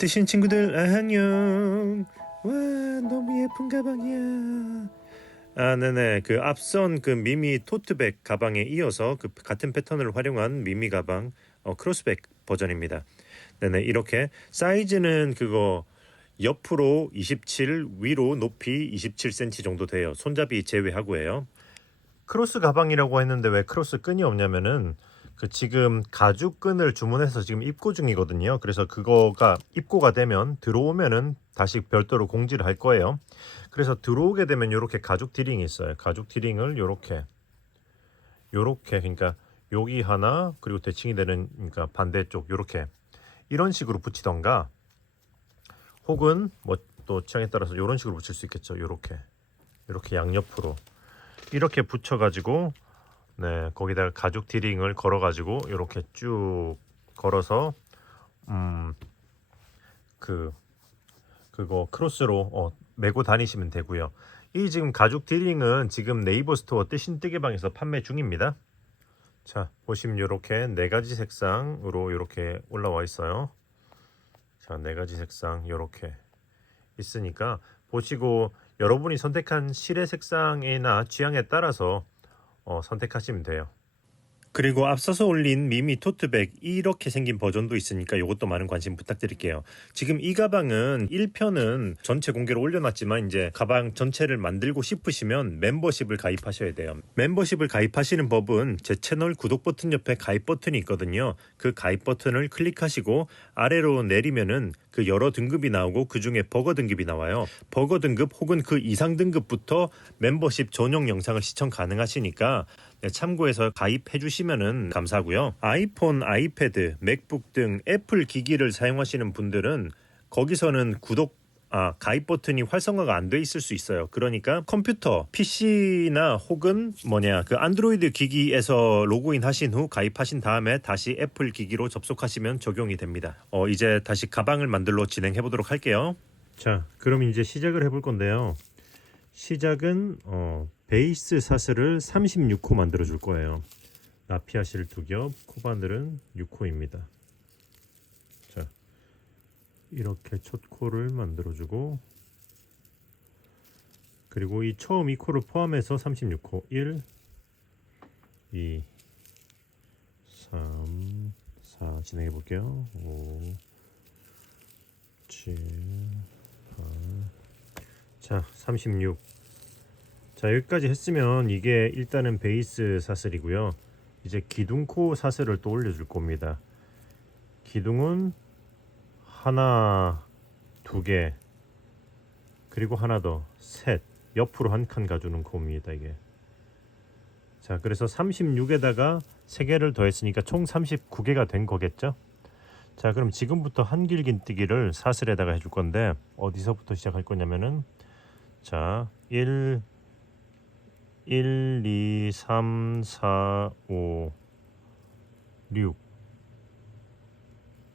뜨신 친구들 안녕. 와, 너무 예쁜 가방이야. 아, 네네. 그 앞선 그 미미 토트백 가방에 이어서 그 같은 패턴을 활용한 미미 가방 크로스백 버전입니다. 네네. 이렇게 사이즈는 그거 옆으로 27, 위로 높이 27cm 정도 돼요. 손잡이 제외하고요. 크로스 가방이라고 했는데 왜 크로스 끈이 없냐면은 그 지금 가죽 끈을 주문해서 지금 입고 중이거든요. 그래서 그거가 입고가 되면 들어오면은 다시 별도로 공지를 할 거예요. 그래서 들어오게 되면 이렇게 가죽 디링이 있어요. 가죽 디링을 요렇게 그러니까 여기 하나 그리고 대칭이 되는 그러니까 반대쪽 요렇게 이런 식으로 붙이던가 혹은 뭐 또 취향에 따라서 이런 식으로 붙일 수 있겠죠. 요렇게 양옆으로 이렇게 붙여 가지고 네, 거기다가 가죽 디링을 걸어 가지고 이렇게 쭉 걸어서 그 그거 크로스로 메고 다니시면 되고요. 이 지금 가죽 디링은 지금 네이버 스토어 뜨신 뜨개방에서 판매 중입니다. 자, 보시면 이렇게 네 가지 색상으로 이렇게 올라와 있어요. 자, 네 가지 색상 이렇게 있으니까 보시고 여러분이 선택한 실의 색상이나 취향에 따라서 선택하시면 돼요. 그리고 앞서서 올린 미미 토트백 이렇게 생긴 버전도 있으니까 이것도 많은 관심 부탁드릴게요. 지금 이 가방은 1편은 전체 공개로 올려놨지만 이제 가방 전체를 만들고 싶으시면 멤버십을 가입하셔야 돼요. 멤버십을 가입하시는 법은 제 채널 구독 버튼 옆에 가입 버튼이 있거든요. 그 가입 버튼을 클릭하시고 아래로 내리면은 그 여러 등급이 나오고 그 중에 버거 등급이 나와요. 버거 등급 혹은 그 이상 등급부터 멤버십 전용 영상을 시청 가능하시니까 네, 참고해서 가입해 주시면 감사하고요. 아이폰, 아이패드, 맥북 등 애플 기기를 사용하시는 분들은 거기서는 가입 버튼이 활성화가 안 돼 있을 수 있어요. 그러니까 컴퓨터, PC나 혹은 그 안드로이드 기기에서 로그인 하신 후 가입하신 다음에 다시 애플 기기로 접속하시면 적용이 됩니다. 이제 다시 가방을 만들러 진행해 보도록 할게요. 자, 그럼 이제 시작을 해볼 건데요. 시작은 베이스 사슬을 36호 만들어 줄 거예요. 나피아실 2겹, 코바늘은 6호입니다. 자, 이렇게 첫 코를 만들어 주고 그리고 이 처음 2코를 포함해서 36호 1 2 3 4 진행해 볼게요. 5 7 8 자, 36. 자, 여기까지 했으면 이게 일단은 베이스 사슬이고요. 이제 기둥코 사슬을 또 올려줄 겁니다. 기둥은 하나, 두 개, 그리고 하나 더, 셋. 옆으로 한 칸 가주는 코입니다, 이게. 자, 그래서 36에다가 3개를 더했으니까 총 39개가 된 거겠죠? 자, 그럼 지금부터 한길긴뜨기를 사슬에다가 해줄 건데 어디서부터 시작할 거냐면은 자, 1, 2, 3, 4, 5, 6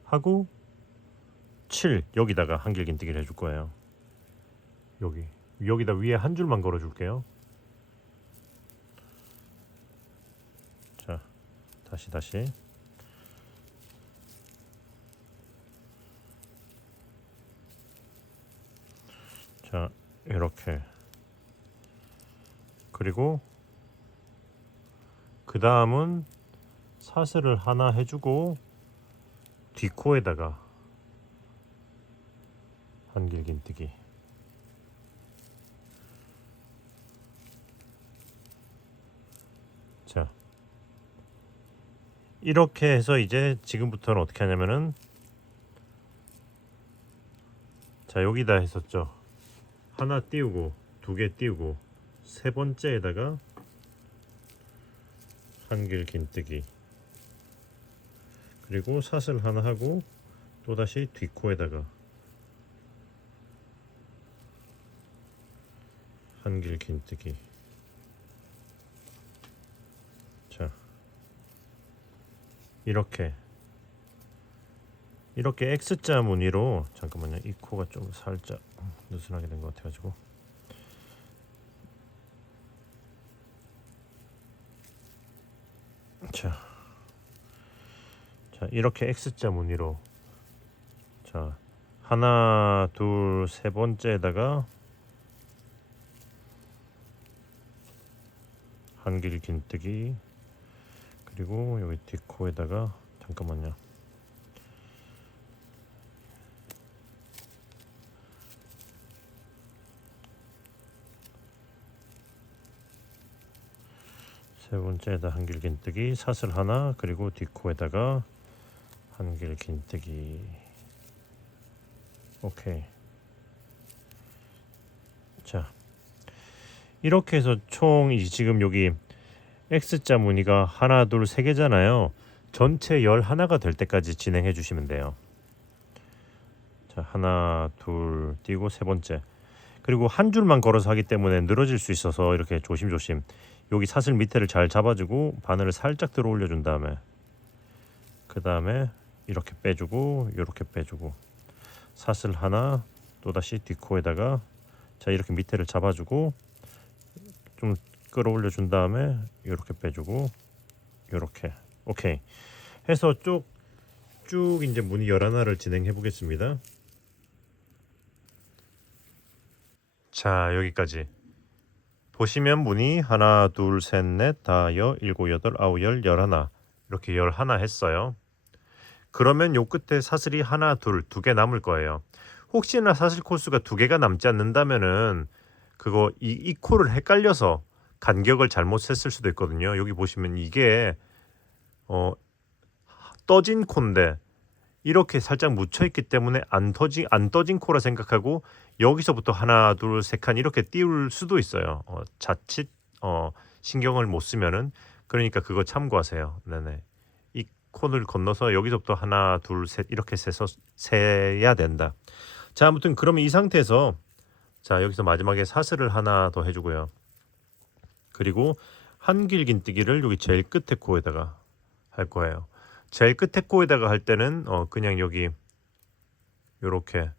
하고 7 여기다가 한길긴뜨기를 해줄 거예요. 여기다 위에 한 줄만 걸어 줄게요. 자, 다시 자, 이렇게 그리고 그 다음은 사슬을 하나 해주고 뒷코에다가 한길긴뜨기. 자, 이렇게 해서 이제 지금부터는 어떻게 하냐면은 자, 여기다 했었죠. 하나 띄우고 2개 띄우고 세 번째에다가 한길긴뜨기 그리고 사슬 하나 하고 또다시 뒷코에다가 한길긴뜨기. 자, 이렇게 X자 무늬로 잠깐만요. 이 코가 좀 살짝 느슨하게 된 것 같아가지고 자, 이렇게 X자 무늬로 자 하나, 둘, 세 번째에다가 한길 긴뜨기, 그리고 여기 디코에다가 잠깐만요. 세 번째에다 한길 긴뜨기, 사슬 하나, 그리고 디코에다가 한길 긴뜨기. 오케이. 자, 이렇게 해서 총 지금 여기 X자 무늬가 하나, 둘, 세 개잖아요. 전체 11가 될 때까지 진행해 주시면 돼요. 자, 하나, 둘 띄고 세 번째. 그리고 한 줄만 걸어서 하기 때문에 늘어질 수 있어서 이렇게 조심조심 여기 사슬 밑에를 잘 잡아주고 바늘을 살짝 들어 올려준 다음에 그 다음에 이렇게 빼주고 이렇게 빼주고 사슬 하나 또다시 뒷코에다가 자 이렇게 밑에를 잡아주고 좀 끌어올려 준 다음에 이렇게 빼주고 이렇게 오케이 해서 쭉 이제 무늬 11를 진행해 보겠습니다. 자 여기까지 보시면 무늬 하나 둘 셋 넷 다섯 일곱 여덟 아홉 열 11 이렇게 11 했어요. 그러면 요 끝에 사슬이 하나 둘 두 개 남을 거예요. 혹시나 사슬 코수가 두 개가 남지 않는다면은 그거 이 코를 헷갈려서 간격을 잘못 셌을 수도 있거든요. 여기 보시면 이게 떠진 코인데 이렇게 살짝 묻혀 있기 때문에 안 떠진 코라 생각하고 여기서부터 하나 둘 세 칸 이렇게 띄울 수도 있어요. 자칫 신경을 못 쓰면은 그러니까 그거 참고하세요. 네네. 이 코를 건너서 여기서부터 하나 둘 셋 이렇게 세야 된다. 자 아무튼 그러면 이 상태에서 자 여기서 마지막에 사슬을 하나 더 해주고요. 그리고 한길 긴뜨기를 여기 제일 끝에 코에다가 할 거예요. 제일 끝에 코에다가 할 때는 그냥 여기 요렇게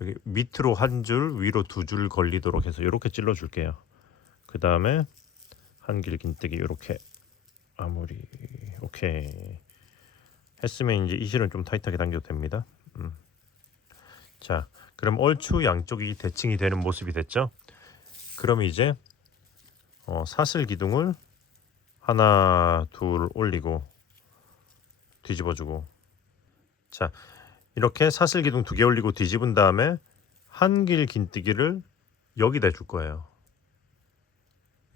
여기 밑으로 한 줄 위로 두 줄 걸리도록 해서 이렇게 찔러 줄게요. 그 다음에 한길 긴뜨기 이렇게 마무리. 오케이 했으면 이제 이 실은 좀 타이트하게 당겨도 됩니다. 자 그럼 얼추 양쪽이 대칭이 되는 모습이 됐죠. 그럼 이제 사슬 기둥을 하나 둘 올리고 뒤집어주고 자 이렇게 사슬 기둥 두 개 올리고 뒤집은 다음에 한길 긴뜨기를 여기다 줄 거예요.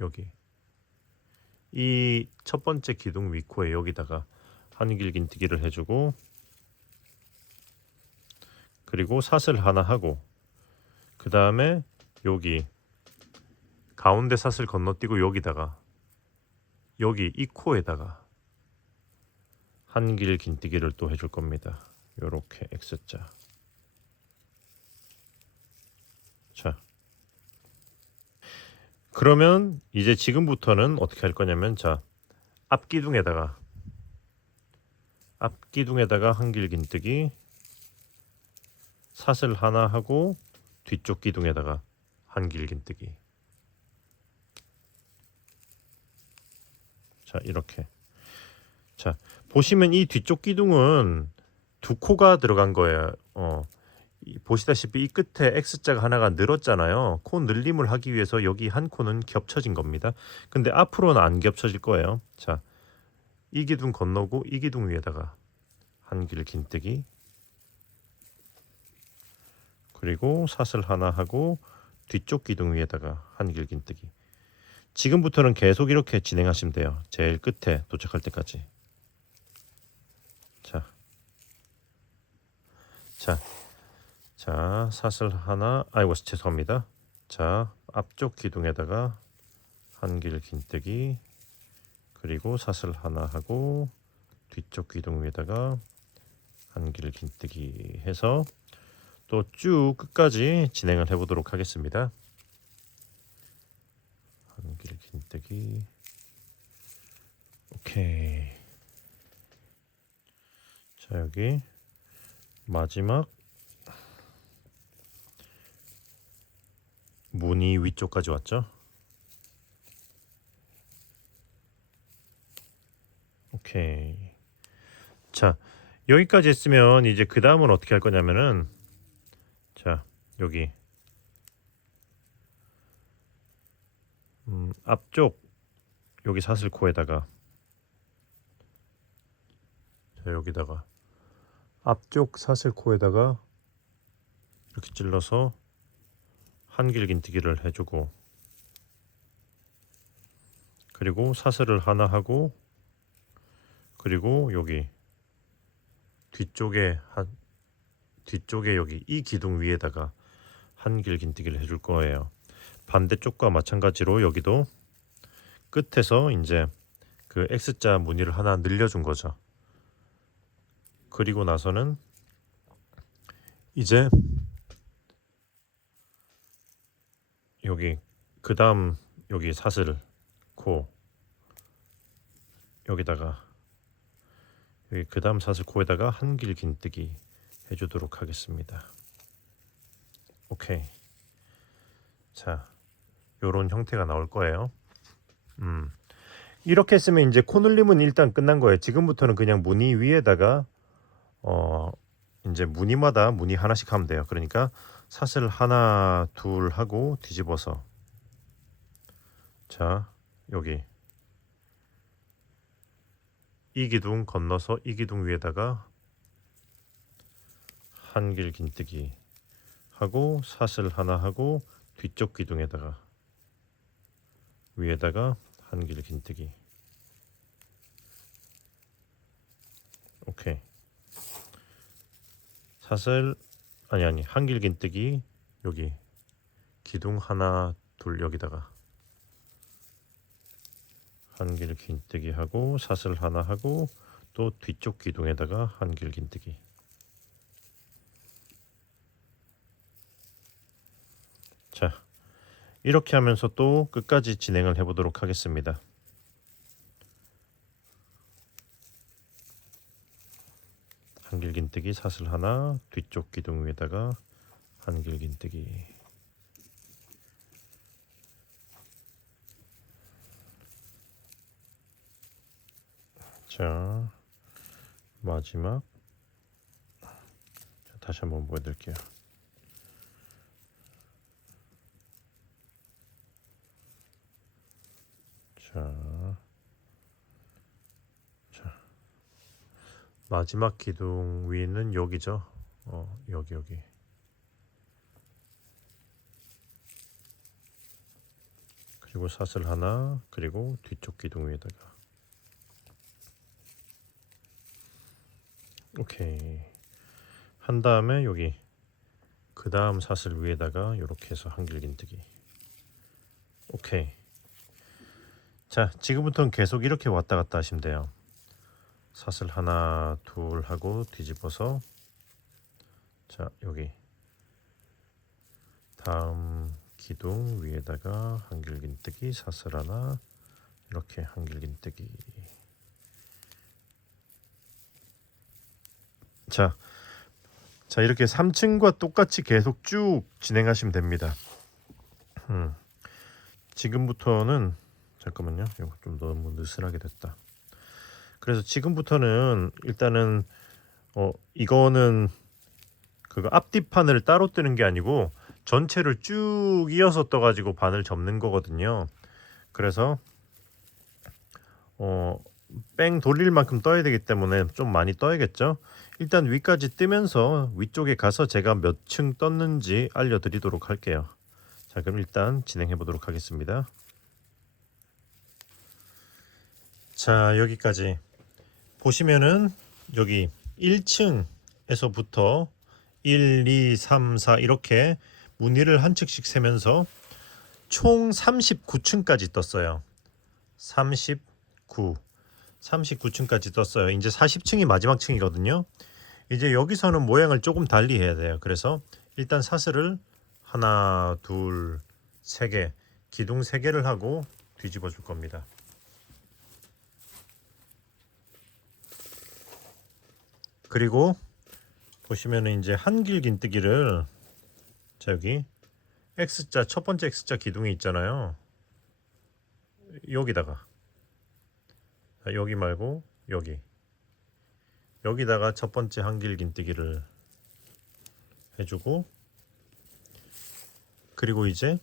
여기 이 첫 번째 기둥 위코에 여기다가 한길 긴뜨기를 해주고 그리고 사슬 하나 하고 그 다음에 여기 가운데 사슬 건너뛰고 여기다가 여기 이 코에다가 한길 긴뜨기를 또 해줄 겁니다. 요렇게 X자. 자 그러면 이제 지금부터는 어떻게 할 거냐면 자 앞기둥에다가 한길 긴뜨기 사슬 하나 하고 뒤쪽 기둥에다가 한길 긴뜨기 자 이렇게 자 보시면 이 뒤쪽 기둥은 두 코가 들어간 거예요. 보시다시피 이 끝에 X자가 하나가 늘었잖아요. 코 늘림을 하기 위해서 여기 한 코는 겹쳐진 겁니다. 근데 앞으로는 안 겹쳐질 거예요. 자, 이 기둥 건너고 이 기둥 위에다가 한길 긴뜨기 그리고 사슬 하나 하고 뒤쪽 기둥 위에다가 한길 긴뜨기 지금부터는 계속 이렇게 진행하시면 돼요. 제일 끝에 도착할 때까지. 자, 사슬 하나, 아이고 죄송합니다. 자, 앞쪽 기둥에다가 한길 긴뜨기 그리고 사슬 하나 하고 뒤쪽 기둥 위에다가 한길 긴뜨기 해서 또 쭉 끝까지 진행을 해보도록 하겠습니다. 한길 긴뜨기 오케이. 자 여기 마지막 무늬 위쪽까지 왔죠. 오케이. 자 여기까지 했으면 이제 그 다음은 어떻게 할 거냐면은, 자 여기 앞쪽 여기 사슬코에다가, 자 여기다가 앞쪽 사슬코에다가 이렇게 찔러서 한길긴뜨기를 해주고, 그리고 사슬을 하나 하고, 그리고 여기 뒤쪽에 여기 이 기둥 위에다가 한길긴뜨기를 해줄 거예요. 반대쪽과 마찬가지로 여기도 끝에서 이제 그 X자 무늬를 하나 늘려준 거죠. 그리고 나서는 이제 여기 그 다음 여기 사슬 코 여기다가, 여기 그 다음 사슬 코에다가 한길긴뜨기 해주도록 하겠습니다. 오케이. 자 요런 형태가 나올 거예요. 이렇게 했으면 이제 코늘림은 일단 끝난 거예요. 지금부터는 그냥 무늬 위에다가 이제 무늬마다 무늬 하나씩 하면 돼요. 그러니까 사슬 하나 둘 하고 뒤집어서, 자 여기 이 기둥 건너서 이 기둥 위에다가 한길긴뜨기 하고, 사슬 하나 하고 뒤쪽 기둥에다가 위에다가 한길긴뜨기. 오케이. 사슬 아니 한길긴뜨기 여기 기둥 하나 둘 여기다가 한길긴뜨기 하고, 사슬 하나 하고 또 뒤쪽 기둥에다가 한길긴뜨기. 자 이렇게 하면서 또 끝까지 진행을 해보도록 하겠습니다. 한길긴뜨기 사슬 하나, 뒤쪽 기둥 위에다가 한길긴뜨기. 자 마지막, 자, 다시 한번 보여드릴게요. 자 마지막 기둥 위는 여기죠. 여기 그리고 사슬 하나, 그리고 뒤쪽 기둥 위에다가. 오케이. 한 다음에 여기 그 다음 사슬 위에다가 이렇게 해서 한길긴뜨기. 오케이. 자 지금부터는 계속 이렇게 왔다 갔다 하시면 돼요. 사슬 하나 둘 하고 뒤집어서, 자 여기 다음 기둥 위에다가 한길긴뜨기, 사슬 하나, 이렇게 한길긴뜨기. 자 이렇게 3층과 똑같이 계속 쭉 진행하시면 됩니다. 지금부터는, 잠깐만요, 이거 좀 너무 느슨하게 됐다. 그래서 지금부터는 일단은 이거는 그거 앞뒤판을 따로 뜨는 게 아니고 전체를 쭉 이어서 떠가지고 바늘 접는 거거든요. 그래서 뺑 돌릴 만큼 떠야 되기 때문에 좀 많이 떠야겠죠. 일단 위까지 뜨면서 위쪽에 가서 제가 몇 층 떴는지 알려드리도록 할게요. 자 그럼 일단 진행해 보도록 하겠습니다. 자 여기까지 보시면은 여기 1층에서부터 1, 2, 3, 4 이렇게 무늬를 한 층씩 세면서 총 39층까지 떴어요. 39층까지 떴어요. 이제 40층이 마지막 층이거든요. 이제 여기서는 모양을 조금 달리 해야 돼요. 그래서 일단 사슬을 하나, 둘, 세 개, 기둥 3개를 하고 뒤집어 줄 겁니다. 그리고 보시면은 이제 한길긴뜨기를, 자 여기 X자 첫 번째 X자 기둥이 있잖아요. 여기다가, 여기 말고 여기다가 첫 번째 한길 긴뜨기를 해주고, 그리고 이제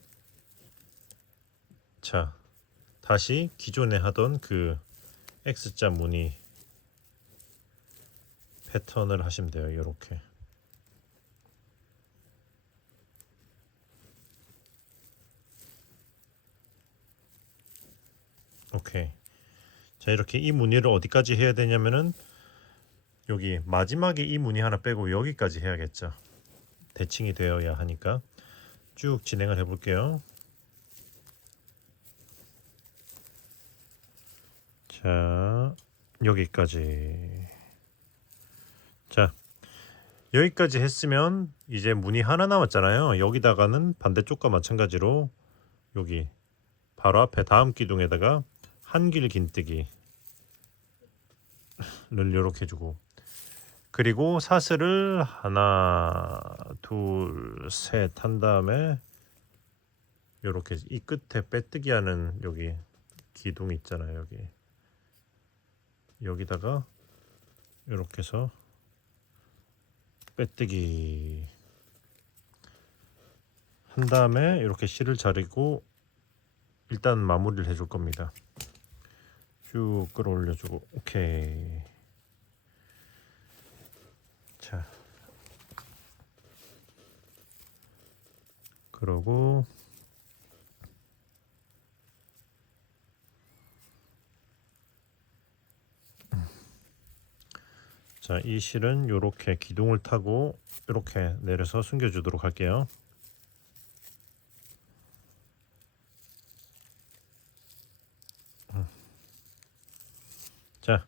자 다시 기존에 하던 그 X자 무늬 패턴을 하시면 돼요. 이렇게. 오케이. 자, 이렇게 이 무늬를 어디까지 해야 되냐면은 여기 마지막에 이 무늬 하나 빼고 여기까지 해야겠죠. 대칭이 되어야 하니까 쭉 진행을 해 볼게요. 자, 여기까지. 자, 여기까지 했으면 이제 무늬 하나 남았잖아요. 여기다가는 반대쪽과 마찬가지로 여기 바로 앞에 다음 기둥에다가 한길 긴뜨기를 이렇게 해주고, 그리고 사슬을 하나 둘 셋 한 다음에 이렇게 이 끝에 빼뜨기 하는 여기 기둥 있잖아요. 여기다가 이렇게 해서 빼뜨기 한 다음에 이렇게 실을 자르고 일단 마무리를 해줄 겁니다. 쭉 끌어올려주고. 오케이. 자, 그러고 자, 이 실은 이렇게 기둥을 타고 이렇게 내려서 숨겨주도록 할게요. 자,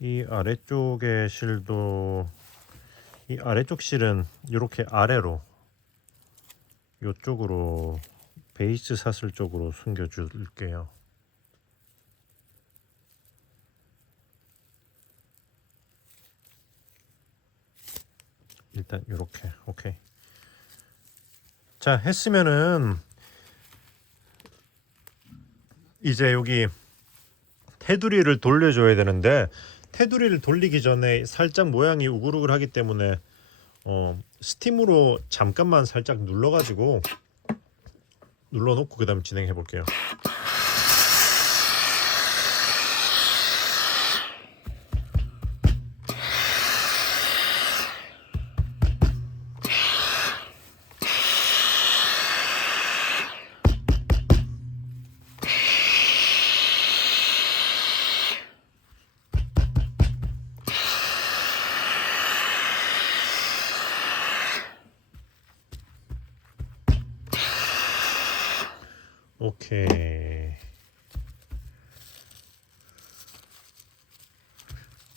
이 아래쪽의 실도, 이 아래쪽 실은 이렇게 아래로 이쪽으로 베이스 사슬 쪽으로 숨겨 줄게요. 일단 이렇게. 오케이. 자, 했으면은 이제 여기 테두리를 돌려줘야 되는데, 테두리를 돌리기 전에 살짝 모양이 우글우글하기 때문에 스팀으로 잠깐만 살짝 눌러가지고 눌러놓고 그 다음 진행해 볼게요. 오케이.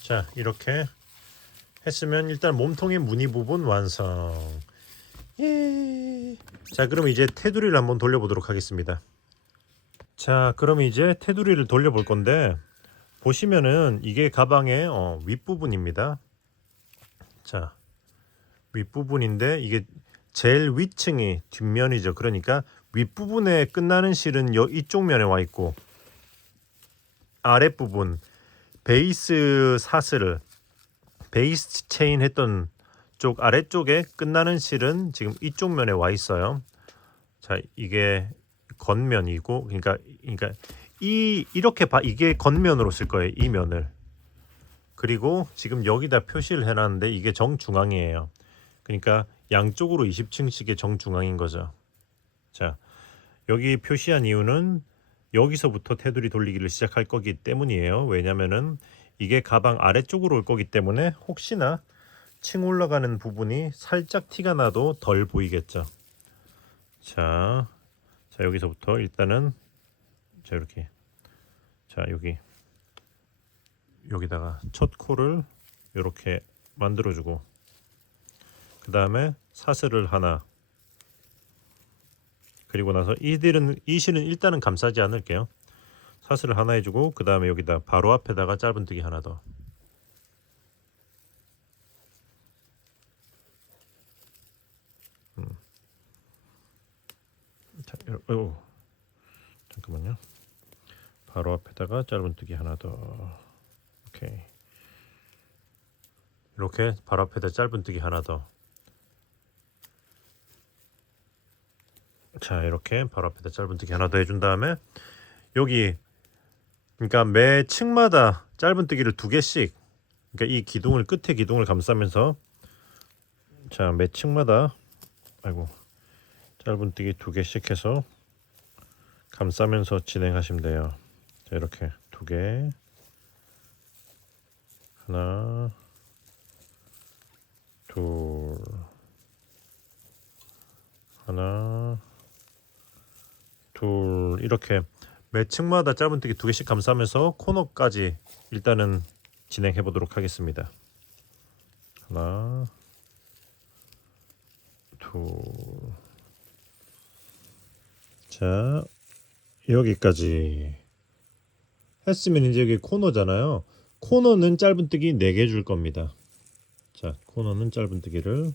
자, 이렇게 했으면 일단 몸통의 무늬 부분 완성. 예. 자, 그럼 이제 테두리를 한번 돌려보도록 하겠습니다. 자, 그럼 이제 테두리를 돌려볼 건데, 보시면은 이게 가방의 윗부분입니다. 자, 윗부분인데 이게 제일 위층이 뒷면이죠. 그러니까 윗부분에 끝나는 실은 이쪽 면에 와 있고, 아랫부분 베이스 사슬을 베이스 체인 했던 쪽 아래쪽에 끝나는 실은 지금 이쪽 면에 와 있어요. 자, 이게 겉면이고, 그러니까 이렇게 이게 겉면으로 쓸 거예요. 이 면을. 그리고 지금 여기다 표시를 해놨는데 이게 정중앙이에요. 그러니까 양쪽으로 20층씩의 정중앙인 거죠. 자, 여기 표시한 이유는 여기서부터 테두리 돌리기를 시작할 거기 때문이에요. 왜냐면은 이게 가방 아래쪽으로 올 거기 때문에 혹시나 층 올라가는 부분이 살짝 티가 나도 덜 보이겠죠. 자, 여기서부터 일단은 자, 이렇게. 자, 여기다가 첫 코를 이렇게 만들어주고, 그 다음에 사슬을 하나, 그리고 나서 이 실은 일단은 감싸지 않을게요. 사슬을 하나 해주고, 그 다음에 여기다 바로 앞에다가 짧은뜨기 하나 더. 자, 잠깐만요. 바로 앞에다가 짧은뜨기 하나 더. 오케이. 이렇게 바로 앞에다 짧은뜨기 하나 더. 자, 이렇게 바로 앞에다 짧은뜨기 하나 더 해준 다음에 여기 그러니까 매 층마다 짧은뜨기를 2개씩, 그러니까 이 기둥을 끝에 기둥을 감싸면서, 자, 매 층마다 아이고 짧은뜨기 2개씩 해서 감싸면서 진행하시면 돼요. 자, 이렇게 2개, 하나, 둘, 하나, 둘, 이렇게 매 층마다 짧은뜨기 2개씩 감싸면서 코너까지 일단은 진행해 보도록 하겠습니다. 하나, 둘. 자, 여기까지 했으면 이제 여기 코너잖아요. 코너는 짧은뜨기 4개 줄 겁니다. 자, 코너는 짧은뜨기를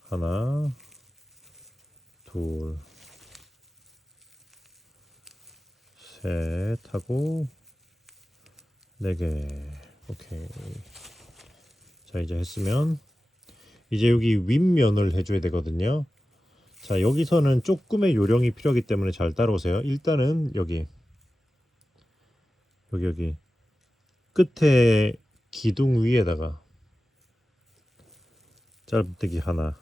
하나, 둘, 셋 하고 4개. 오케이. 자, 이제 했으면 이제 여기 윗면을 해줘야 되거든요. 자, 여기서는 조금의 요령이 필요하기 때문에 잘 따라오세요. 일단은 여기 끝에 기둥 위에다가 짧은뜨기 하나,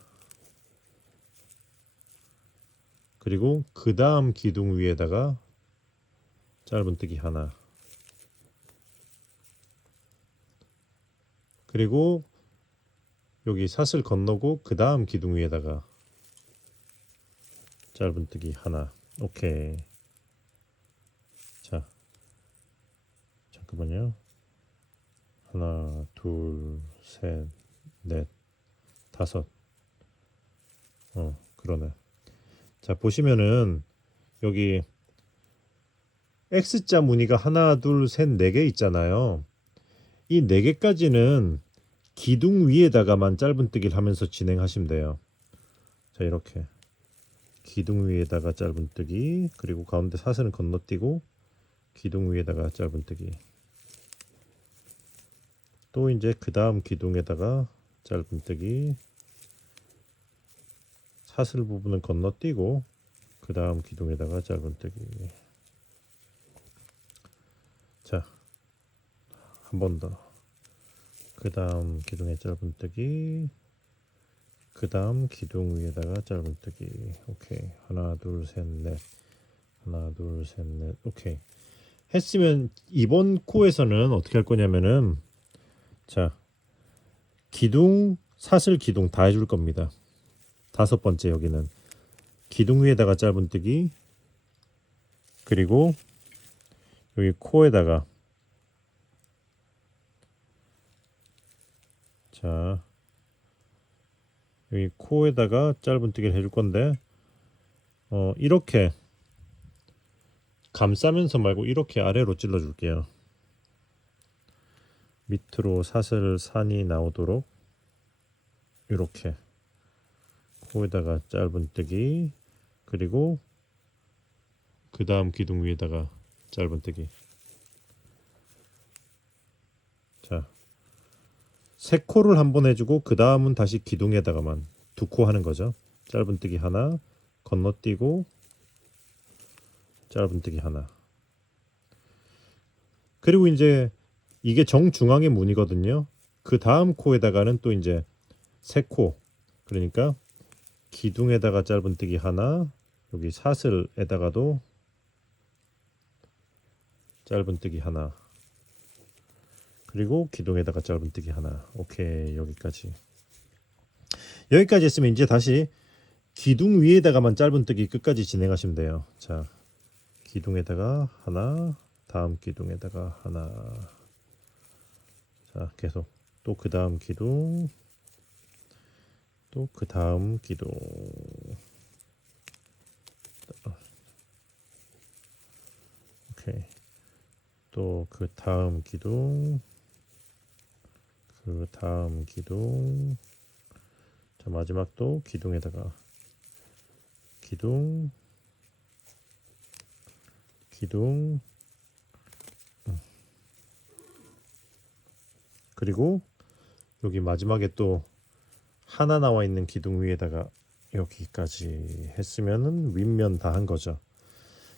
그리고 그 다음 기둥 위에다가 짧은뜨기 하나, 그리고 여기 사슬 건너고 그 다음 기둥 위에다가 짧은뜨기 하나. 오케이. 자, 잠깐만요. 하나, 둘, 셋, 넷, 5. 그러네. 자, 보시면은 여기 X자 무늬가 하나, 둘, 셋, 4개 있잖아요. 이 4개까지는 기둥 위에다가만 짧은뜨기를 하면서 진행하시면 돼요. 자, 이렇게 기둥 위에다가 짧은뜨기, 그리고 가운데 사슬은 건너뛰고 기둥 위에다가 짧은뜨기, 또 이제 그 다음 기둥에다가 짧은뜨기, 사슬 부분은 건너뛰고 그 다음 기둥에다가 짧은뜨기. 자, 한 번 더. 그 다음 기둥에 짧은뜨기, 그 다음 기둥 위에다가 짧은뜨기. 오케이. 하나, 둘, 셋, 넷. 하나, 둘, 셋, 넷. 오케이. 했으면 이번 코에서는 어떻게 할 거냐면은, 자, 기둥, 사슬, 기둥 다 해줄 겁니다. 5번째 여기는 기둥 위에다가 짧은뜨기, 그리고 여기 코에다가, 자, 여기 코에다가 짧은뜨기를 해줄 건데, 이렇게 감싸면서 말고 이렇게 아래로 찔러 줄게요. 밑으로 사슬 산이 나오도록 이렇게 코에다가 짧은뜨기, 그리고 그 다음 기둥 위에다가 짧은뜨기. 자, 3코를 한번 해주고 그 다음은 다시 기둥에다가만 2코 하는 거죠. 짧은뜨기 하나, 건너뛰고 짧은뜨기 하나. 그리고 이제 이게 정중앙의 문이거든요. 그 다음 코에다가는 또 이제 3코, 그러니까 기둥에다가 짧은뜨기 하나, 여기 사슬에다가도 짧은뜨기 하나, 그리고 기둥에다가 짧은뜨기 하나. 오케이. 여기까지 했으면 이제 다시 기둥 위에다가만 짧은뜨기 끝까지 진행하시면 돼요. 자, 기둥에다가 하나, 다음 기둥에다가 하나. 자, 계속 또 그 다음 기둥, 또 그 다음 기둥. 오케이. 또 그 다음 기둥, 그 다음 기둥. 자, 마지막 또 기둥에다가 기둥, 기둥. 그리고 여기 마지막에 또 하나 나와 있는 기둥 위에다가 여기까지 했으면은 윗면 다 한 거죠.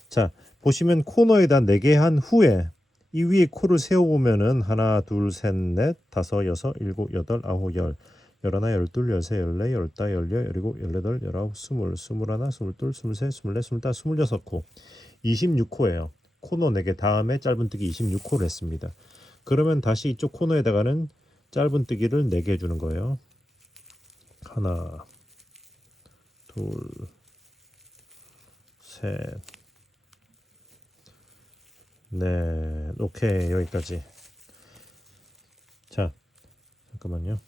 자, 보시면 코너에다 4개 한 후에 이 위에 코를 세워보면은 하나, 둘, 셋, 넷, 다섯, 여섯, 일곱, 여덟, 아홉, 열, 열하나, 열둘, 열세, 열네, 열다, 열여, 열일곱, 열여덟, 열아홉, 스물, 스물하나, 스물둘, 스물셋, 스물넷, 스물다섯, 스물여섯 코, 26코예요. 코너 4개 다음에 짧은뜨기 26코를 했습니다. 그러면 다시 이쪽 코너에다가는 짧은뜨기를 4개 해주는 거예요. 하나, 둘, 셋, 넷. 오케이, 여기까지. 자, 잠깐만요.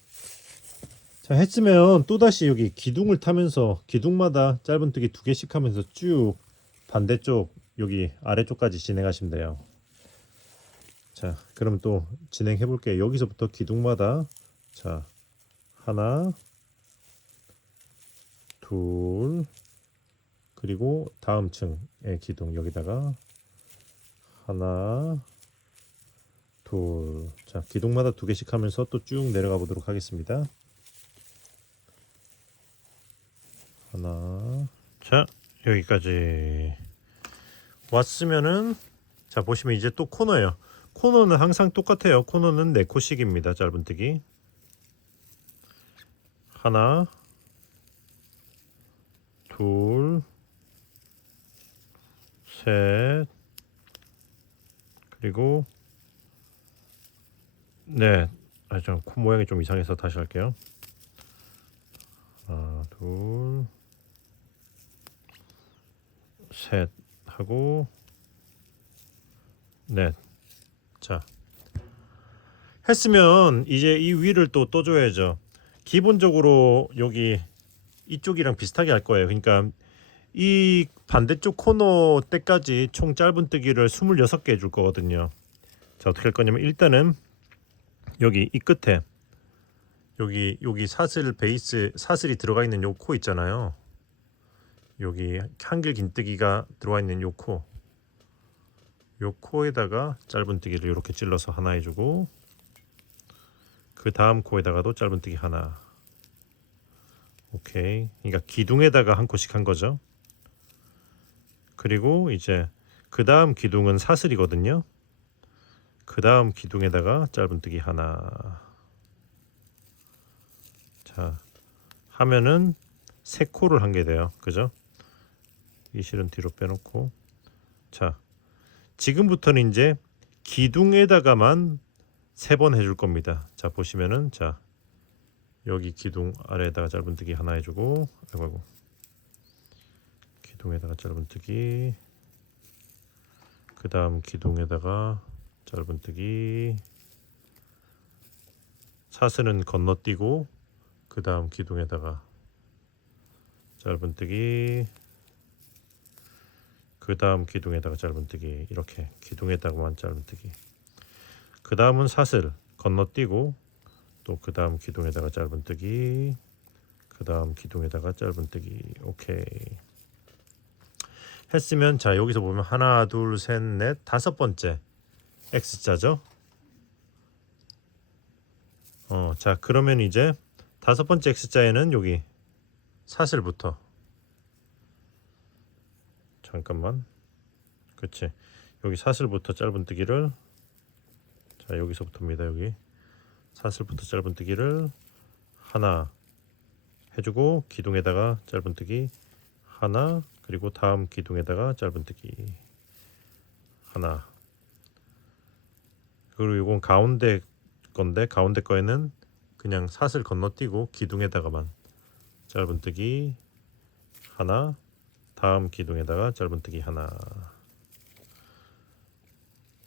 자, 했으면 또다시 여기 기둥을 타면서 기둥마다 짧은뜨기 2개씩 하면서 쭉 반대쪽 여기 아래쪽까지 진행하시면 돼요. 자, 그럼 또 진행해 볼게요. 여기서부터 기둥마다 자, 하나, 둘, 그리고 다음 층의 기둥 여기다가 하나, 둘. 자, 기둥마다 2개씩 하면서 또 쭉 내려가 보도록 하겠습니다. 하나. 자, 여기까지 왔으면은 자, 보시면 이제 또 코너예요. 코너는 항상 똑같아요. 코너는 4코씩입니다. 짧은뜨기. 하나, 둘, 셋, 그리고 네, 좀 코 모양이 좀 이상해서 다시 할게요. 하나, 둘, 셋 하고 넷. 자, 했으면 이제 이 위를 또 떠줘야죠. 기본적으로 여기 이쪽이랑 비슷하게 할 거예요. 그러니까 이 반대쪽 코너 때까지 총 짧은뜨기를 26개 해줄 거거든요. 자, 어떻게 할 거냐면 일단은 여기 이 끝에 여기 사슬 베이스 사슬이 들어가 있는 요 코 있잖아요. 여기 한길 긴뜨기가 들어와 있는 요 코에다가 짧은뜨기를 이렇게 찔러서 하나 해주고 그 다음 코에다가도 짧은뜨기 하나. 오케이. 그러니까 기둥에다가 한 코씩 한 거죠. 그리고 이제 그 다음 기둥은 사슬이거든요. 그 다음 기둥에다가 짧은뜨기 하나. 자, 하면은 3코를 한 게 돼요. 그죠? 이 실은 뒤로 빼놓고. 자, 지금부터는 이제 기둥에다가만 3번 해줄 겁니다. 자, 보시면은 자, 여기 기둥 아래에다가 짧은뜨기 하나 해주고, 아이고, 기둥에다가 짧은뜨기, 그 다음 기둥에다가 짧은뜨기, 사슬은 건너뛰고 그 다음 기둥에다가 짧은뜨기, 그 다음 기둥에다가 짧은뜨기, 이렇게 기둥에다가만 짧은뜨기, 그 다음은 사슬 건너뛰고 또 그 다음 기둥에다가 짧은뜨기, 그 다음 기둥에다가 짧은뜨기. 오케이. 했으면 자, 여기서 보면 하나, 둘, 셋, 넷, 5번째 X자죠. 자, 그러면 이제 5번째 X자에는 여기 사슬부터 잠깐만, 그치, 여기 사슬부터 짧은뜨기를 자, 여기서부터입니다. 여기 사슬부터 짧은뜨기를 하나 해주고 기둥에다가 짧은뜨기 하나, 그리고 다음 기둥에다가 짧은뜨기 하나. 그리고 이건 가운데 건데 가운데 거에는 그냥 사슬 건너뛰고 기둥에다가만 짧은뜨기 하나, 다음 기둥에다가 짧은뜨기 하나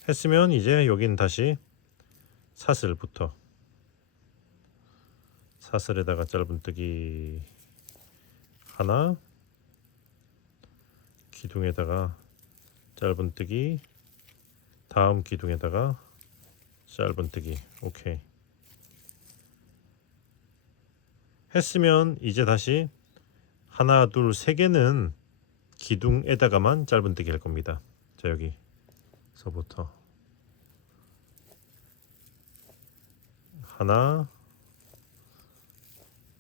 했으면 이제 여긴 다시 사슬부터 사슬에다가 짧은뜨기 하나, 기둥에다가 짧은뜨기, 다음 기둥에다가 짧은뜨기. 오케이. 했으면 이제 다시 하나, 둘, 3개는 기둥에다가만 짧은뜨기 할 겁니다. 자, 여기서부터 하나,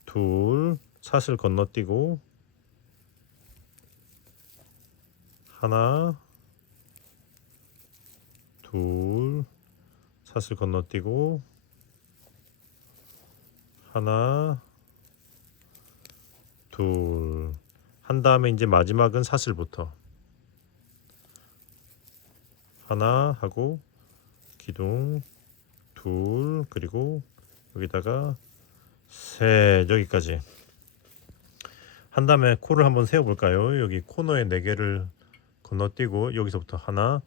둘, 사슬 건너뛰고 하나, 둘, 사슬 건너뛰고 하나, 둘, 한 다음에 이제 마지막은 사슬부터 하나 하고 기둥 둘, 그리고 여기다가 셋, 여기까지 한 다음에 코를 한번 세워 볼까요? 여기 코너에 4개를 건너뛰고 여기서부터 하나,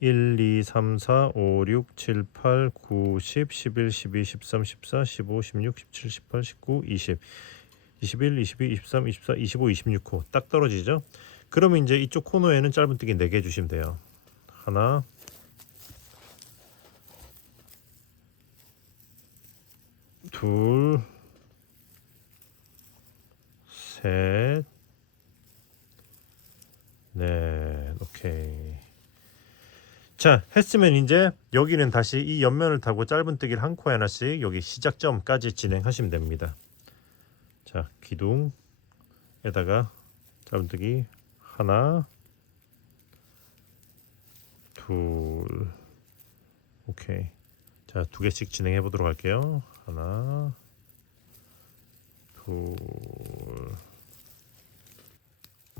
1, 2, 3, 4, 5, 6, 7, 8, 9, 10, 11, 12, 13, 14, 15, 16, 17, 18, 19, 20, 21, 22, 23, 24, 25, 26호 딱 떨어지죠? 그러면 이제 이쪽 코너에는 짧은뜨기 4개 해주시면 돼요. 하나, 둘, 셋, 넷, 오케이. 자, 했으면 이제 여기는 다시 이 옆면을 타고 짧은뜨기를 한 코에 하나씩 여기 시작점까지 진행하시면 됩니다. 자, 기둥에다가 짧은뜨기 하나, 둘, 오케이. 자, 2개씩 진행해 보도록 할게요. 하나, 둘.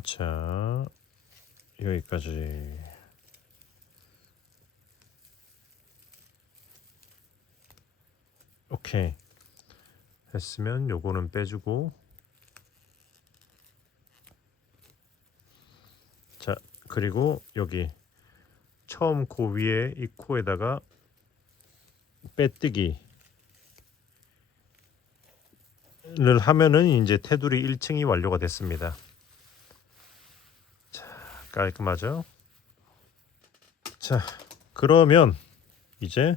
자, 여기까지. 오케이. 했으면 요거는 빼주고, 자, 그리고 여기 처음 코 위에 이 코에다가 빼뜨기를 하면은 이제 테두리 1층이 완료가 됐습니다. 자, 깔끔하죠? 자, 그러면 이제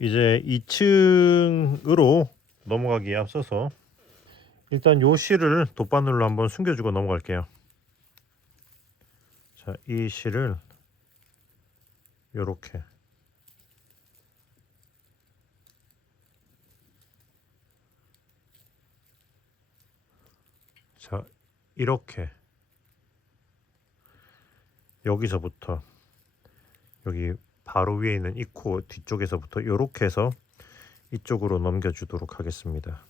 2층으로 넘어가기에 앞서서 일단 요 실을 돗바늘로 한번 숨겨주고 넘어갈게요. 자, 이 실을 요렇게 자, 이렇게 여기서부터 여기 바로 위에 있는 이 코 뒤쪽에서부터 이렇게 해서 이쪽으로 넘겨주도록 하겠습니다.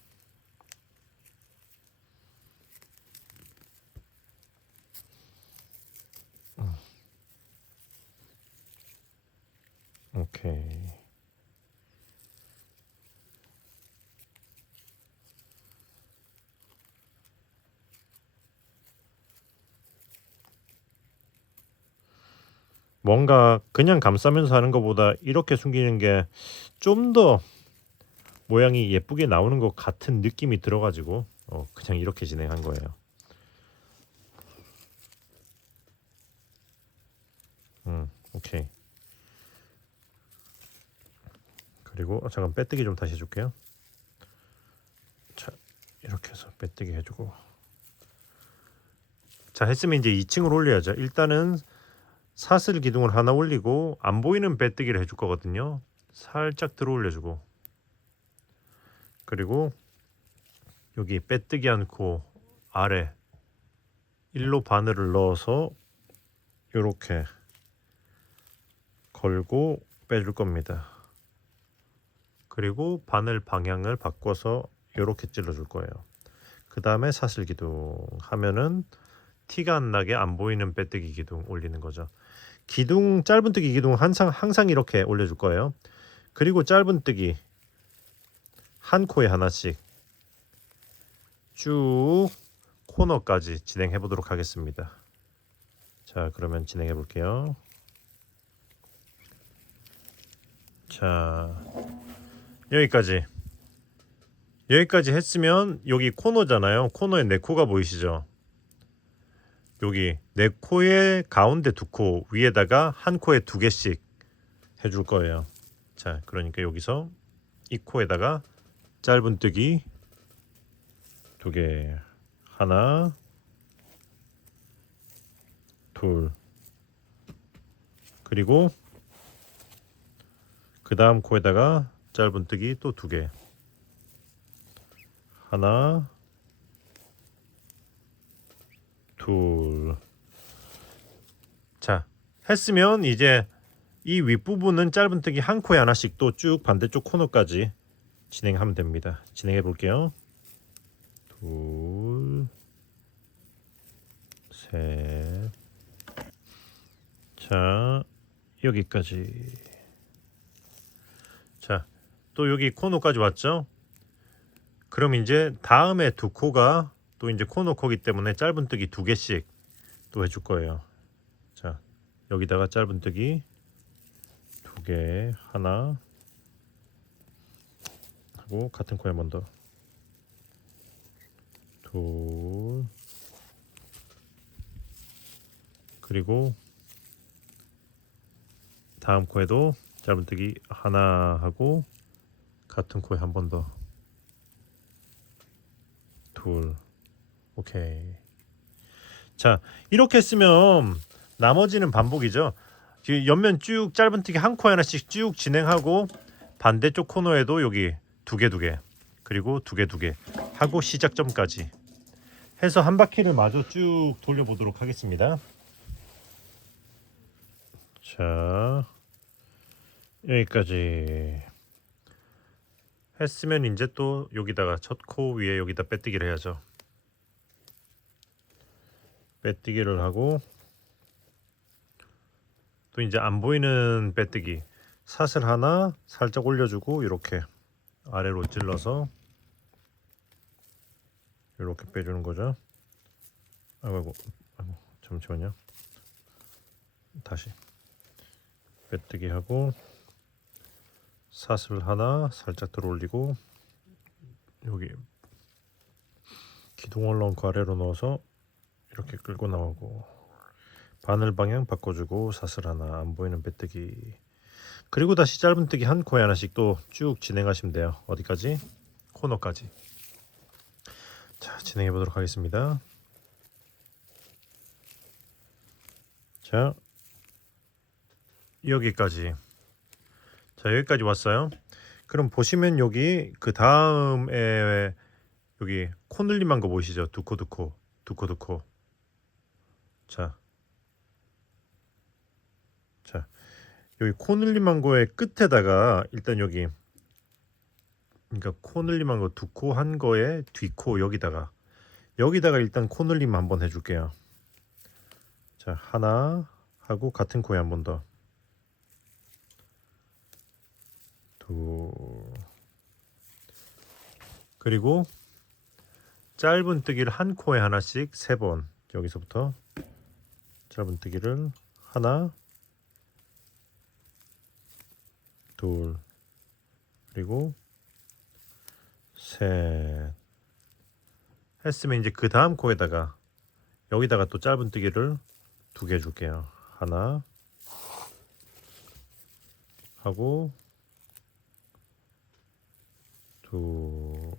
오케이. 뭔가 그냥 감싸면서 하는 것보다 이렇게 숨기는 게 좀 더 모양이 예쁘게 나오는 것 같은 느낌이 들어가지고 그냥 이렇게 진행한 거예요. 오케이. 그리고 잠깐 빼뜨기 좀 다시 해줄게요. 자, 이렇게 해서 빼뜨기 해주고, 자, 했으면 이제 2층으로 올려야죠. 일단은 사슬 기둥을 하나 올리고 안 보이는 빼뜨기를 해줄 거거든요. 살짝 들어 올려주고, 그리고 여기 빼뜨기 않고 아래 1로 바늘을 넣어서 이렇게 걸고 빼줄 겁니다. 그리고 바늘 방향을 바꿔서 이렇게 찔러줄 거예요. 그 다음에 사슬 기둥 하면은 티가 안 나게 안 보이는 빼뜨기 기둥 올리는 거죠. 기둥 짧은뜨기 기둥 항상 이렇게 올려줄 거예요. 그리고 짧은뜨기 한 코에 하나씩 쭉 코너까지 진행해 보도록 하겠습니다. 자, 그러면 진행해 볼게요. 자, 여기까지 했으면 여기 코너잖아요. 코너에 4코가 보이시죠? 여기 4코의 가운데 2코 위에다가 한 코에 2개씩 해줄 거예요. 자, 그러니까 여기서 이 코에다가 짧은뜨기 2개, 하나, 둘, 그리고 그 다음 코에다가 짧은뜨기 또 2개. 하나, 둘. 자, 했으면 이제 이 윗부분은 짧은뜨기 한 코에 하나씩 또 쭉 반대쪽 코너까지 진행하면 됩니다. 진행해 볼게요. 둘, 셋. 자, 여기까지. 자, 또 여기 코너까지 왔죠? 그럼 이제 다음에 2코가 또 이제 코너코기 때문에 짧은뜨기 2개씩 또 해줄 거예요. 자, 여기다가 짧은뜨기 2개 하나 하고 같은 코에 한 번 더. 둘. 그리고 다음 코에도 짧은뜨기 하나 하고 같은 코에 한 번 더. 둘. 오케이. 자, 이렇게 쓰면 나머지는 반복이죠. 지금 옆면 쭉 짧은뜨기 한 코에 하나씩 쭉 진행하고 반대쪽 코너에도 여기 2개 그리고 2개 하고 시작점까지 해서 한 바퀴를 마저 쭉 돌려보도록 하겠습니다. 자, 여기까지 했으면 이제 또 여기다가 첫 코 위에 여기다 빼뜨기를 해야죠. 빼뜨기를 하고 또 이제 안 보이는 빼뜨기 사슬 하나 살짝 올려주고 이렇게 아래로 찔러서 이렇게 빼주는 거죠. 아이고 잠시만요. 다시 빼뜨기 하고 사슬 하나 살짝 들어 올리고 여기 기둥을 넣고 아래로 넣어서 이렇게 끌고 나오고 바늘 방향 바꿔주고 사슬 하나 안 보이는 빼뜨기 그리고 다시 짧은뜨기 한 코에 하나씩 또 쭉 진행하시면 돼요. 어디까지? 코너까지. 자, 진행해 보도록 하겠습니다. 자, 여기까지. 자, 여기까지 왔어요. 그럼 보시면 여기 그 다음에 여기 코 늘림한 거 보이시죠? 2코. 자, 여기 코 늘림한 거의 끝에다가 일단 여기 그러니까 코 늘림한 거 2코 한 거에 뒷코 여기다가 일단 코 늘림 한번 해줄게요. 자, 하나 하고 같은 코에 한 번 더. 둘. 그리고 짧은뜨기를 한 코에 하나씩 3번. 여기서부터 짧은뜨기를 하나, 둘, 그리고 셋 했으면 이제 그 다음 코에다가 여기다가 또 짧은뜨기를 2개 해줄게요. 하나 하고 둘.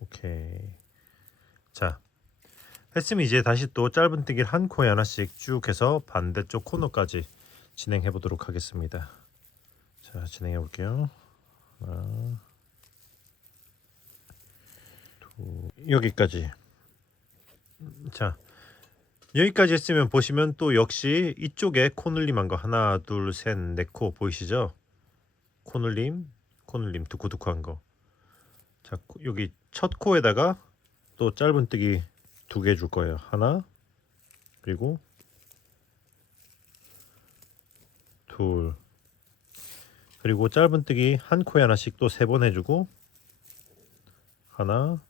오케이. 자, 했으면 이제 다시 또 짧은뜨기를 한 코에 하나씩 쭉 해서 반대쪽 코너까지 진행해 보도록 하겠습니다. 자, 진행해 볼게요. 하나, 둘, 여기까지. 자, 여기까지 했으면 보시면 또 역시 이쪽에 코 늘림한 거 하나, 둘, 셋, 네 코 보이시죠? 코 늘림 2코 한 거. 자, 여기 첫 코에다가 또 짧은뜨기 2개 줄 거예요. 하나, 그리고 둘. 그리고 짧은뜨기 한 코에 하나씩 또 3번 해주고 하나,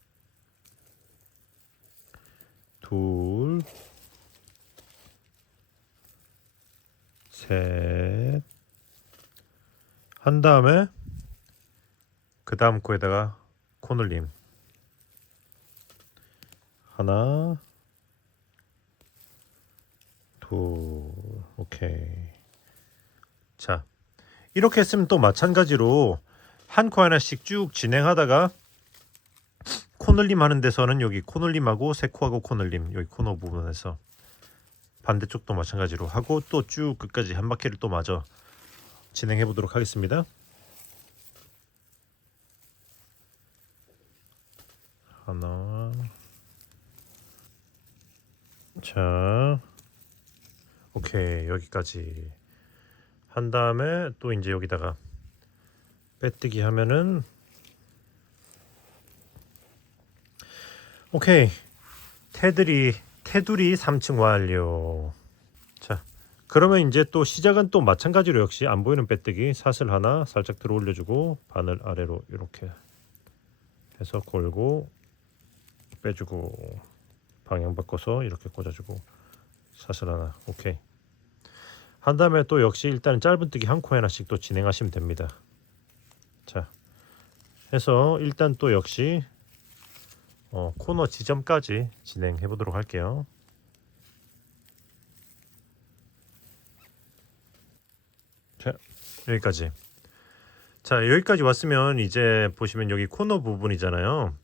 둘, 셋. 한 다음에 그 다음 코에다가 코 늘림 하나, 둘. 오케이. 자, 이렇게 했으면 또 마찬가지로 한 코 하나씩 쭉 진행하다가 코 늘림 하는 데서는 여기 코 늘림하고 3코하고 코 늘림 여기 코너 부분에서 반대쪽도 마찬가지로 하고 또 쭉 끝까지 한 바퀴를 또 마저 진행해 보도록 하겠습니다. 자, 오케이. 여기까지 한 다음에 또 이제 여기다가 빼뜨기 하면은 오케이. 테두리 3층 완료. 자, 그러면 이제 또 시작은 또 마찬가지로 역시 안 보이는 빼뜨기 사슬 하나 살짝 들어 올려주고 바늘 아래로 이렇게 해서 걸고 빼주고 방향 바꿔서 이렇게 꽂아주고 사슬 하나. 오케이. 한 다음에 또 역시 일단 짧은뜨기 한 코 하나씩 또 진행하시면 됩니다. 자, 해서 일단 또 역시 코너 지점까지 진행해 보도록 할게요. 자, 여기까지. 자, 여기까지 왔으면 이제 보시면 여기 코너 부분이잖아요.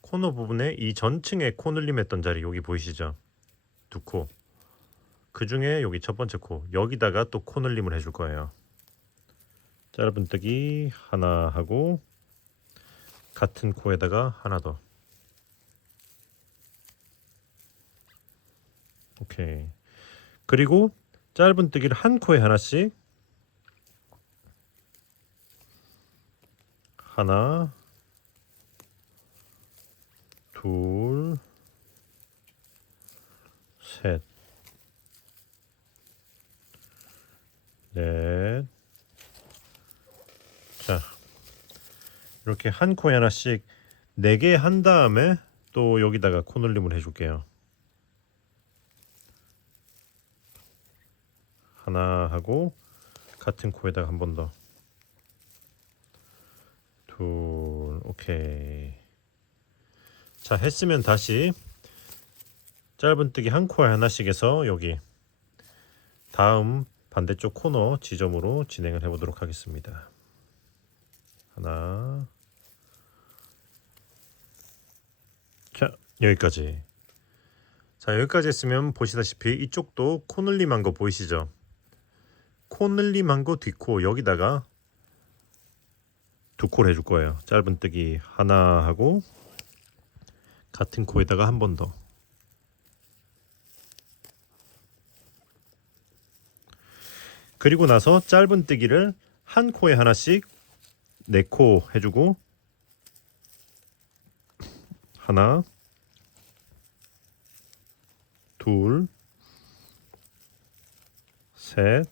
코너 부분에 이 전층에 코 늘림했던 자리 여기 보이시죠? 두 코. 그 중에 여기 첫 번째 코 여기다가 또 코 늘림을 해줄 거예요. 짧은뜨기 하나 하고 같은 코에다가 하나 더. 오케이. 그리고 짧은뜨기를 한 코에 하나씩 하나 둘 셋 넷. 자, 이렇게 한 코에 하나씩 4개 한 다음에 또 여기다가 코 늘림을 해줄게요. 하나 하고 같은 코에다가 한 번 더. 둘. 오케이. 자, 했으면 다시 짧은뜨기 한 코에 하나씩 해서 여기 다음 반대쪽 코너 지점으로 진행을 해보도록 하겠습니다. 하나. 자, 여기까지. 자, 여기까지 했으면 보시다시피 이쪽도 코 늘림한 거 보이시죠? 코 늘림한 거 뒷코 여기다가 두 코를 해줄 거예요. 짧은뜨기 하나 하고 같은 코에다가 한 번 더. 그리고 나서 짧은뜨기를 한 코에 하나씩 4코 해주고 하나 둘 셋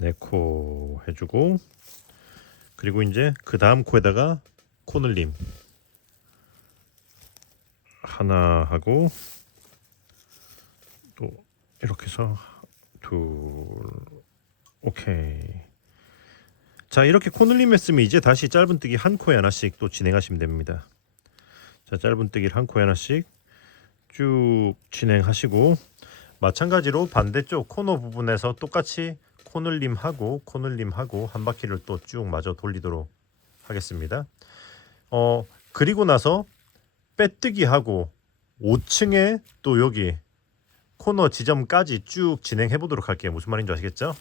4코 해주고 그리고 이제 그 다음 코에다가 코 늘림 하나 하고 또 이렇게 해서 둘. 오케이. 자, 이렇게 코 늘림 했으면 이제 다시 짧은뜨기 한 코에 하나씩 또 진행하시면 됩니다. 자, 짧은뜨기를 한 코에 하나씩 쭉 진행하시고 마찬가지로 반대쪽 코너 부분에서 똑같이 코 늘림하고 한 바퀴를 또 쭉 마저 돌리도록 하겠습니다. 그리고 나서 빼뜨기 하고 5층에 또 여기 코너 지점까지 쭉 진행해 보도록 할게요. 무슨 말인지 아시겠죠?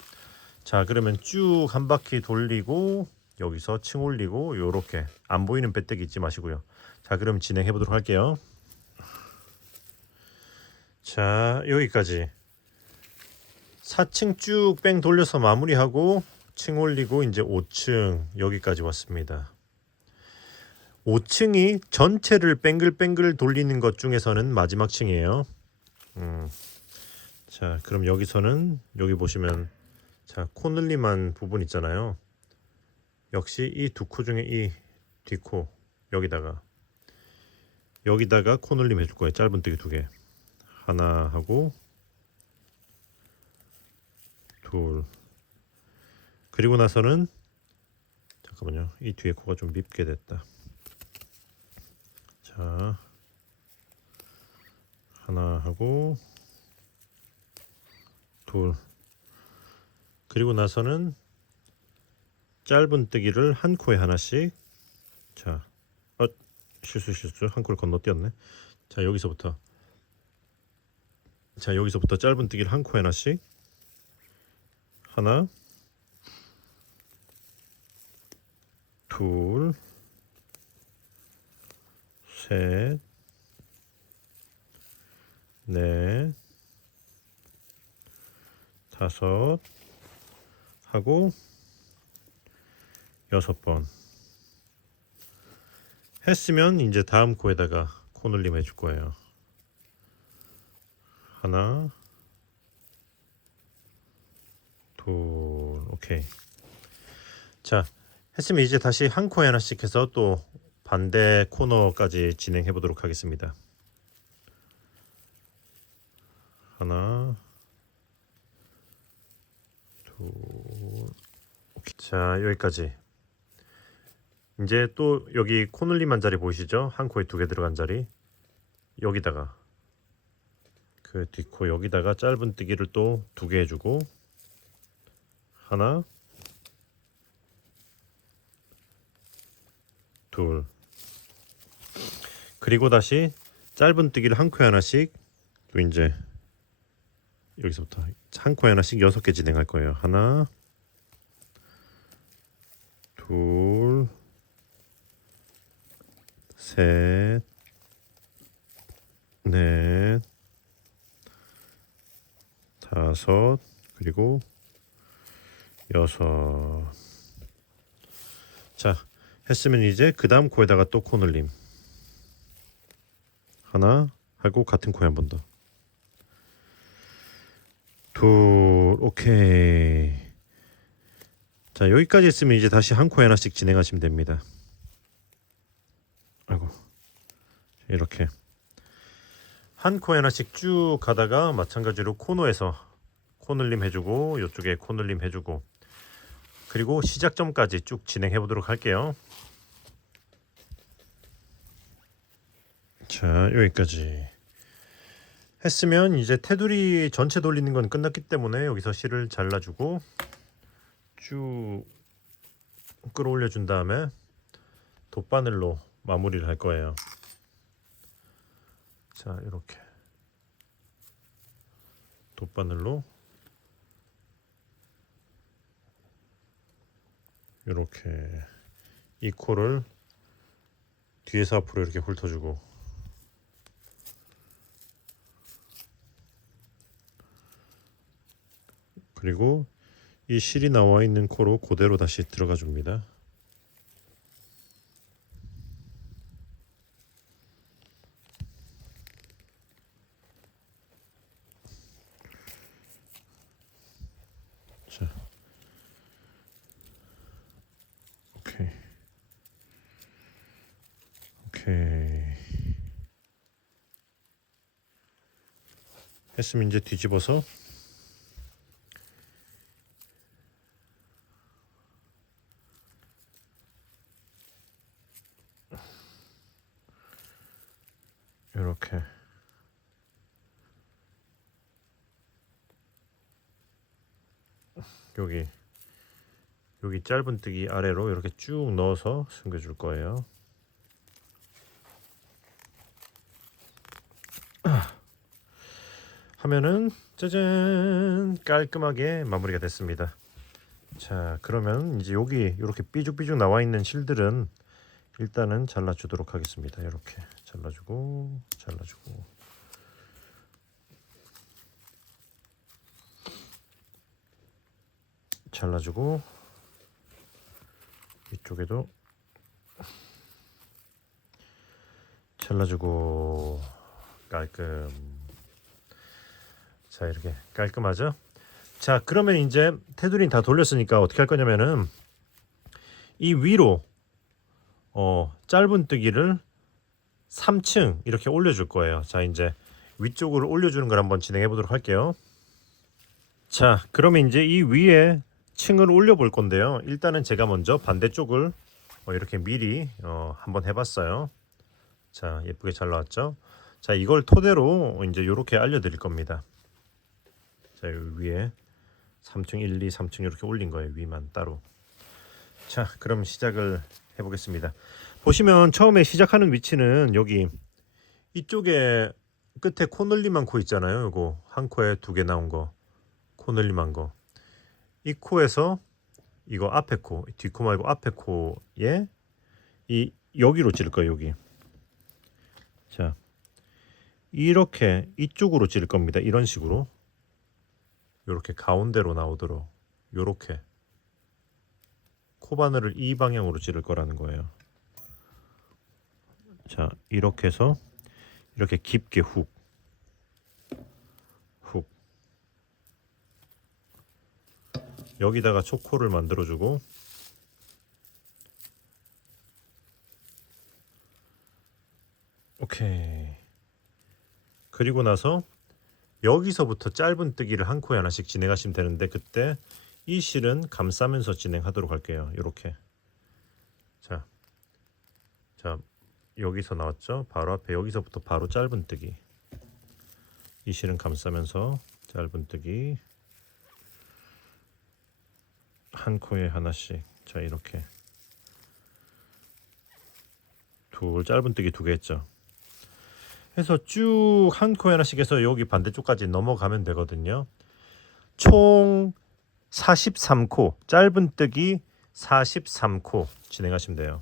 자, 그러면 쭉 한 바퀴 돌리고 여기서 층 올리고 요렇게 안 보이는 빼뜨기 잊지 마시고요. 자, 그럼 진행해 보도록 할게요. 자, 여기까지 4층 쭉 뺑 돌려서 마무리하고 층 올리고 이제 5층 여기까지 왔습니다. 5층이 전체를 뺑글뺑글 돌리는 것 중에서는 마지막 층이에요. 자, 그럼 여기서는 여기 보시면 자, 코 늘림한 부분 있잖아요. 역시 이 두 코 중에 이 뒷코 여기다가 코 늘림 해줄 거예요. 짧은뜨기 2개 하나 하고 둘. 그리고 나서는 잠깐만요. 이 뒤에 코가 좀 밉게 됐다. 자, 하나 하고 둘. 그리고 나서는 짧은뜨기를 한 코에 하나씩. 자, 실수 한 코를 건너뛰었네. 자, 여기서부터 짧은뜨기를 한 코에 하나씩 하나 둘 셋 넷, 다섯 하고 6번 했으면 이제 다음 코에다가 코늘림 해줄 거예요. 하나, 둘, 오케이. 자, 했으면 이제 다시 한 코에 하나씩 해서 또 반대 코너까지 진행해 보도록 하겠습니다. 하나, 둘, 오케이. 자, 여기까지. 이제 또 여기 코늘림한 자리 보이시죠? 한 코에 2개 들어간 자리. 여기다가 그 뒷코 여기다가 짧은뜨기를 또 2개 해주고 하나, 둘, 그리고 다시 짧은뜨기를 한 코에 하나씩 또 이제 여기서부터 한 코에 하나씩 6개 진행할 거예요. 하나, 둘, 셋, 넷, 다섯, 그리고 6. 자, 했으면 이제 그 다음 코에다가 또 코늘림 하나 하고 같은 코에 한 번 더. 둘, 오케이. 자, 여기까지 했으면 이제 다시 한 코에 하나씩 진행하시면 됩니다. 아이고, 이렇게 한 코에 하나씩 쭉 가다가 마찬가지로 코너에서 코늘림 해주고 이쪽에 코늘림 해주고 그리고 시작점까지 쭉 진행해 보도록 할게요. 자, 여기까지 했으면 이제 테두리 전체 돌리는 건 끝났기 때문에 여기서 실을 잘라주고 쭉 끌어올려 준 다음에 돗바늘로 마무리를 할 거예요. 자, 이렇게 돗바늘로 이렇게 이 코를 뒤에서 앞으로 이렇게 훑어주고 그리고 이 실이 나와 있는 코로 그대로 다시 들어가 줍니다. 자, 오케이, 오케이. 했으면 이제 뒤집어서 이렇게 여기 짧은뜨기 아래로 이렇게 쭉 넣어서 숨겨줄 거예요. 하면은 짜잔 깔끔하게 마무리가 됐습니다. 자, 그러면 이제 여기 이렇게 삐죽삐죽 나와 있는 실들은 일단은 잘라주도록 하겠습니다. 이렇게 잘라주고 잘라주고 이쪽에도 잘라주고 깔끔. 자, 이렇게 깔끔하죠? 자, 그러면 이제 테두리 다 돌렸으니까 어떻게 할 거냐면은 이 위로 짧은뜨기를 3층 이렇게 올려줄 거예요. 자, 이제 위쪽으로 올려주는 걸 한번 진행해 보도록 할게요. 자, 그러면 이제 이 위에 층을 올려볼 건데요. 일단은 제가 먼저 반대쪽을 이렇게 미리 한번 해봤어요. 자, 예쁘게 잘 나왔죠? 자, 이걸 토대로 이제 이렇게 알려드릴 겁니다. 자, 여기 위에 3층 1, 2, 3층 이렇게 올린 거예요. 위만 따로. 자, 그럼 시작을 해보겠습니다. 보시면 처음에 시작하는 위치는 여기 이쪽에 끝에 코늘림한 코 있잖아요. 요거 한 코에 2개 나온 거 코늘림한 거. 이 코에서 이거 앞에 코, 뒷코 말고 앞에 코에 이 여기로 찌를 거예요. 여기. 자, 이렇게 이쪽으로 찌를 겁니다. 이런 식으로 이렇게 가운데로 나오도록 이렇게 코바늘을 이 방향으로 찌를 거라는 거예요. 자, 이렇게 해서 이렇게 깊게 훅 여기다가 초코를 만들어주고 오케이. 그리고 나서 여기서부터 짧은 뜨기를 한 코에 하나씩 진행하시면 되는데 그때 이 실은 감싸면서 진행하도록 할게요. 이렇게 자 여기서 나왔죠. 바로 앞에 여기서부터 바로 짧은 뜨기. 이 실은 감싸면서 짧은 뜨기 한 코에 하나씩. 자 이렇게 짧은 뜨기 2개 했죠. 해서 쭉 한 코에 하나씩 해서 여기 반대쪽까지 넘어가면 되거든요. 총 43코 짧은 뜨기 43코 진행하시면 돼요.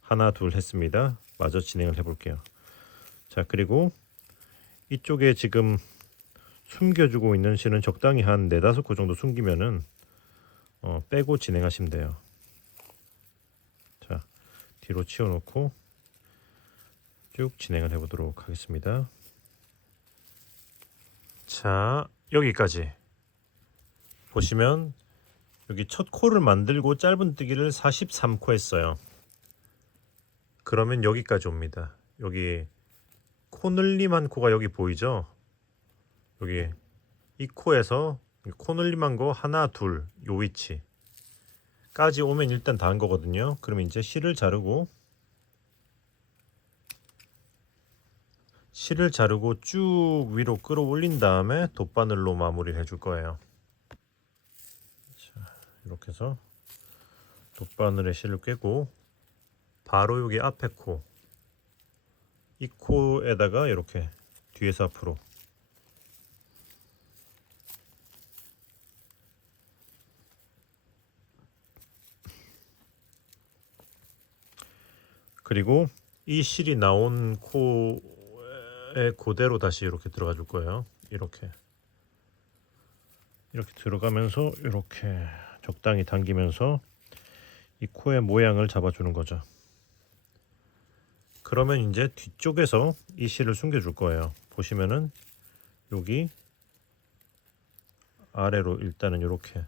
하나 둘 했습니다. 마저 진행을 해볼게요. 자 그리고 이쪽에 지금 숨겨주고 있는 실은 적당히 한 4-5코 정도 숨기면은 빼고 진행하시면 돼요. 자 뒤로 치워놓고 쭉 진행을 해보도록 하겠습니다. 자 여기까지 보시면 여기 첫 코를 만들고 짧은 뜨기를 43코 했어요. 그러면 여기까지 옵니다. 여기 코늘림한 코가 여기 보이죠? 여기 이 코에서 코늘림한 거 하나 둘 요 위치까지 오면 일단 다 한 거거든요. 그럼 이제 실을 자르고 쭉 위로 끌어올린 다음에 돗바늘로 마무리를 해줄 거예요. 자, 이렇게 해서 돗바늘에 실을 꿰고 바로 여기 앞에 코, 이 코에다가 이렇게 뒤에서 앞으로 그리고 이 실이 나온 코에 그대로 다시 이렇게 들어가 줄 거예요. 이렇게 들어가면서 이렇게 적당히 당기면서 이 코의 모양을 잡아주는 거죠. 그러면 이제 뒤쪽에서 이 실을 숨겨 줄 거예요. 보시면은 여기 아래로 일단은 이렇게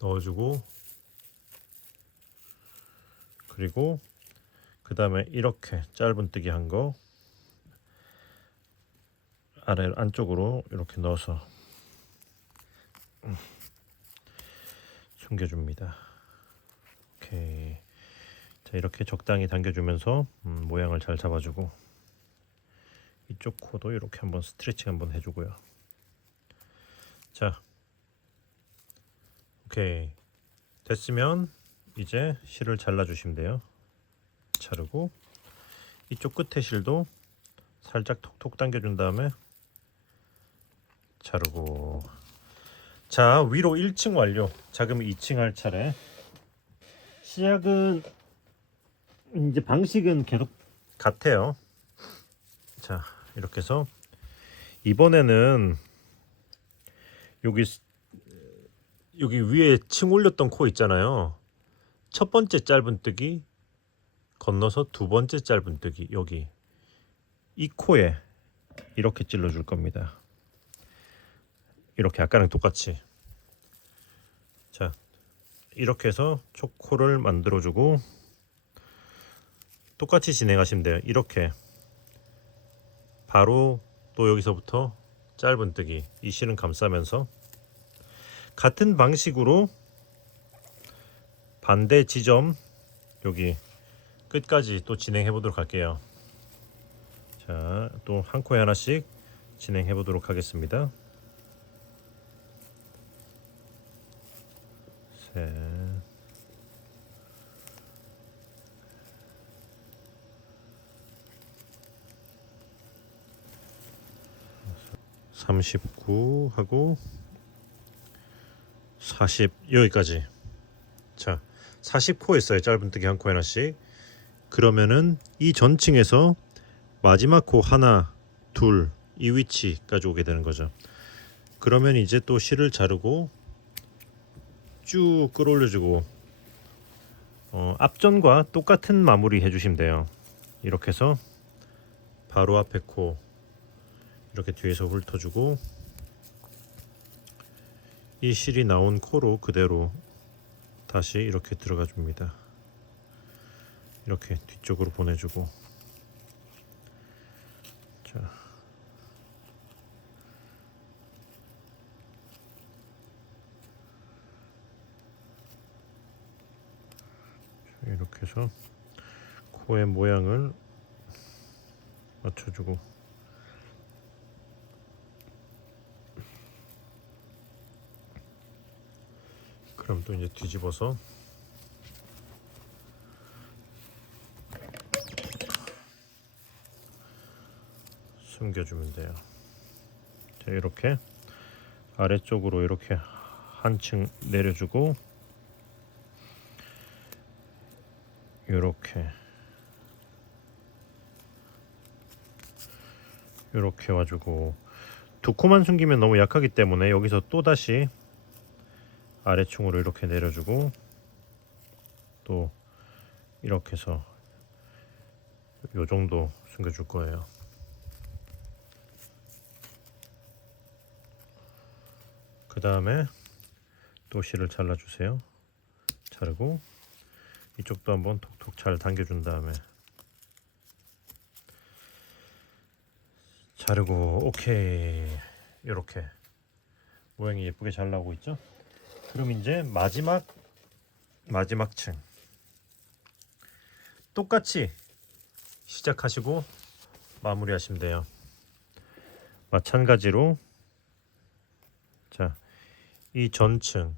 넣어주고 그리고 그 다음에 이렇게 짧은 뜨기 한 거 아래 안쪽으로 이렇게 넣어서 숨겨줍니다. 오케이. 자 이렇게 적당히 당겨주면서 모양을 잘 잡아주고 이쪽 코도 이렇게 한번 스트레칭 한번 해주고요. 자 오케이 됐으면 이제 실을 잘라주시면 돼요. 자르고 이쪽 끝에 실도 살짝 톡톡 당겨준 다음에 자르고 자 위로 1층 완료. 자 그럼 2층 할 차례. 시작은 이제 방식은 계속 같아요. 자 이렇게 해서 이번에는 여기 위에 층 올렸던 코 있잖아요. 첫 번째 짧은 뜨기 건너서 두 번째 짧은 뜨기 여기 이 코에 이렇게 찔러 줄 겁니다. 이렇게 아까랑 똑같이. 자 이렇게 해서 초코를 만들어 주고 똑같이 진행하시면 돼요. 이렇게 바로 또 여기서부터 짧은 뜨기 이 실은 감싸면서 같은 방식으로 반대 지점 여기 끝까지 또 진행해 보도록 할게요. 자, 또 한 코에 하나씩 진행해 보도록 하겠습니다. 셋, 39 하고 40 여기까지. 자 40코 했어요. 짧은 뜨기 한 코 하나씩. 그러면은 이 전층에서 마지막 코 하나, 둘, 이 위치까지 오게 되는 거죠. 그러면 이제 또 실을 자르고 쭉 끌어올려주고 앞전과 똑같은 마무리 해주시면 돼요. 이렇게 해서 바로 앞에 코 이렇게 뒤에서 훑어주고 이 실이 나온 코로 그대로 다시 이렇게 들어가 줍니다. 이렇게 뒤쪽으로 보내주고 자 이렇게 해서 코의 모양을 맞춰주고 그럼 또 이제 뒤집어서 숨겨주면 돼요. 자, 이렇게 아래쪽으로 이렇게 한층 내려주고 이렇게 와주고 두 코만 숨기면 너무 약하기 때문에 여기서 또 다시 아래층으로 이렇게 내려주고 또 이렇게 해서 요 정도 숨겨줄 거예요. 그 다음에 또 실을 잘라주세요. 자르고 이쪽도 한번 톡톡 잘 당겨준 다음에 자르고 오케이. 이렇게 모양이 예쁘게 잘 나오고 있죠. 그럼 이제 마지막 층 똑같이 시작하시고 마무리하시면 돼요. 마찬가지로 자, 이 전층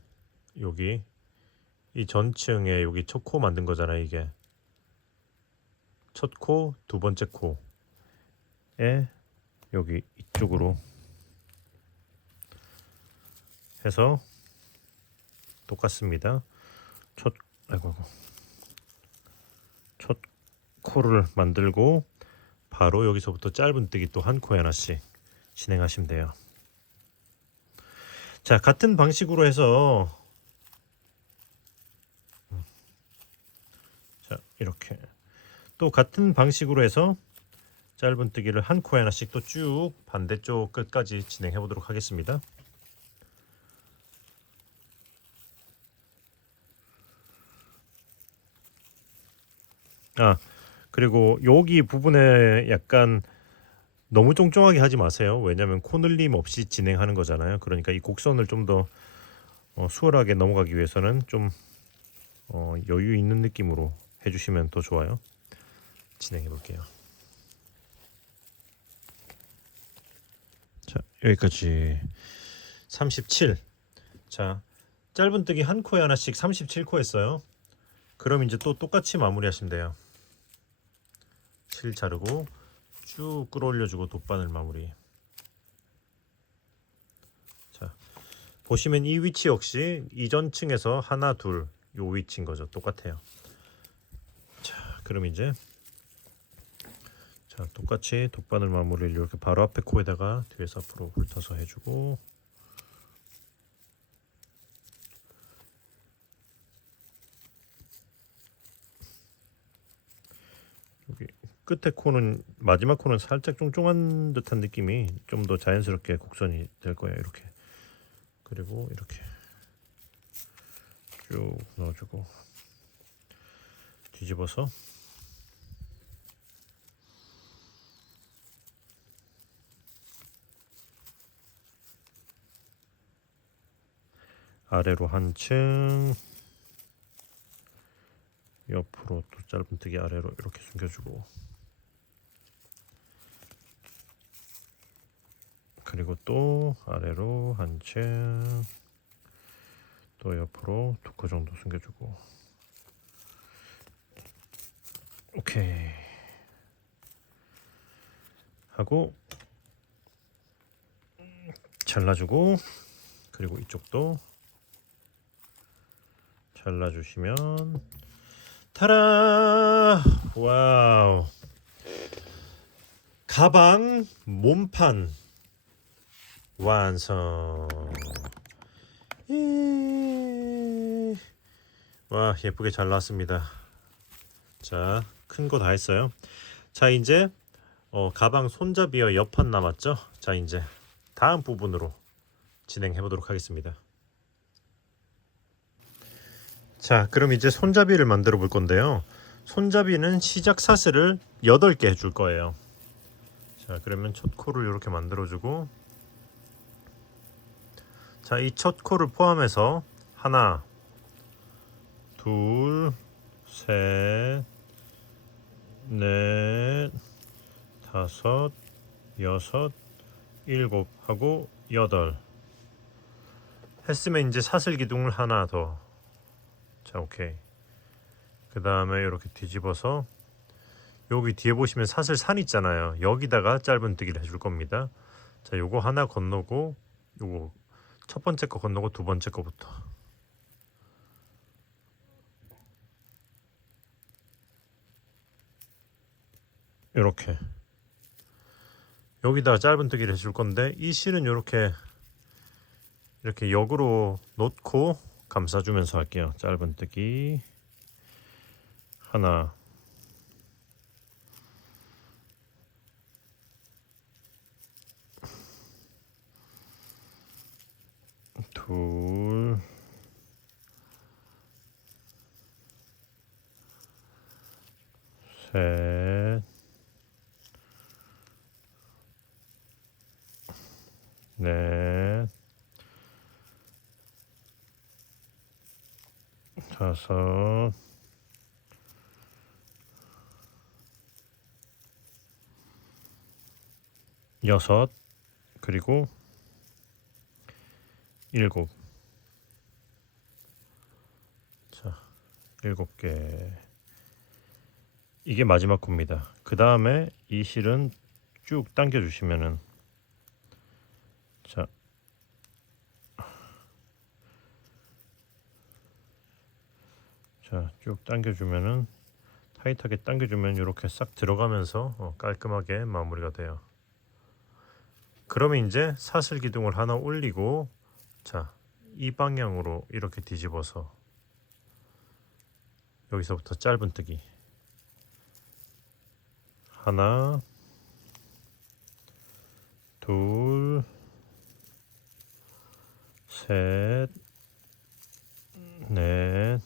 여기 이 전층에 여기 첫 코 만든 거잖아요. 이게 첫 코, 두 번째 코에 여기 이쪽으로 해서 똑같습니다. 첫 코를 만들고 바로 여기서부터 짧은뜨기 또 한 코에 하나씩 진행하시면 돼요. 자, 같은 방식으로 해서 자, 이렇게 또 같은 방식으로 해서 짧은뜨기를 한 코에 하나씩 또 쭉 반대쪽 끝까지 진행해 보도록 하겠습니다. 그리고 여기 부분에 약간 너무 쫑쫑하게 하지 마세요. 왜냐면 코늘림 없이 진행하는 거잖아요. 그러니까 이 곡선을 좀 더 수월하게 넘어가기 위해서는 좀 여유 있는 느낌으로 해주시면 더 좋아요. 진행해 볼게요. 자, 여기까지 37. 자, 짧은뜨기 한 코에 하나씩 37코 했어요. 그럼 이제 또 똑같이 마무리 하시면 돼요. 실 자르고 쭉 끌어올려주고 돗바늘 마무리. 자, 보시면 이 위치 역시 이전 층에서 하나 둘 요 위치인 거죠. 똑같아요. 자, 그럼 이제 자, 똑같이 돗바늘 마무리를 이렇게 바로 앞에 코에다가 뒤에서 앞으로 훑어서 해주고 여기 끝에 코는 마지막 코는 살짝 쫑쫑한 듯한 느낌이 좀 더 자연스럽게 곡선이 될 거예요. 이렇게 그리고 이렇게 쭉 넣어주고 뒤집어서 아래로 한층 옆으로 또 짧은뜨기 아래로 이렇게 숨겨주고 그리고 또 아래로 한층 또 옆으로 두 코 정도 숨겨주고 오케이 하고 잘라주고 그리고 이쪽도 잘라주시면 타라 와우 가방 몸판 완성. 와, 예쁘게 잘 나왔습니다. 자, 큰 거 다 했어요. 자, 이제 가방 손잡이와 옆판 남았죠. 자, 이제 다음 부분으로 진행해 보도록 하겠습니다. 자, 그럼 이제 손잡이를 만들어 볼 건데요. 손잡이는 시작 사슬을 8개 해줄 거예요. 자, 그러면 첫 코를 이렇게 만들어 주고, 자, 이 첫 코를 포함해서 하나, 둘, 셋, 넷, 다섯, 여섯, 일곱 하고 여덟 했으면 이제 사슬 기둥을 하나 더. 자, 오케이. 그 다음에 이렇게 뒤집어서 여기 뒤에 보시면 사슬 산 있잖아요. 여기다가 짧은뜨기를 해줄 겁니다. 자, 요거 하나 건너고, 요거 첫 번째 거 건너고 두 번째 거부터. 이렇게 여기다가 짧은뜨기를 해줄 건데, 이 실은 이렇게 역으로 놓고 감싸주면서 할게요. 짧은뜨기 하나, 둘, 셋, 넷, 다섯, 여섯, 그리고 일곱. 자, 7개. 이게 마지막 코입니다. 그 다음에 이 실은 쭉 당겨 주시면은, 자, 쭉 당겨주면은, 타이트하게 당겨주면 이렇게 싹 들어가면서 깔끔하게 마무리가 돼요. 그러면 이제 사슬 기둥을 하나 올리고, 자, 이 방향으로 이렇게 뒤집어서 여기서부터 짧은뜨기 하나, 둘, 셋, 넷,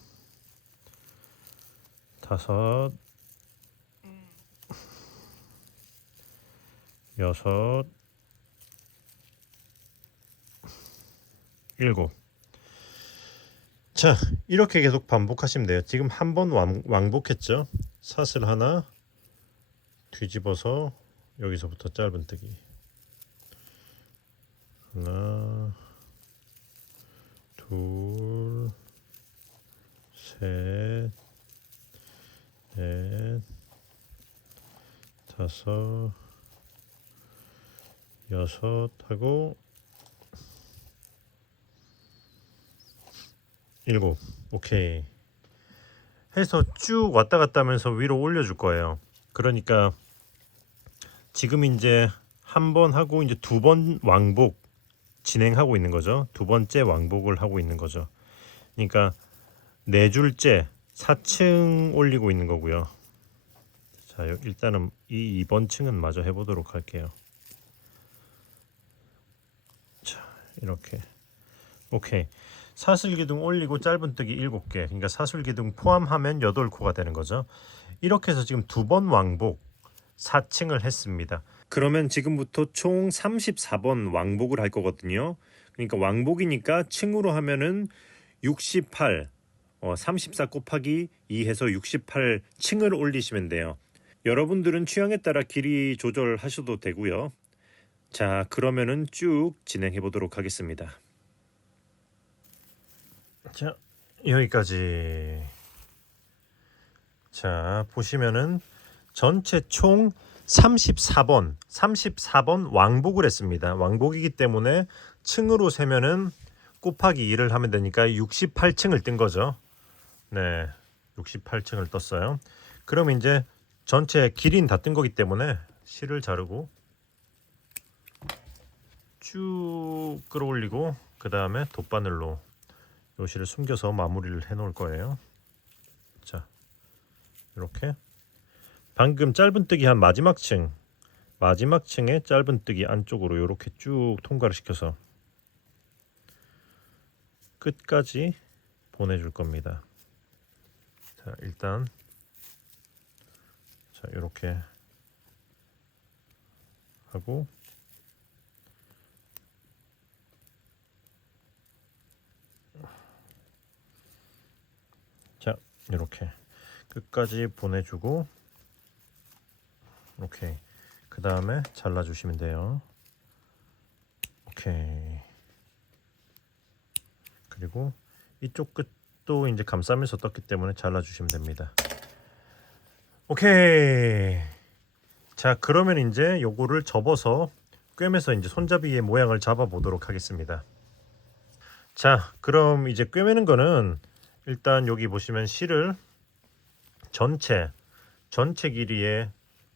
다섯, 여섯, 일곱. 자, 이렇게 계속 반복하시면 돼요. 지금 한 번 왕복했죠. 사슬 하나 뒤집어서 여기서부터 짧은뜨기 하나, 둘, 셋, 넷, 다섯, 여섯 하고 일곱. 오케이. 해서 쭉 왔다 갔다 하면서 위로 올려줄 거예요. 그러니까 지금 이제 한 번 하고 이제 두 번 왕복 진행하고 있는 거죠. 두 번째 왕복을 하고 있는 거죠. 그러니까 네 줄째 4층 올리고 있는 거고요. 자, 일단은 이 2번 층은 마저 해보도록 할게요. 자, 이렇게. 오케이. 사슬 기둥 올리고 짧은뜨기 7개. 그러니까 사슬 기둥 포함하면 8코가 되는 거죠. 이렇게 해서 지금 두 번 왕복 4층을 했습니다. 그러면 지금부터 총 34번 왕복을 할 거거든요. 그러니까 왕복이니까 층으로 하면은 68, 34 곱하기 2 해서 68층을 올리시면 돼요. 여러분들은 취향에 따라 길이 조절하셔도 되고요. 자, 그러면은 쭉 진행해 보도록 하겠습니다. 자, 여기까지. 자, 보시면은 전체 총 34번 왕복을 했습니다. 왕복이기 때문에 층으로 세면은 곱하기 2를 하면 되니까 68층을 뜬 거죠. 네, 68층을 떴어요. 그럼 이제 전체 길이는 다 뜬 거기 때문에 실을 자르고 쭉 끌어올리고 그 다음에 돗바늘로 요 실을 숨겨서 마무리를 해 놓을 거예요. 자, 이렇게 방금 짧은뜨기 한 마지막 층의 짧은뜨기 안쪽으로 이렇게 쭉 통과를 시켜서 끝까지 보내줄 겁니다. 자, 일단 자, 이렇게 하고 자, 이렇게 끝까지 보내주고 오케이. 그 다음에 잘라주시면 돼요. 오케이. 그리고 이쪽 끝도 이제 감싸면서 떴기 때문에 잘라주시면 됩니다. 오케이. 자, 그러면 이제 요거를 접어서 꿰매서 이제 손잡이의 모양을 잡아 보도록 하겠습니다. 자, 그럼 이제 꿰매는 거는 일단 여기 보시면 실을 전체 길이에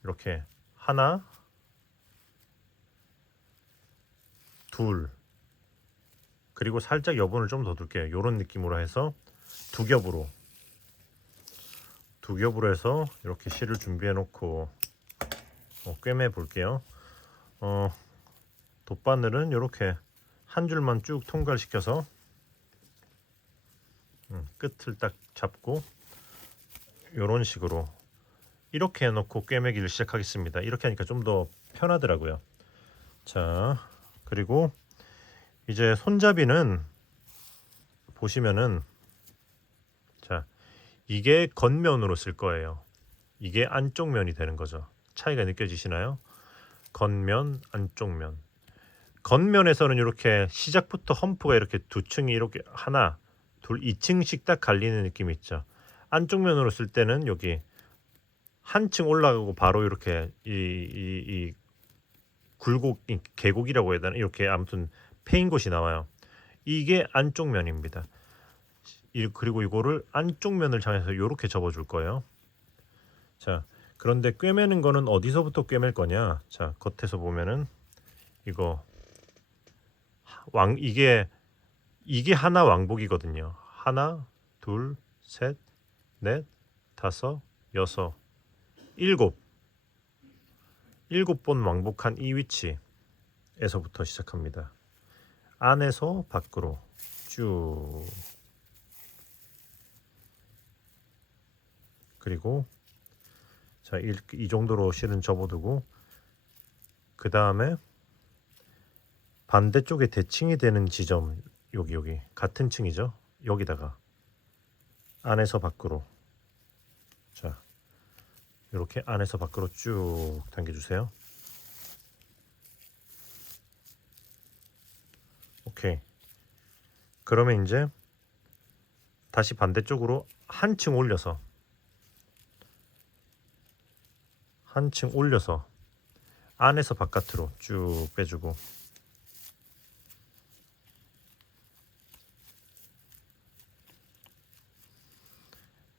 이렇게 하나, 둘, 그리고 살짝 여분을 좀 더 둘게요. 이런 느낌으로 해서 두 겹으로 해서 이렇게 실을 준비해 놓고 꿰매 볼게요. 돗바늘은 이렇게 한 줄만 쭉 통과시켜서 끝을 딱 잡고 이런 식으로 이렇게 해놓고 꿰매기를 시작하겠습니다. 이렇게 하니까 좀 더 편하더라고요. 자, 그리고 이제 손잡이는 보시면은 자, 이게 겉면으로 쓸 거예요. 이게 안쪽 면이 되는 거죠. 차이가 느껴지시나요? 겉면, 안쪽 면. 겉면에서는 이렇게 시작부터 험프가 이렇게 두 층이 이렇게 하나, 둘, 2층씩 딱 갈리는 느낌이 있죠. 안쪽 면으로 쓸 때는 여기 한 층 올라가고 바로 이렇게 이 굴곡, 계곡이라고 해야 되나? 이렇게 아무튼 패인 곳이 나와요. 이게 안쪽 면입니다. 그리고 이거를 안쪽 면을 향해서 이렇게 접어줄 거예요. 자, 그런데 꿰매는 거는 어디서부터 꿰맬 거냐? 자, 겉에서 보면은 이거 이게 하나 왕복이거든요. 하나, 둘, 셋, 넷, 다섯, 여섯, 일곱 번 왕복한 이 위치에서부터 시작합니다. 안에서 밖으로 쭉. 그리고 자, 이 정도로 실은 접어두고 그 다음에 반대쪽에 대칭이 되는 지점 여기 같은 층이죠. 여기다가 안에서 밖으로 자, 이렇게 안에서 밖으로 쭉 당겨주세요. 오케이. 그러면 이제 다시 반대쪽으로 한 층 올려서 안에서 바깥으로 쭉 빼주고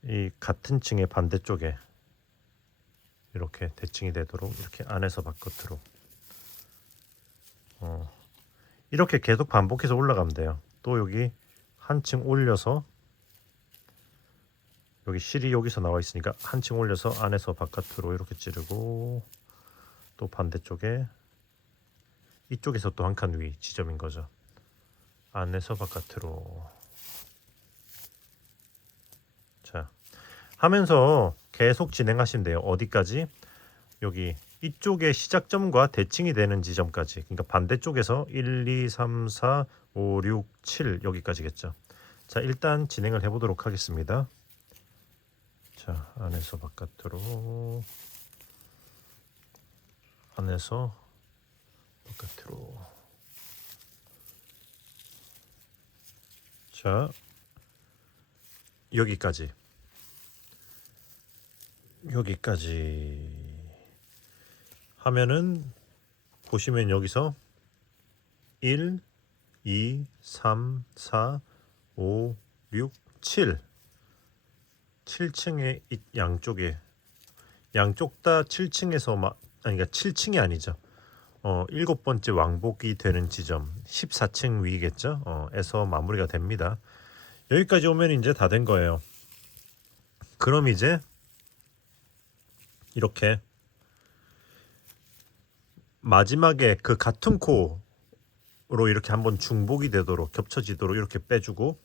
이 같은 층의 반대쪽에 이렇게 대칭이 되도록 이렇게 안에서 바깥으로 이렇게 계속 반복해서 올라가면 돼요. 또 여기 한 층 올려서 여기 실이 여기서 나와 있으니까 한 층 올려서 안에서 바깥으로 이렇게 찌르고 또 반대쪽에 이쪽에서 또 한 칸 위 지점인 거죠. 안에서 바깥으로 자 하면서 계속 진행하시면 돼요. 어디까지? 여기 이쪽의 시작점과 대칭이 되는 지점까지. 그러니까 반대쪽에서 1, 2, 3, 4, 5, 6, 7 여기까지겠죠. 자, 일단 진행을 해보도록 하겠습니다. 자, 안에서 바깥으로 안에서 바깥으로 자, 여기까지 하면은 보시면 여기서 1, 2, 3, 4, 5, 6, 7층의 양쪽 다 7층에서 아니 그러니까 7층이 아니죠. 7번째 왕복이 되는 지점 14층 위겠죠. 에서 마무리가 됩니다. 여기까지 오면 이제 다 된 거예요. 그럼 이제 이렇게 마지막에 그 같은 코로 이렇게 한번 중복이 되도록 겹쳐지도록 이렇게 빼주고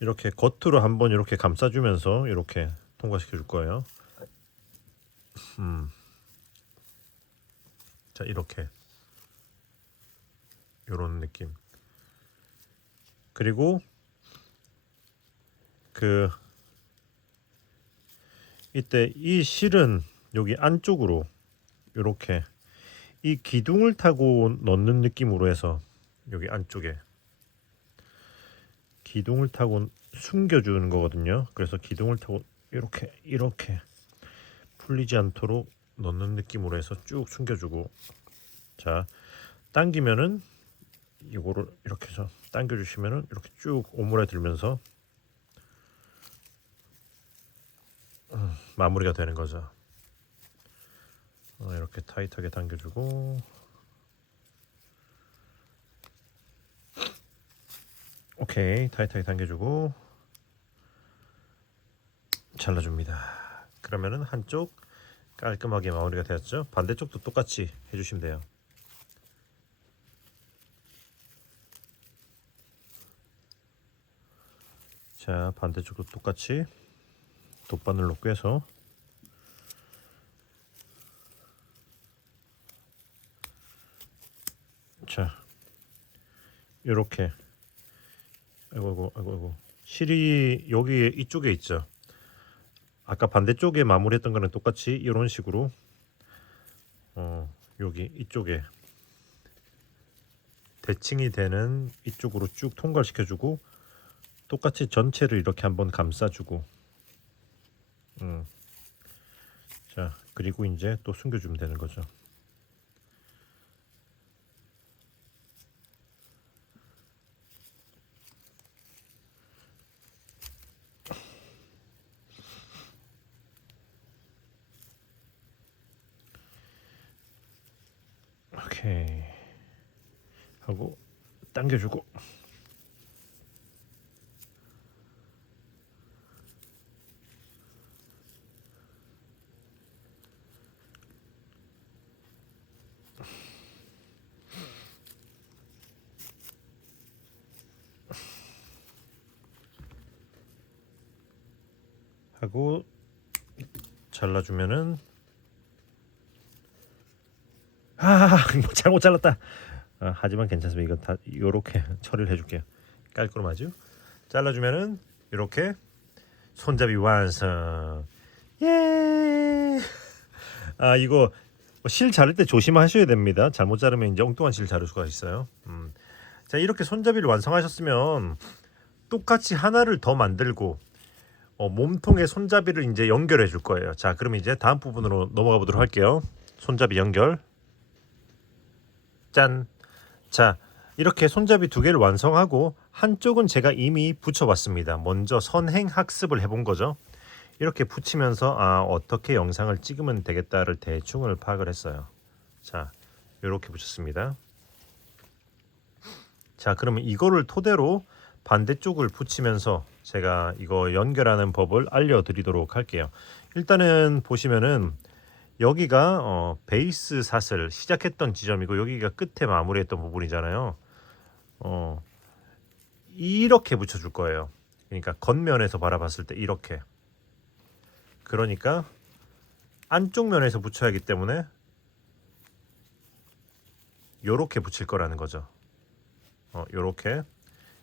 이렇게 겉으로 한번 이렇게 감싸주면서 이렇게 통과시켜 줄 거예요. 자 이렇게 요런 느낌. 그리고 그 이때 이 실은 여기 안쪽으로 이렇게 이 기둥을 타고 넣는 느낌으로 해서 여기 안쪽에 기둥을 타고 숨겨주는 거거든요. 그래서 기둥을 타고 이렇게 풀리지 않도록 넣는 느낌으로 해서 쭉 숨겨주고, 자 당기면은 이거를 이렇게 해서 당겨주시면은 이렇게 쭉 오므라들면서 마무리가 되는 거죠. 이렇게 타이트하게 당겨주고, 오케이 타이트하게 당겨주고 잘라줍니다. 그러면은 한쪽 깔끔하게 마무리가 되었죠. 반대쪽도 똑같이 해주시면 돼요. 자 반대쪽도 똑같이 돗바늘로 꿰서 자 요렇게 아이고 실이 여기 이쪽에 있죠. 아까 반대쪽에 마무리했던 거는 똑같이 이런 식으로 여기 이쪽에 대칭이 되는 이쪽으로 쭉 통과시켜주고 똑같이 전체를 이렇게 한번 감싸주고 자 그리고 이제 또 숨겨주면 되는 거죠. 오케이 하고 당겨주고 하고 잘라주면은 잘못 잘랐다. 하지만 괜찮습니다. 이건 다 요렇게 처리를 해줄게요. 깔끔하죠? 잘라주면은 이렇게 손잡이 완성. 예. 이거 실 자를 때 조심하셔야 됩니다. 잘못 자르면 이제 엉뚱한 실 자를 수가 있어요. 자 이렇게 손잡이를 완성하셨으면 똑같이 하나를 더 만들고 몸통에 손잡이를 이제 연결해 줄 거예요. 자 그럼 이제 다음 부분으로 넘어가 보도록 할게요. 손잡이 연결. 짠. 자 이렇게 손잡이 두 개를 완성하고 한쪽은 제가 이미 붙여봤습니다. 먼저 선행 학습을 해본 거죠. 이렇게 붙이면서 어떻게 영상을 찍으면 되겠다를 대충을 파악을 했어요. 자 이렇게 붙였습니다. 자 그러면 이거를 토대로 반대쪽을 붙이면서 제가 이거 연결하는 법을 알려드리도록 할게요. 일단은 보시면은 여기가 베이스 샷을 시작했던 지점이고 여기가 끝에 마무리했던 부분이잖아요. 이렇게 붙여줄 거예요. 그러니까 겉면에서 바라봤을 때 이렇게. 그러니까 안쪽 면에서 붙여야 하기 때문에 요렇게 붙일 거라는 거죠. 요렇게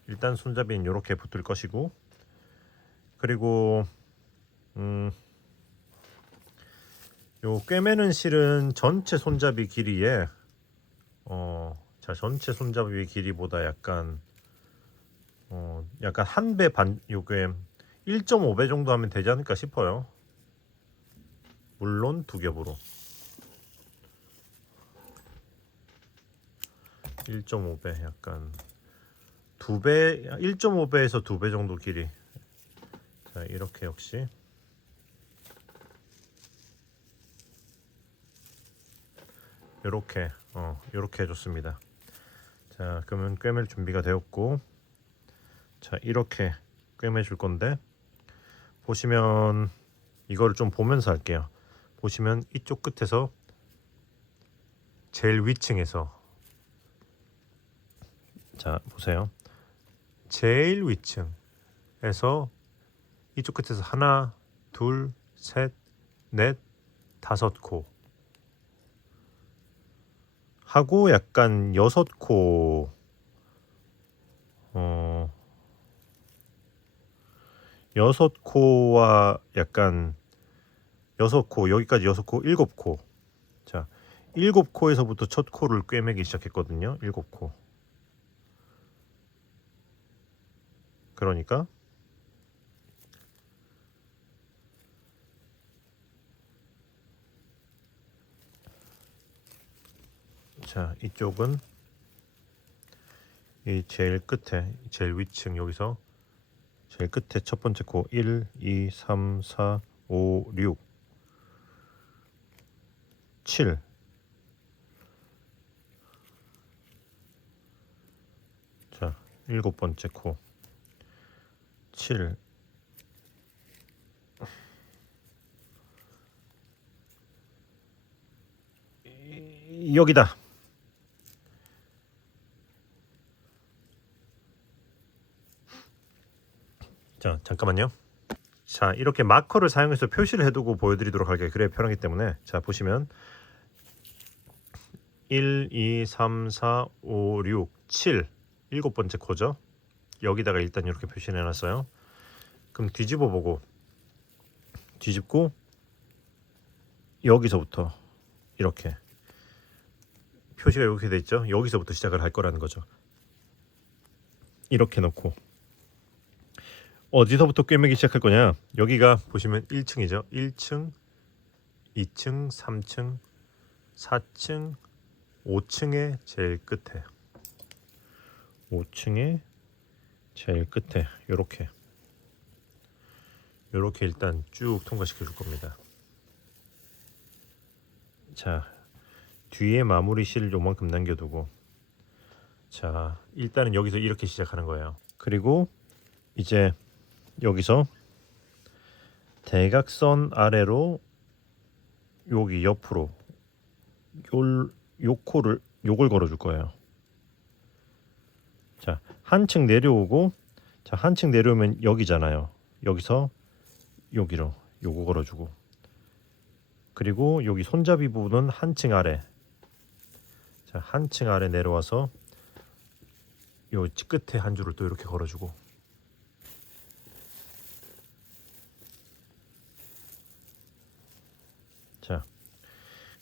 일단 손잡이는 요렇게 붙을 것이고, 그리고 요 꿰매는 실은 전체 손잡이 길이에 자 전체 손잡이 길이보다 약간 한 배 반, 요게 1.5배 정도 하면 되지 않을까 싶어요. 물론 두 겹으로 1.5배 약간 2배 1.5배에서 2배 정도 길이. 자 이렇게 역시 요렇게 해줬습니다. 자, 그러면 꿰맬 준비가 되었고, 자, 이렇게 꿰매 줄 건데, 보시면 이거를 좀 보면서 할게요. 보시면 이쪽 끝에서 제일 위층에서, 자 보세요, 제일 위층에서 이쪽 끝에서 하나, 둘, 셋, 넷, 다섯 코 하고 약간 여섯 코, 여섯 코와 약간 여섯 코, 여기까지 여섯 코, 일곱 코. 자, 일곱 코에서부터 첫 코를 꿰매기 시작했거든요. 일곱 코. 그러니까 자, 이쪽은 이 제일 끝에, 제일 위층, 여기서 제일 끝에 첫 번째 코 1, 2, 3, 4, 5, 6, 7. 자, 일곱 번째 코 7. 여기다. 자, 잠깐만요. 자, 이렇게 마커를 사용해서 표시를 해두고 보여드리도록 할게요. 그래야 편하기 때문에. 자, 보시면 1, 2, 3, 4, 5, 6, 7 일곱 번째 코죠. 여기다가 일단 이렇게 표시를 해놨어요. 그럼 뒤집어 보고, 뒤집고 여기서부터 이렇게 표시가 이렇게 돼 있죠. 여기서부터 시작을 할 거라는 거죠. 이렇게 놓고 어디서부터 꿰매기 시작할 거냐? 여기가 보시면 1층이죠. 1층, 2층, 3층, 4층, 5층의 제일 끝에, 5층의 제일 끝에 요렇게 일단 쭉 통과시켜 줄 겁니다. 자, 뒤에 마무리 실 요만큼 남겨두고, 자, 일단은 여기서 이렇게 시작하는 거예요. 그리고 이제 여기서 대각선 아래로 여기 옆으로 요 코를 요걸 걸어줄 거예요. 자, 한층 내려오고, 자, 한층 내려오면 여기잖아요. 여기서 여기로 요거 걸어주고, 그리고 여기 손잡이 부분은 한층 아래, 자, 한층 아래 내려와서 요 끝에 한 줄을 또 이렇게 걸어주고, 자,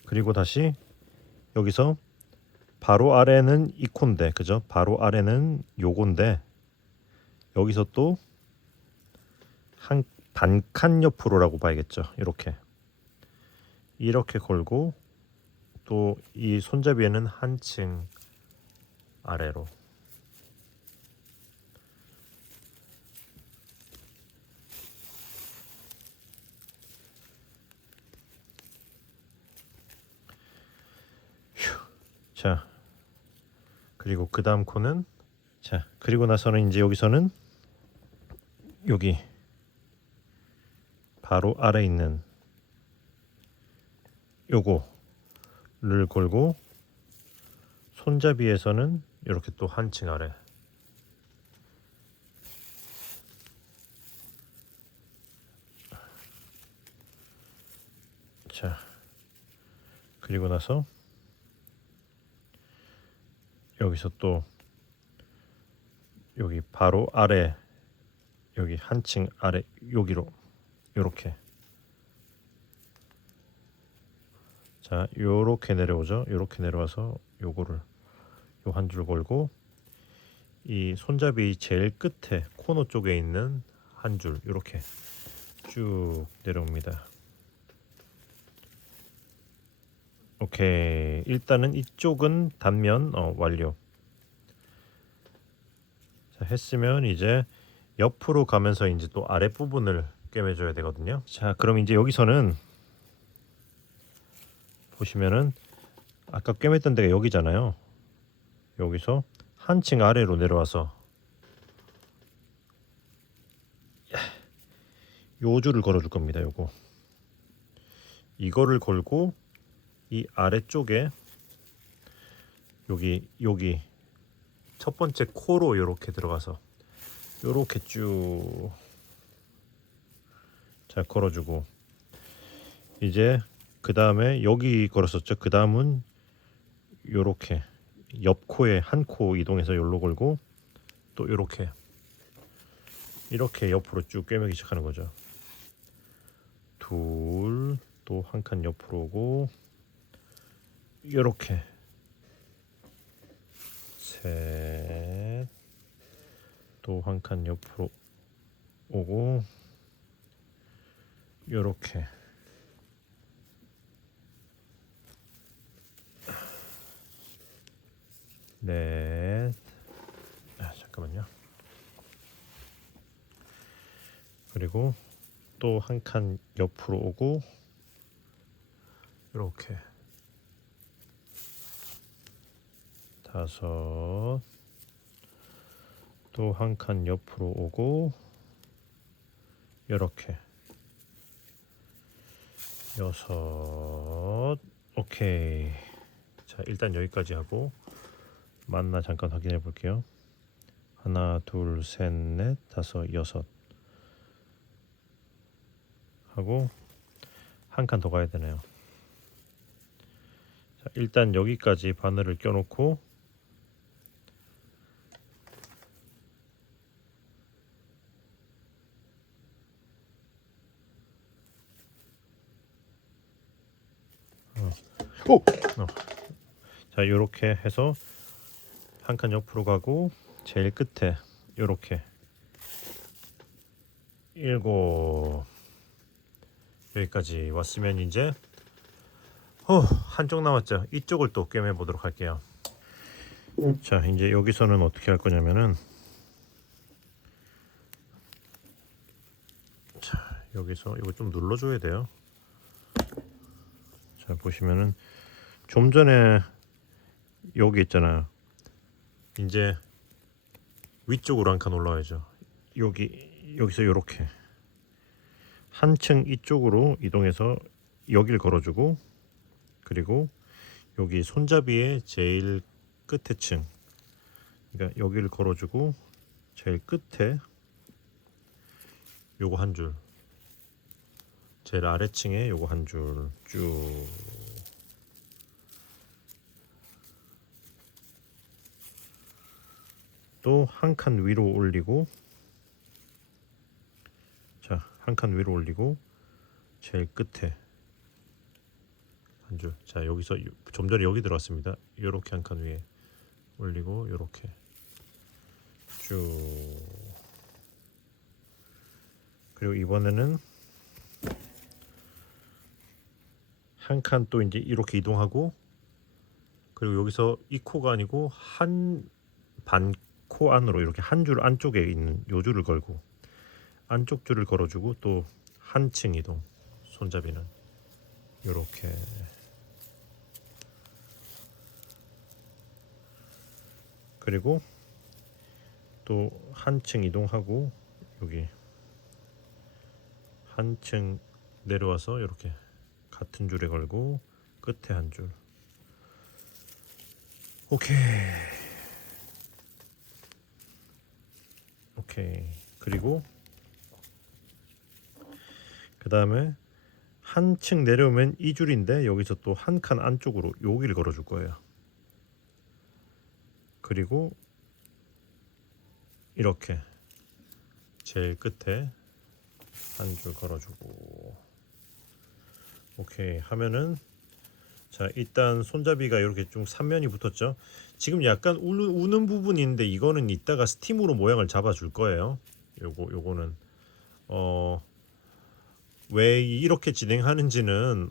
그리고 다시 여기서 바로 아래는 이 코인데, 그죠? 바로 아래는 요건데, 여기서 또 한 반칸 옆으로라고 봐야겠죠. 이렇게 걸고, 또 이 손잡이에는 한층 아래로, 자, 그리고 그 다음 코는, 자, 그리고 나서는 이제 여기서는 여기 바로 아래 있는 요거를 걸고, 손잡이에서는 이렇게 또 한층 아래, 자, 그리고 나서 여기서 또 여기 바로 아래, 여기 한층 아래, 여기로 요렇게, 자, 요렇게 내려오죠. 요렇게 내려와서 요거를 요 한 줄 걸고, 이 손잡이 제일 끝에 코너 쪽에 있는 한 줄 요렇게 쭉 내려옵니다. 오케이, 일단은 이쪽은 단면 완료. 자, 했으면 이제 옆으로 가면서 이제 또 아랫부분을 꿰매줘야 되거든요. 자, 그럼 이제 여기서는 보시면은 아까 꿰맸던 데가 여기잖아요. 여기서 한층 아래로 내려와서 요 줄을 걸어줄 겁니다. 요거 이거를 걸고 이 아래쪽에 여기 첫 번째 코로 이렇게 들어가서 요렇게 쭉 잘 걸어주고, 이제 그 다음에 여기 걸었었죠. 그 다음은 요렇게 옆 코에 한 코 이동해서 요로 걸고 또 요렇게 이렇게 옆으로 쭉 꿰매기 시작하는 거죠. 둘, 또 한 칸 옆으로 오고, 요렇게 셋, 또 한 칸 옆으로 오고, 요렇게 넷, 잠깐만요. 그리고 또 한 칸 옆으로 오고, 이렇게 다섯, 또 한 칸 옆으로 오고, 이렇게 여섯. 오케이. 자, 일단 여기까지 하고 맞나 잠깐 확인해 볼게요. 하나, 둘, 셋, 넷, 다섯, 여섯 하고 한 칸 더 가야 되네요. 자, 일단 여기까지 바늘을 껴놓고 자, 요렇게 해서 한 칸 옆으로 가고 제일 끝에 요렇게 일곱. 여기까지 왔으면 이제 한쪽 남았죠. 이쪽을 또 꿰매 보도록 할게요. 자, 이제 여기서는 어떻게 할 거냐면은, 자, 여기서 이거 좀 눌러줘야 돼요. 자, 보시면은 좀 전에 여기 있잖아요. 이제 위쪽으로 한 칸 올라와야죠. 여기서 이렇게 한층 이쪽으로 이동해서 여기를 걸어주고, 그리고 여기 손잡이의 제일 끝에 층, 그러니까 여기를 걸어주고 제일 끝에 요거 한 줄, 제일 아래층에 요거 한 줄 쭉. 또 한 칸 위로 올리고, 자, 한 칸 위로 올리고 제일 끝에 한 줄. 자, 여기서 좀 전에 여기 들어왔습니다. 요렇게 한 칸 위에 올리고 요렇게 쭉. 그리고 이번에는 한 칸 또 이제 이렇게 이동하고, 그리고 여기서 이 코가 아니고 한 반 코 안으로 이렇게 한 줄 안쪽에 있는 요 줄을 걸고 안쪽 줄을 걸어주고 또 한층 이동. 손잡이는 요렇게. 그리고 또 한층 이동하고 여기 한층 내려와서 이렇게 같은 줄에 걸고 끝에 한 줄. 오케이. 그리고 그 다음에 한층 내려오면 이 줄인데 여기서 또 한 칸 안쪽으로 여기를 걸어줄 거예요. 그리고 이렇게 제일 끝에 한 줄 걸어주고. 오케이 하면은, 자, 일단 손잡이가 이렇게 좀 삼면이 붙었죠. 지금 약간 우는 부분이 있는데 이거는 이따가 스팀으로 모양을 잡아줄 거예요. 요거는 왜 이렇게 진행하는지는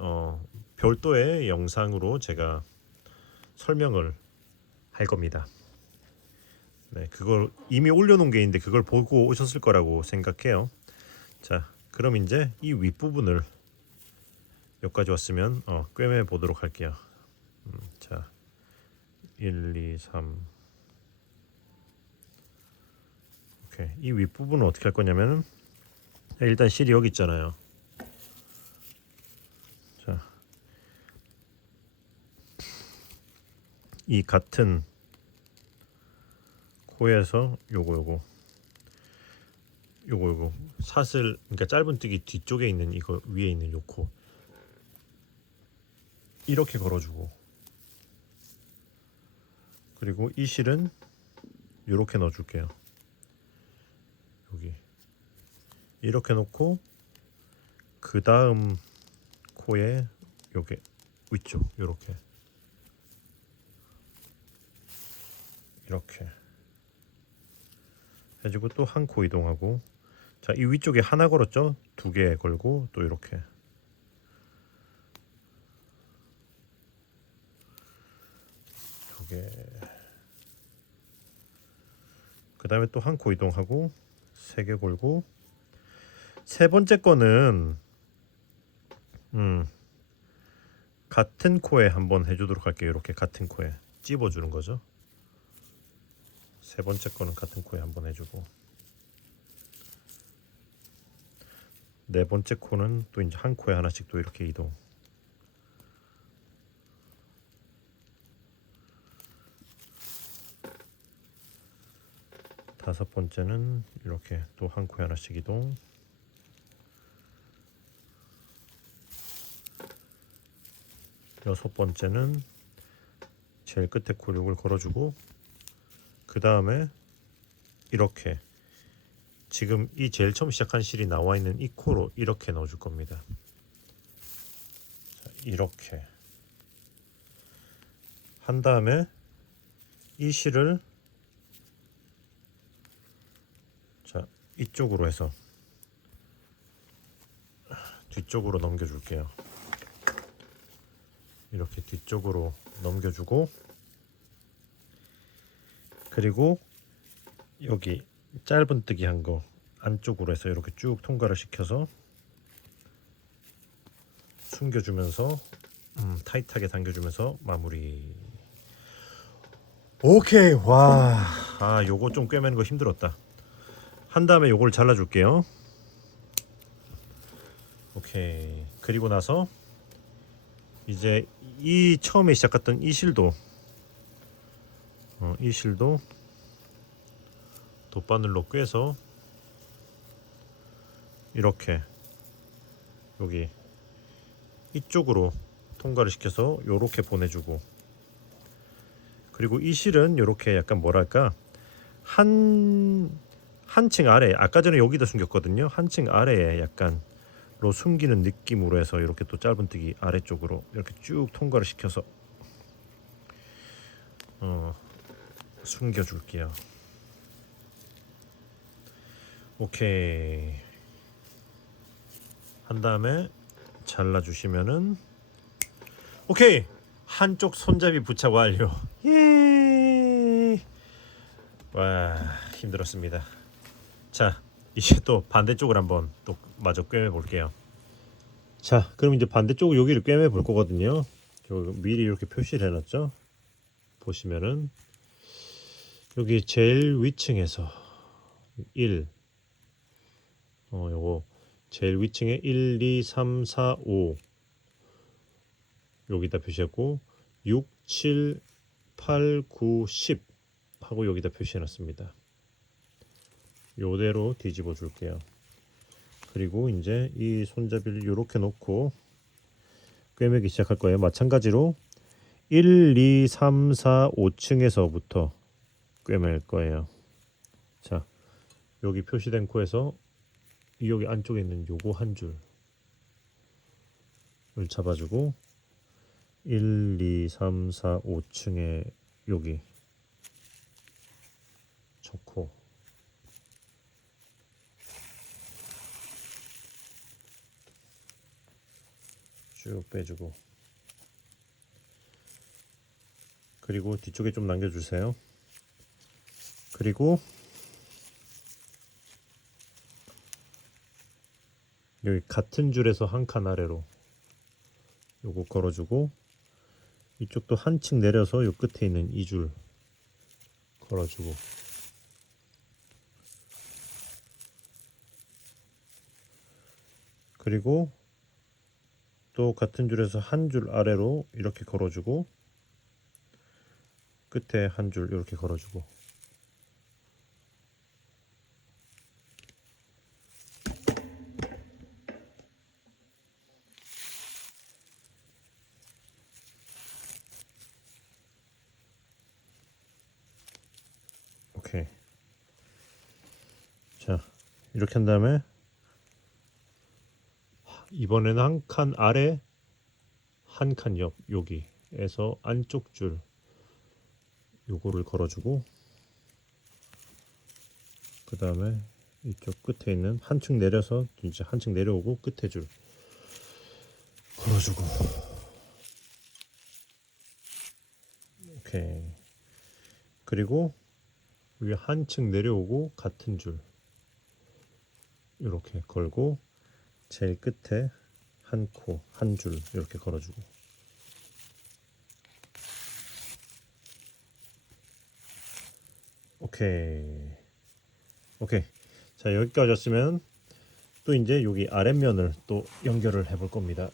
별도의 영상으로 제가 설명을 할 겁니다. 네, 그걸 이미 올려놓은 게 있는데 그걸 보고 오셨을 거라고 생각해요. 자, 그럼 이제 이 윗부분을 여기까지 왔으면 꿰매 보도록 할게요. 자, 1, 2, 3. 오케이. 이 윗부분은 어떻게 할 거냐면은 일단 실이 여기 있잖아요. 자, 이 같은 코에서 요거 사슬, 그러니까 짧은뜨기 뒤쪽에 있는 이거 위에 있는 요 코 이렇게 걸어주고, 그리고 이 실은 이렇게 넣어줄게요. 여기 이렇게 놓고, 그 다음 코에 요게 위쪽 이렇게 해주고, 또 한 코 이동하고, 자, 이 위쪽에 하나 걸었죠? 두 개 걸고, 또 이렇게 두 개, 그 다음에 또 한 코 이동하고 세 개 걸고, 세 번째 거는 같은 코에 한번 해주도록 할게요. 이렇게 같은 코에 찝어주는 거죠. 세 번째 거는 같은 코에 한번 해주고, 네 번째 코는 또 이제 한 코에 하나씩 또 이렇게 이동. 다섯 번째는 이렇게 또 한 코에 하나씩 이동. 여섯 번째는 제일 끝에 코 요걸 걸어주고, 그 다음에 이렇게 지금 이 제일 처음 시작한 실이 나와 있는 이 코로 이렇게 넣어줄 겁니다. 자, 이렇게 한 다음에 이 실을 자 이쪽으로 해서 뒤쪽으로 넘겨줄게요. 이렇게 뒤쪽으로 넘겨주고, 그리고 여기 짧은뜨기 한 거 안쪽으로 해서 이렇게 쭉 통과를 시켜서 숨겨주면서 타이트하게 당겨주면서 마무리. 오케이. 와, 요거 좀 꿰매는 거 힘들었다. 한 다음에 요걸 잘라줄게요. 오케이. 그리고 나서 이제 이 처음에 시작했던 이 실도 돗바늘로 꿰서 이렇게 여기 이쪽으로 통과를 시켜서 요렇게 보내주고, 그리고 이 실은 요렇게 약간 뭐랄까 한층 아래, 아까 전에 여기다 숨겼거든요. 한층 아래에 약간로 숨기는 느낌으로 해서 이렇게 또 짧은뜨기 아래쪽으로 이렇게 쭉 통과를 시켜서 숨겨줄게요. 오케이. 한 다음에 잘라주시면은 오케이. 한쪽 손잡이 부착 완료. 예. 와, 힘들었습니다. 자, 이제 또 반대쪽을 한번 또 마저 꿰매 볼게요. 자, 그럼 이제 반대쪽 여기를 꿰매 볼 거거든요. 미리 이렇게 표시를 해놨죠. 보시면은 여기 제일 위층에서 1, 요거 제일 위층에 1, 2, 3, 4, 5 여기다 표시했고, 6, 7, 8, 9, 10 하고 여기다 표시해놨습니다. 요대로 뒤집어 줄게요. 그리고 이제 이 손잡이를 이렇게 놓고 꿰매기 시작할 거예요. 마찬가지로 1, 2, 3, 4, 5층에서부터 꿰맬 거예요. 자, 여기 표시된 코에서 여기 안쪽에 있는 요거 한 줄을 잡아주고, 1, 2, 3, 4, 5층에 여기 저 코 쭉 빼주고, 그리고 뒤쪽에 좀 남겨주세요. 그리고 여기 같은 줄에서 한 칸 아래로 요거 걸어주고, 이쪽도 한층 내려서 요 끝에 있는 이 줄 걸어주고, 그리고 또 같은 줄에서 한 줄 아래로 이렇게 걸어주고, 끝에 한 줄 이렇게 걸어주고, 오케이. 자, 이렇게 한 다음에 이번에는 한 칸 아래, 한 칸 옆, 여기에서 안쪽 줄 요거를 걸어주고, 그 다음에 이쪽 끝에 있는 한층 내려서 이제 한층 내려오고 끝에 줄 걸어주고, 오케이. 그리고 위에 한층 내려오고 같은 줄 이렇게 걸고, 제일 끝에 한 코 한 줄 이렇게 걸어주고, 오케이. 오케이. 자, 여기까지 왔으면 또 이제 여기 아랫면을 또 연결을 해볼 겁니다.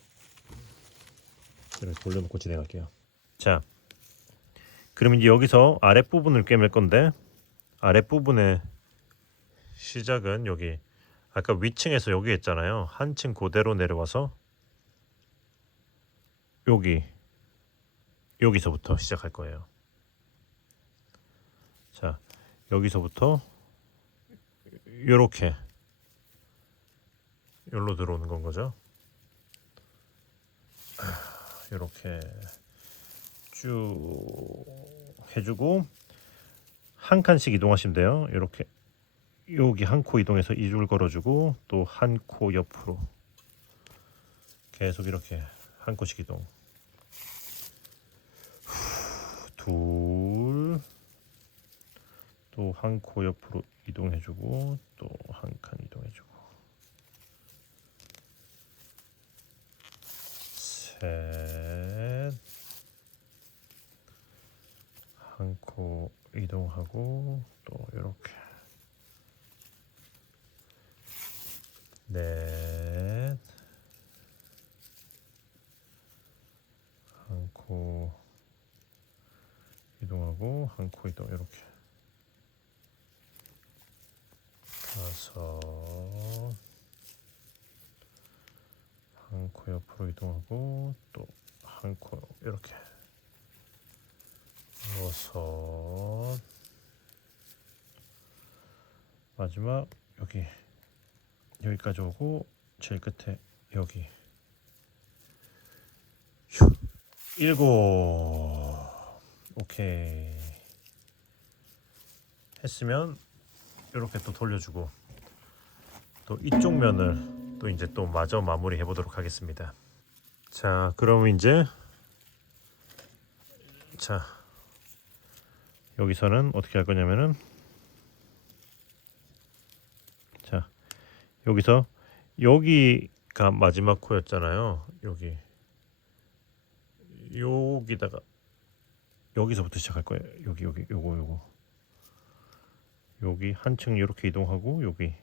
이렇게 돌려놓고 진행할게요. 자, 그럼 이제 여기서 아랫부분을 꿰맬 건데, 아랫부분의 시작은 여기 아까 위층에서 여기 했잖아요. 한층 그대로 내려와서 여기서부터 시작할 거예요. 자, 여기서부터 요렇게 여기로 들어오는 건 거죠. 이렇게 쭉 해주고 한 칸씩 이동하시면 돼요. 이렇게 여기 한 코 이동해서 이 줄 걸어주고, 또 한 코 옆으로 계속 이렇게 한 코씩 이동. 둘, 또 한 코 옆으로 이동해주고, 또 한 칸 이동해주고, 셋, 한 코 이동하고, 또 이렇게 넷, 한 코 이동하고 한 코 이동, 이렇게 다섯, 한 코 옆으로 이동하고 또 한 코 이렇게 여섯, 마지막 여기까지 오고 제일 끝에 여기 일곱. 오케이. 했으면 이렇게 또 돌려주고, 또 이쪽 면을 또 이제 또 마저 마무리 해보도록 하겠습니다. 자, 그럼 이제 자, 여기서는 어떻게 할 거냐면은, 자, 여기서 여기가 마지막 코였잖아요. 여기다가 여기서부터 시작할 거예요. 여기 한층 이렇게 이동하고, 여기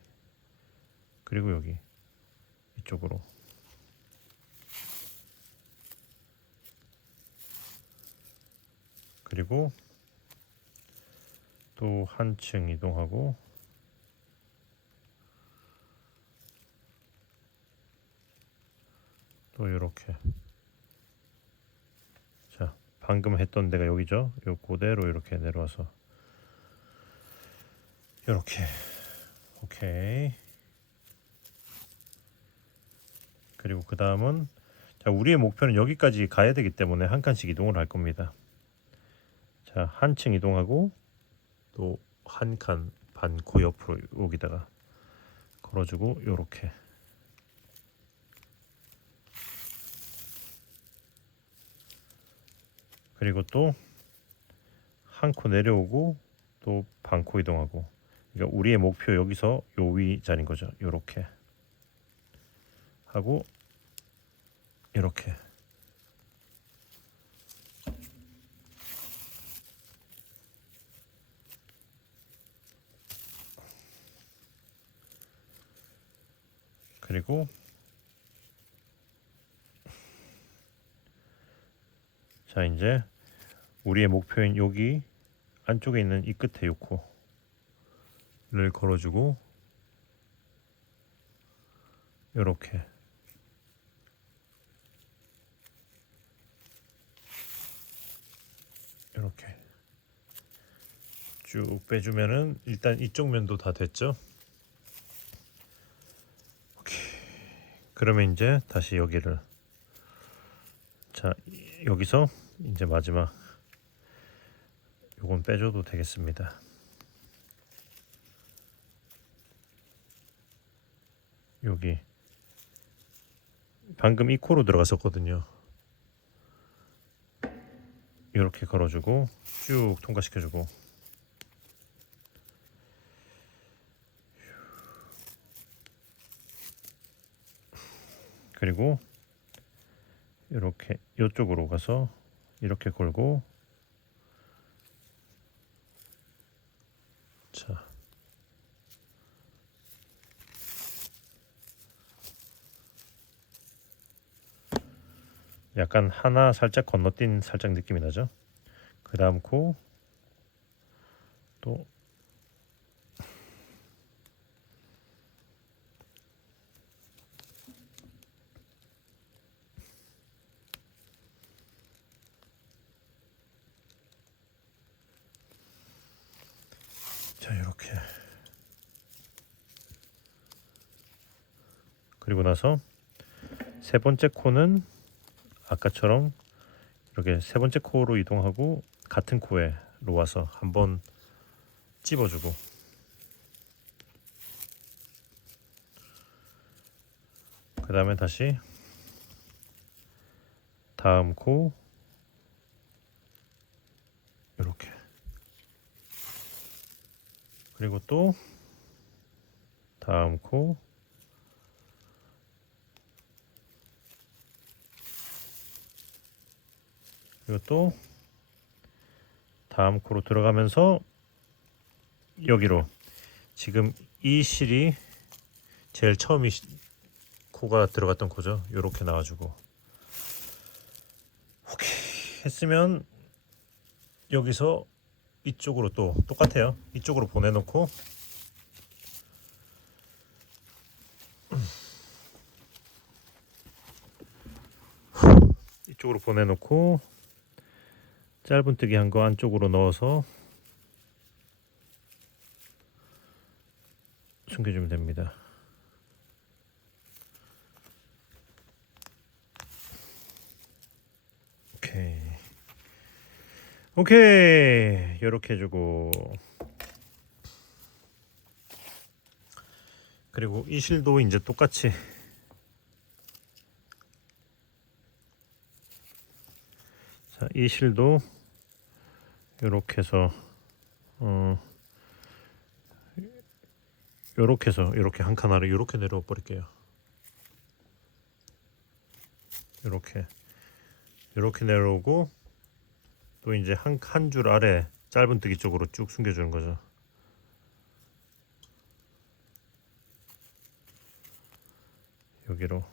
그리고 여기 이쪽으로, 그리고 또 한층 이동하고, 또 이렇게. 자, 방금 했던 데가 여기죠. 요 그대로 이렇게 내려와서 이렇게. 오케이. 그리고 그 다음은, 자, 우리의 목표는 여기까지 가야 되기 때문에 한 칸씩 이동을 할 겁니다. 자, 한층 이동하고 또 한 칸 반 코 옆으로 여기다가 걸어주고, 요렇게. 그리고 또 한 코 내려오고 또 반 코 이동하고, 그러니까 우리의 목표 여기서 요 위 자리인 거죠. 요렇게 하고, 이렇게 그리고 자, 이제 우리의 목표인 여기 안쪽에 있는 이 끝에 요 코를 걸어주고 요렇게 이렇게 쭉 빼주면은 일단 이쪽 면도 다 됐죠. 오케이. 그러면 이제 다시 여기를 자 여기서 이제 마지막 요건 빼줘도 되겠습니다. 여기 방금 이 코로 들어갔었거든요. 이렇게 걸어주고 쭉 통과시켜주고 그리고 이렇게 이쪽으로 가서 이렇게 걸고 자 약간 하나 살짝 건너뛴 살짝 느낌이 나죠. 그 다음 코 또 자 이렇게 그리고 나서 세 번째 코는 아까처럼 이렇게 세 번째 코로 이동하고 같은 코에로 와서 한번 찝어주고 그 다음에 다시 다음 코 이렇게 그리고 또 다음 코 그리고 또 다음 코로 들어가면서 여기로 지금 이 실이 제일 처음 코가 들어갔던 코죠. 요렇게 나와주고 오케이 했으면 여기서 이쪽으로 또 똑같아요. 이쪽으로 보내놓고 이쪽으로 보내놓고 짧은뜨기 한 거 안쪽으로 넣어서 숨겨주면 됩니다. 오케이 이렇게 해주고 그리고 이 실도 이제 똑같이 자, 이 실도 이렇게 해서 이렇게 해서 이렇게 한 칸 아래 이렇게 내려와 버릴게요. 이렇게 내려오고 또 이제 한 줄 아래 짧은뜨기 쪽으로 쭉 숨겨주는 거죠. 여기로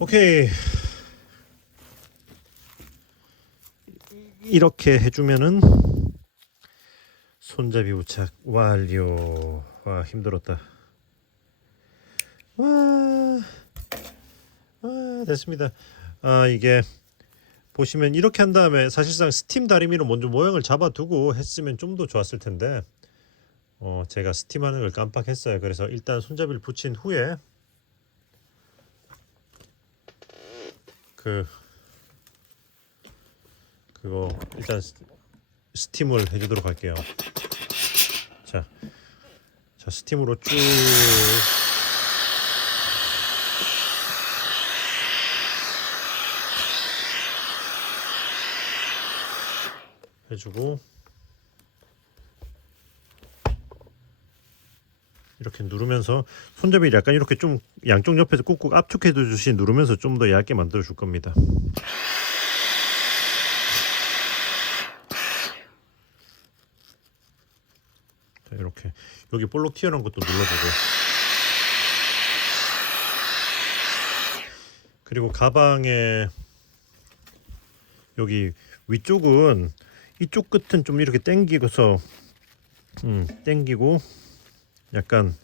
오케이 이렇게 해주면은 손잡이 부착 완료. 와 힘들었다. 와 됐습니다. 아 이게 보시면 이렇게 한 다음에 사실상 스팀 다리미로 먼저 모양을 잡아두고 했으면 좀 더 좋았을 텐데 제가 스팀하는 걸 깜빡했어요. 그래서 일단 손잡이를 붙인 후에 그거 일단 스팀을 해주도록 할게요. 자 스팀으로 쭉 해주고 이렇게 누르면서 손잡이를 약간 이렇게 좀 양쪽 옆에서 꾹꾹 압축해 주듯이 누르면서 좀 더 얇게 만들어 줄 겁니다. 이렇게 여기 볼록 튀어나온 것도 눌러주고, 그리고 가방에 여기 위쪽은 이쪽 끝은 좀 이렇게 당기고서 당기고 약간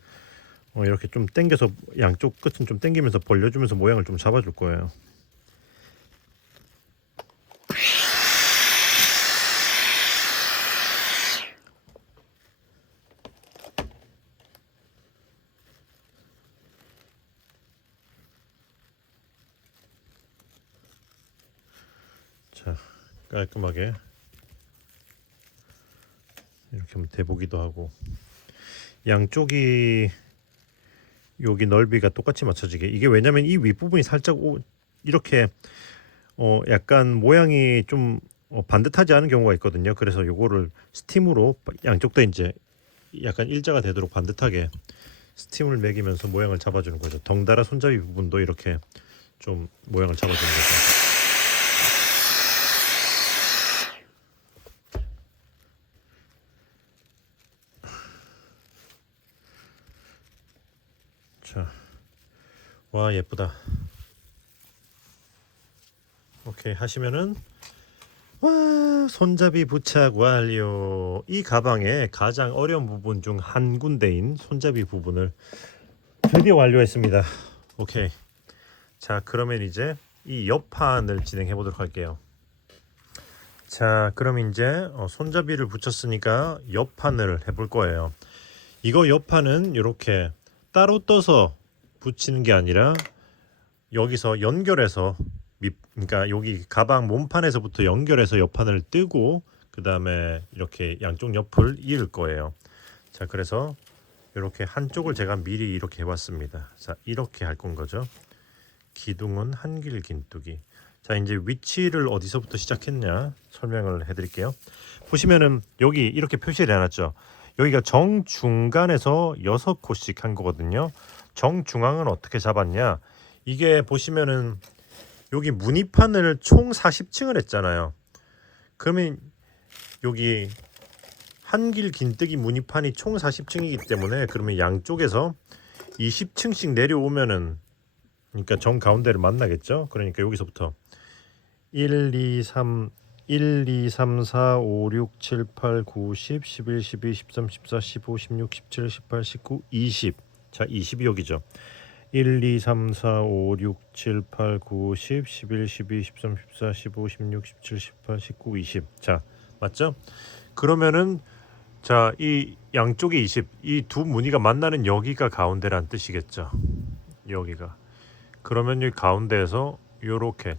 이렇게 좀 당겨서 양쪽 끝은 좀 당기면서 벌려주면서 모양을 좀 잡아줄 거예요. 자, 깔끔하게 이렇게 하면 대보기도 하고, 양쪽이 여기 넓이가 똑같이 맞춰지게. 이게 왜냐면 이 윗부분이 살짝 이렇게 약간 모양이 좀 반듯하지 않은 경우가 있거든요. 그래서 요거를 스팀으로 양쪽 다 이제 약간 일자가 되도록 반듯하게 스팀을 매기면서 모양을 잡아주는 거죠. 덩달아 손잡이 부분도 이렇게 좀 모양을 잡아주는 거죠. 자, 와 예쁘다. 오케이 하시면은, 와 손잡이 부착 완료. 이 가방의 가장 어려운 부분 중 한 군데인 손잡이 부분을 드디어 완료했습니다. 오케이. 자, 그러면 이제 이 옆판을 진행해 보도록 할게요. 자, 그럼 이제 손잡이를 붙였으니까 옆판을 해볼 거예요. 이거 옆판은 이렇게 따로 떠서 붙이는 게 아니라 여기서 연결해서 그러니까 여기 가방 몸판에서부터 연결해서 옆판을 뜨고 그 다음에 이렇게 양쪽 옆을 이을 거예요. 자, 그래서 이렇게 한쪽을 제가 미리 이렇게 해봤습니다. 자, 이렇게 할 건 거죠. 기둥은 한길 긴뜨기. 자, 이제 위치를 어디서부터 시작했냐 설명을 해드릴게요. 보시면은 여기 이렇게 표시를 해놨죠. 여기가 정중간에서 6코씩 한 거거든요. 정중앙은 어떻게 잡았냐, 이게 보시면은 여기 무늬판을 총 40층을 했잖아요. 그러면 여기 한길 긴뜨기 무늬판이 총 40층이기 때문에 그러면 양쪽에서 20층씩 내려오면은, 그러니까 정 가운데를 만나겠죠. 그러니까 여기서부터 1, 2, 3, 4, 5, 6, 7, 8, 9, 10, 11, 12, 13, 14, 15, 16, 17, 18, 19, 20. 자, 20이 여기죠. 1, 2, 3, 4, 5, 6, 7, 8, 9, 10, 11, 12, 13, 14, 15, 16, 17, 18, 19, 20. 자, 맞죠? 그러면은 자, 이 양쪽이 20, 이 두 무늬가 만나는 여기가 가운데란 뜻이겠죠. 여기가. 그러면 여기 가운데에서 요렇게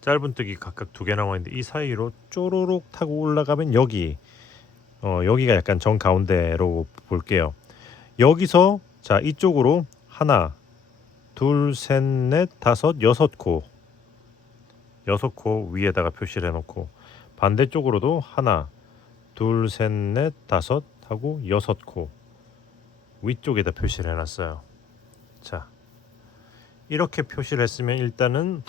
짧은뜨기 각각 2개 나와 있는데 이 사이로 쪼로록 타고 올라가면 여기 여기가 약간 정 가운데로 볼게요. 여기서 자, 이쪽으로 하나, 둘, 셋, 넷, 다섯, 6코. 6코 위에다가 표시를 해놓고 반대쪽으로도 하나, 둘, 셋, 넷, 다섯 하고 6코 위쪽에다 표시를 해놨어요. 자, 이렇게 표시를 했으면 일단은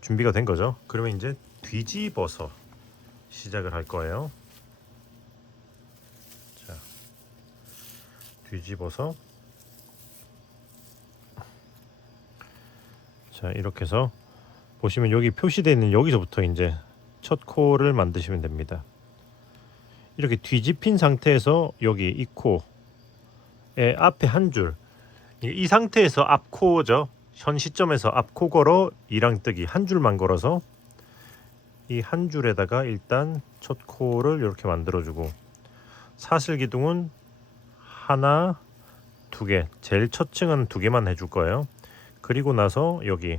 준비가 된 거죠. 그러면 이제 뒤집어서 시작을 할 거예요. 자, 뒤집어서 자, 이렇게 해서 보시면 여기 표시되어 있는 여기서부터 이제 첫 코를 만드시면 됩니다. 이렇게 뒤집힌 상태에서 여기 이 코의 앞에 한 줄, 이 상태에서 앞코죠. 현 시점에서 앞코 걸어 이랑뜨기 한 줄만 걸어서 이 한 줄에다가 일단 첫 코를 이렇게 만들어주고, 사슬 기둥은 하나, 2개, 제일 첫 층은 2개만 해줄 거예요. 그리고 나서 여기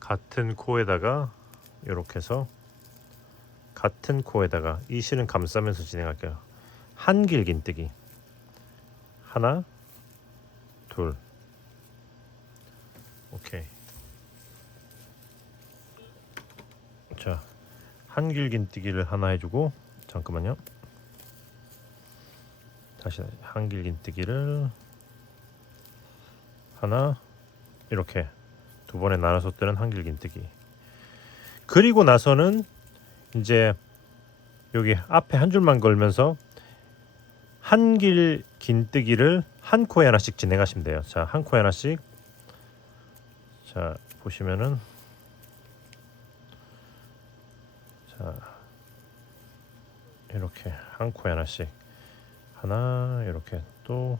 같은 코에다가 이렇게 해서 같은 코에다가 이 실은 감싸면서 진행할게요. 한길 긴뜨기 하나, 둘. 오케이. 자, 한길 긴뜨기를 하나 해주고, 잠깐만요. 다시 한길 긴뜨기를 하나, 이렇게 2번에 나눠서 뜨는 한길 긴뜨기. 그리고 나서는 이제 여기 앞에 한 줄만 걸면서 한길 긴뜨기를 한 코에 하나씩 진행하시면 돼요. 자, 한 코에 하나씩. 자, 보시면은 자, 이렇게 한 코에 하나씩 하나 이렇게 또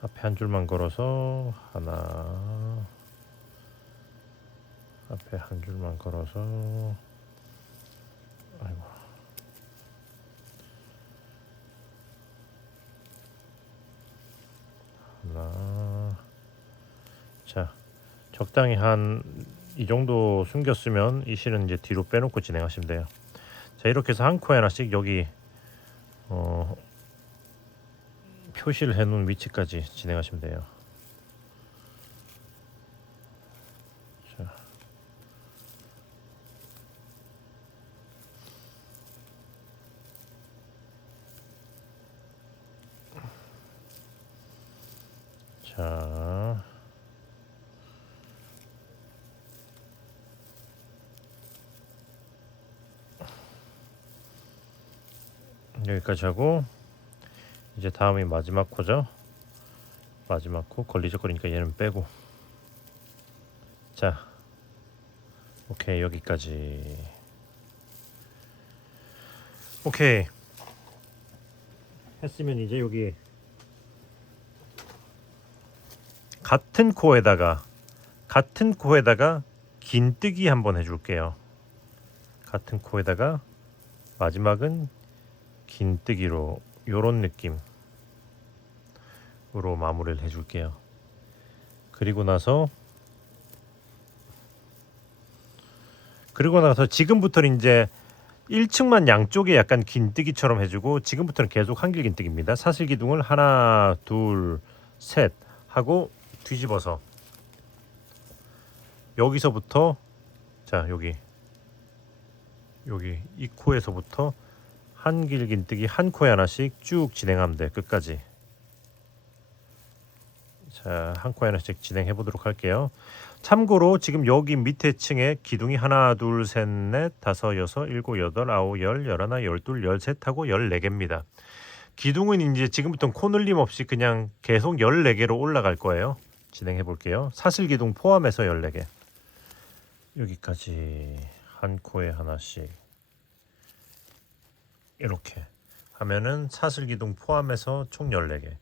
앞에 한 줄만 걸어서 하나 앞에 한 줄만 걸어서 아이고 하나 자 적당히 한 이 정도 숨겼으면 이 실은 이제 뒤로 빼놓고 진행하시면 돼요. 자 이렇게 해서 한 코에 하나씩 여기 표시를 해놓은 위치까지 진행하시면 돼요. 자, 여기까지 하고 이제 다음이 마지막 코죠. 마지막 코 걸리적거리니까 얘는 빼고 자 오케이 여기까지 오케이 했으면 이제 여기 같은 코에다가 긴뜨기 한번 해줄게요. 같은 코에다가 마지막은 긴뜨기로 요런 느낌으로 마무리를 해줄게요. 그리고 나서 지금부터는 이제 1층만 양쪽에 약간 긴뜨기처럼 해주고 지금부터는 계속 한길 긴뜨기입니다. 사슬 기둥을 하나 둘 셋 하고 뒤집어서 여기서부터 자 여기 이 코에서부터 한길 긴뜨기 한 코에 하나씩 쭉 진행하면 돼 끝까지. 자 한 코에 하나씩 진행해 보도록 할게요. 참고로 지금 여기 밑에 층에 기둥이 하나 둘 셋 넷 다섯 여섯 일곱 여덟 아홉 열 열하나 열둘 열셋 하고 14개입니다. 기둥은 이제 지금부터 코늘림 없이 그냥 계속 14개로 올라갈 거예요. 진행해 볼게요. 사슬 기둥 포함해서 14개. 여기까지 한 코에 하나씩 이렇게 하면은 사슬 기둥 포함해서 총 14개.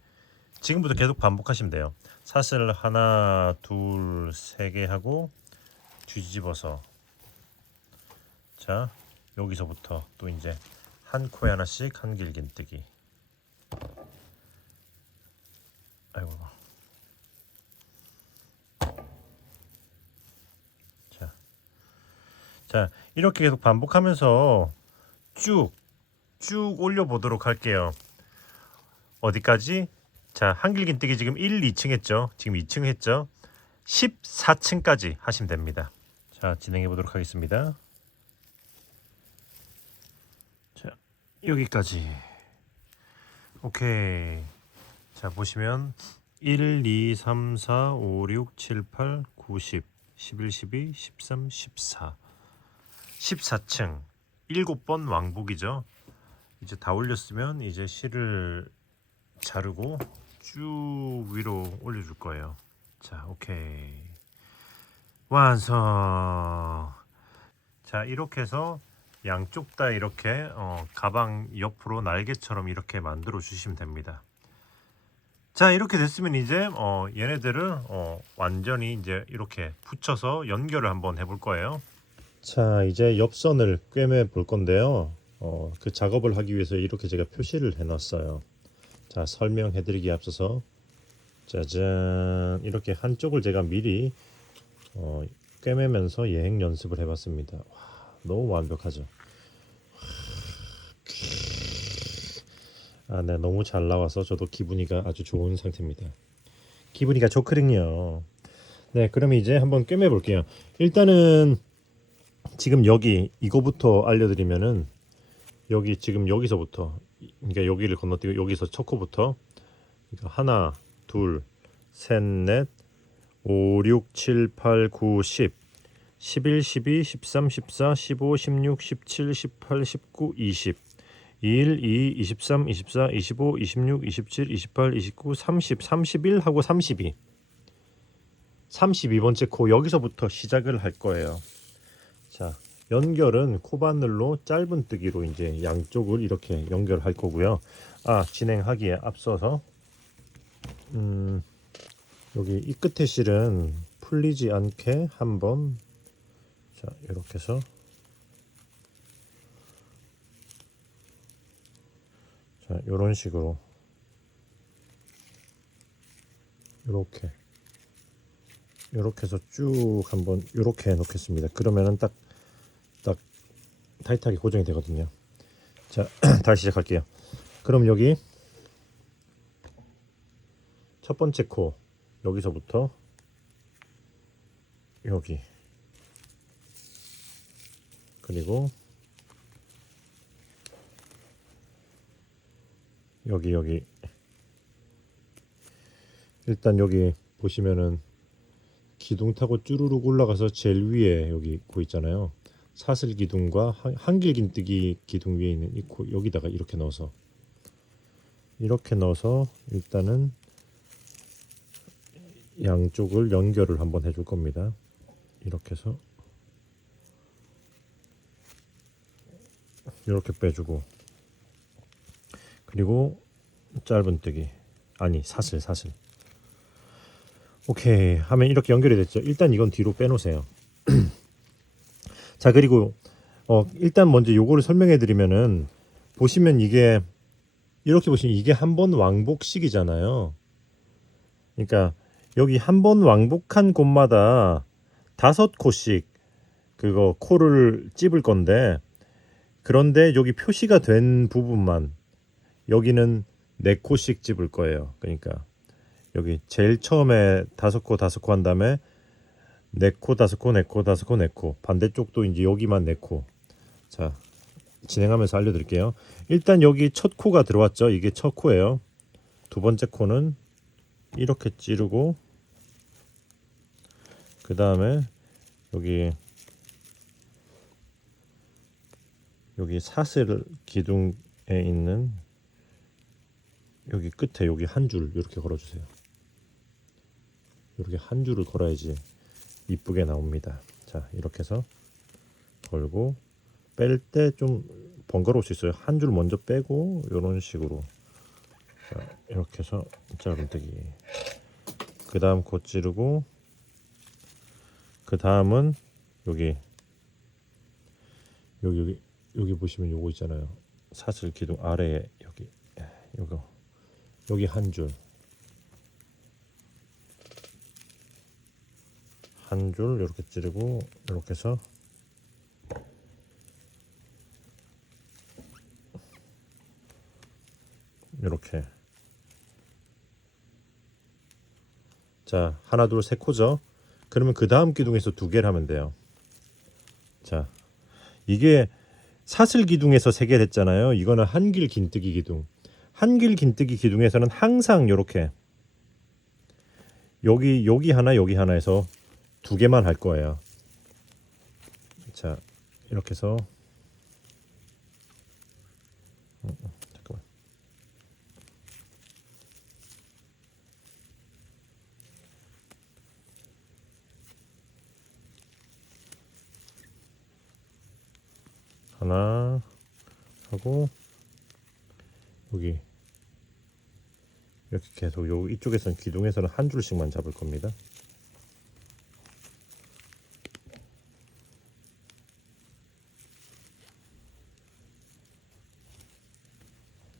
지금부터 계속 반복하시면 돼요. 사슬 하나 둘 세 개 하고 뒤집어서 자 여기서부터 또 이제 한 코에 하나씩 한길 긴뜨기. 아이고 자 이렇게 계속 반복하면서 쭉 올려 보도록 할게요. 어디까지? 자 한길 긴뜨기 지금 1, 2층 했죠. 지금 2층 했죠. 14층까지 하시면 됩니다. 자 진행해 보도록 하겠습니다. 자 여기까지 오케이. 자 보시면 1, 2, 3, 4, 5, 6, 7, 8, 9, 10, 11, 12, 13, 14 14층 7번 왕복이죠. 이제 다 올렸으면 이제 실을 자르고 쭉 위로 올려줄 거예요. 자 오케이 완성. 자 이렇게 해서 양쪽 다 이렇게 가방 옆으로 날개처럼 이렇게 만들어 주시면 됩니다. 자 이렇게 됐으면 이제 얘네들을 완전히 이제 이렇게 붙여서 연결을 한번 해볼 거예요. 자 이제 옆선을 꿰매 볼 건데요. 그 작업을 하기 위해서 이렇게 제가 표시를 해놨어요. 자 설명해드리기에 앞서서 짜잔 이렇게 한쪽을 제가 미리 꿰매면서 예행 연습을 해봤습니다. 와, 너무 완벽하죠. 아, 네, 너무 잘 나와서 저도 기분이가 아주 좋은 상태입니다. 기분이가 좋거든요. 네, 그럼 이제 한번 꿰매 볼게요. 일단은 지금 여기 이거부터 알려드리면은 여기 지금 여기서부터 그러니까 여기를 건너뛰고 여기서 첫 코부터 그러니까 하나, 둘, 셋, 넷, 5, 6, 7, 8, 9, 10, 11, 12, 13, 14, 15, 16, 17, 18, 19, 20 21, 2, 23, 24, 25, 26, 27, 28, 29, 30, 31 하고 32. 32번째 코 여기서부터 시작을 할 거예요. 자, 연결은 코바늘로 짧은뜨기로 이제 양쪽을 이렇게 연결할 거고요. 진행하기에 앞서서 여기 이 끝에 실은 풀리지 않게 한번 자, 이렇게 해서 자, 요런 식으로 요렇게 해서 쭉 한번 요렇게 해 놓겠습니다. 그러면은 딱 타이트하게 고정이 되거든요. 자, 다시 시작할게요. 그럼 여기 첫 번째 코 여기서부터 여기 그리고 여기 일단 여기 보시면은 기둥 타고 쭈루룩 올라가서 제일 위에 여기 코 있잖아요. 사슬 기둥과 한길긴뜨기 기둥 위에 있는 이 코 여기다가 이렇게 넣어서 일단은 양쪽을 연결을 한번 해줄 겁니다. 이렇게 해서 이렇게 빼주고 그리고 짧은뜨기 사슬 오케이 하면 이렇게 연결이 됐죠. 일단 이건 뒤로 빼놓으세요. 자, 그리고 일단 먼저 요거를 설명해 드리면은 보시면 이게 이렇게 보시면 이게 한 번 왕복식이잖아요. 그러니까 여기 한 번 왕복한 곳마다 5코씩 그거 코를 찝을 건데 그런데 여기 표시가 된 부분만 여기는 4코씩 찝을 거예요. 그러니까 여기 제일 처음에 5코 한 다음에 4코 5코 4코 5코 4코 반대쪽도 이제 여기만 4코. 자, 진행하면서 알려드릴게요. 일단 여기 첫 코가 들어왔죠. 이게 첫 코예요. 두 번째 코는 이렇게 찌르고 그 다음에 여기 사슬 기둥에 있는 여기 끝에 여기 한 줄 이렇게 걸어주세요. 이렇게 한 줄을 걸어야지 이쁘게 나옵니다. 자, 이렇게 해서 걸고 뺄 때 좀 번거로울 수 있어요. 한 줄 먼저 빼고 이런 식으로 자, 이렇게 해서 짧은뜨기 그 다음 코 찌르고 그 다음은 여기 보시면 요거 있잖아요. 사슬 기둥 아래에 여기 한 줄 이렇게 찌르고 이렇게 해서 이렇게 자 하나 둘 세 코죠. 그러면 그 다음 기둥에서 2개를 하면 돼요. 자, 이게 사슬 기둥에서 3개를 했잖아요. 이거는 한길 긴뜨기 기둥. 한길 긴뜨기 기둥에서는 항상 이렇게 여기 하나 해서 2개만 할 거예요. 자, 이렇게 해서 잠깐만. 하나 하고 여기 이렇게 계속 이쪽에서는 기둥에서는 한 줄씩만 잡을 겁니다.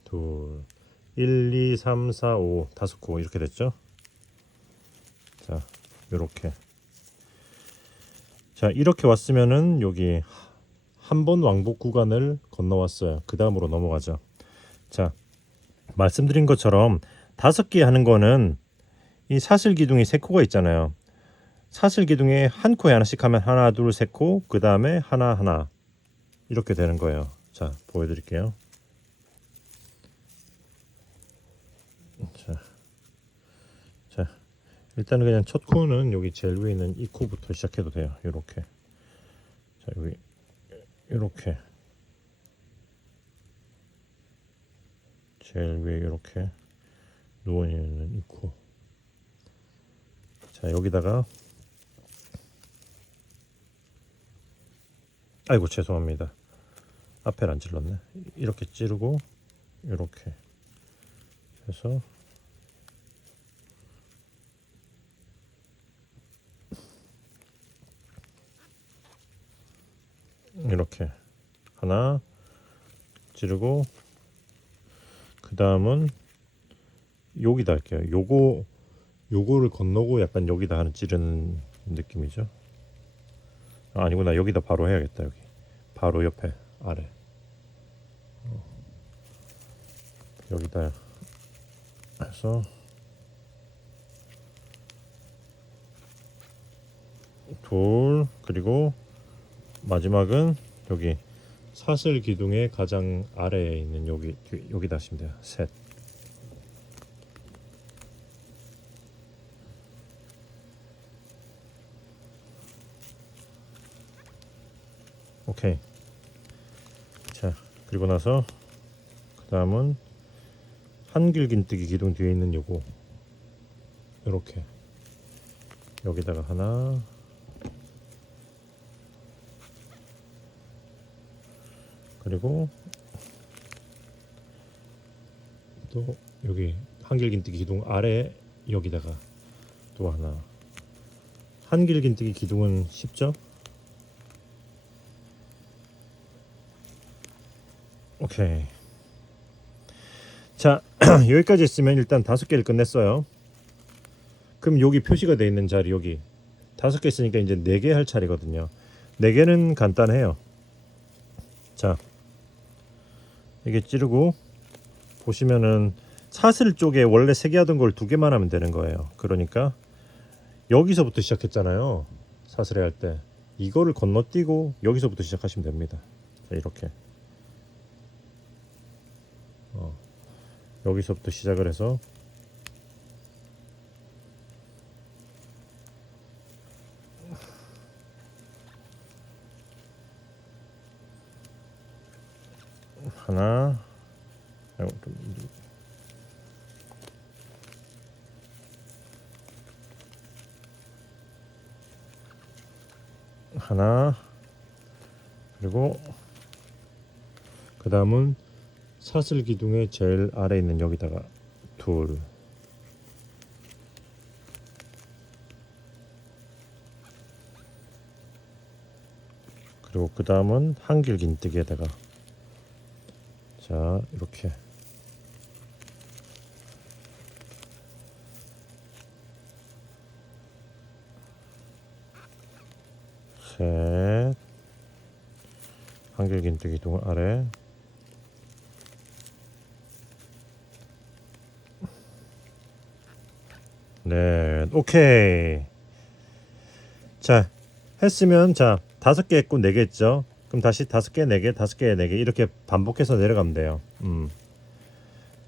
둘 1, 2, 3, 4, 5 5코 이렇게 됐죠. 자, 이렇게 왔으면은 여기 한 번 왕복 구간을 건너왔어요. 그 다음으로 넘어가죠. 자, 말씀드린 것처럼 5개 하는 거는 이 사슬 기둥이 3코가 있잖아요. 사슬 기둥에 한 코에 하나씩 하면 하나 둘 세 코 그 다음에 하나 이렇게 되는 거예요. 자, 보여드릴게요. 자, 일단은 그냥 첫 코는 여기 제일 위에 있는 이 코부터 시작해도 돼요. 이렇게 자, 여기 이렇게 제일 위에 이렇게 누워있는 있고, 자 여기다가, 아이고 죄송합니다, 앞에를 안 찔렀네. 이렇게 찌르고 이렇게 해서 이렇게 하나 찌르고, 그 다음은 여기다 할게요. 요거를 건너고 약간 여기다 하는 찌르는 느낌이죠. 아니구나, 여기다 바로 해야겠다. 여기 바로 옆에 아래 여기다 해서 둘, 그리고 마지막은 여기 사슬 기둥의 가장 아래에 있는 여기다 하시면 돼요. 셋. 오케이. 자 그리고 나서 그 다음은 한길긴뜨기 기둥 뒤에 있는 요거 이렇게 여기다가 하나, 그리고 또 여기 한길긴뜨기 기둥 아래 여기다가 또 하나. 한길긴뜨기 기둥은 쉽죠? 오케이. 자 여기까지 했으면 일단 5개를 끝냈어요. 그럼 여기 표시가 되어 있는 자리, 여기 5개 있으니까 이제 4개 할 차례거든요. 4개는 간단해요. 자 이게 찌르고 보시면은 사슬 쪽에 원래 3개 하던 걸 2개만 하면 되는 거예요. 그러니까 여기서부터 시작했잖아요. 사슬에 할 때 이거를 건너뛰고 여기서부터 시작하시면 됩니다. 자, 이렇게 여기서부터 시작을 해서 하나, 하나, 그리고 그 다음은 사슬 기둥의 제일 아래 있는 여기다가 둘, 그리고 그 다음은 한길긴뜨기에다가, 자 이렇게 셋, 한길긴뜨기 기둥 아래, 네, 오케이. 자 했으면, 자 5개 했고 4개 했죠. 그럼 다시 5개, 4개, 5개, 4개 이렇게 반복해서 내려가면 돼요.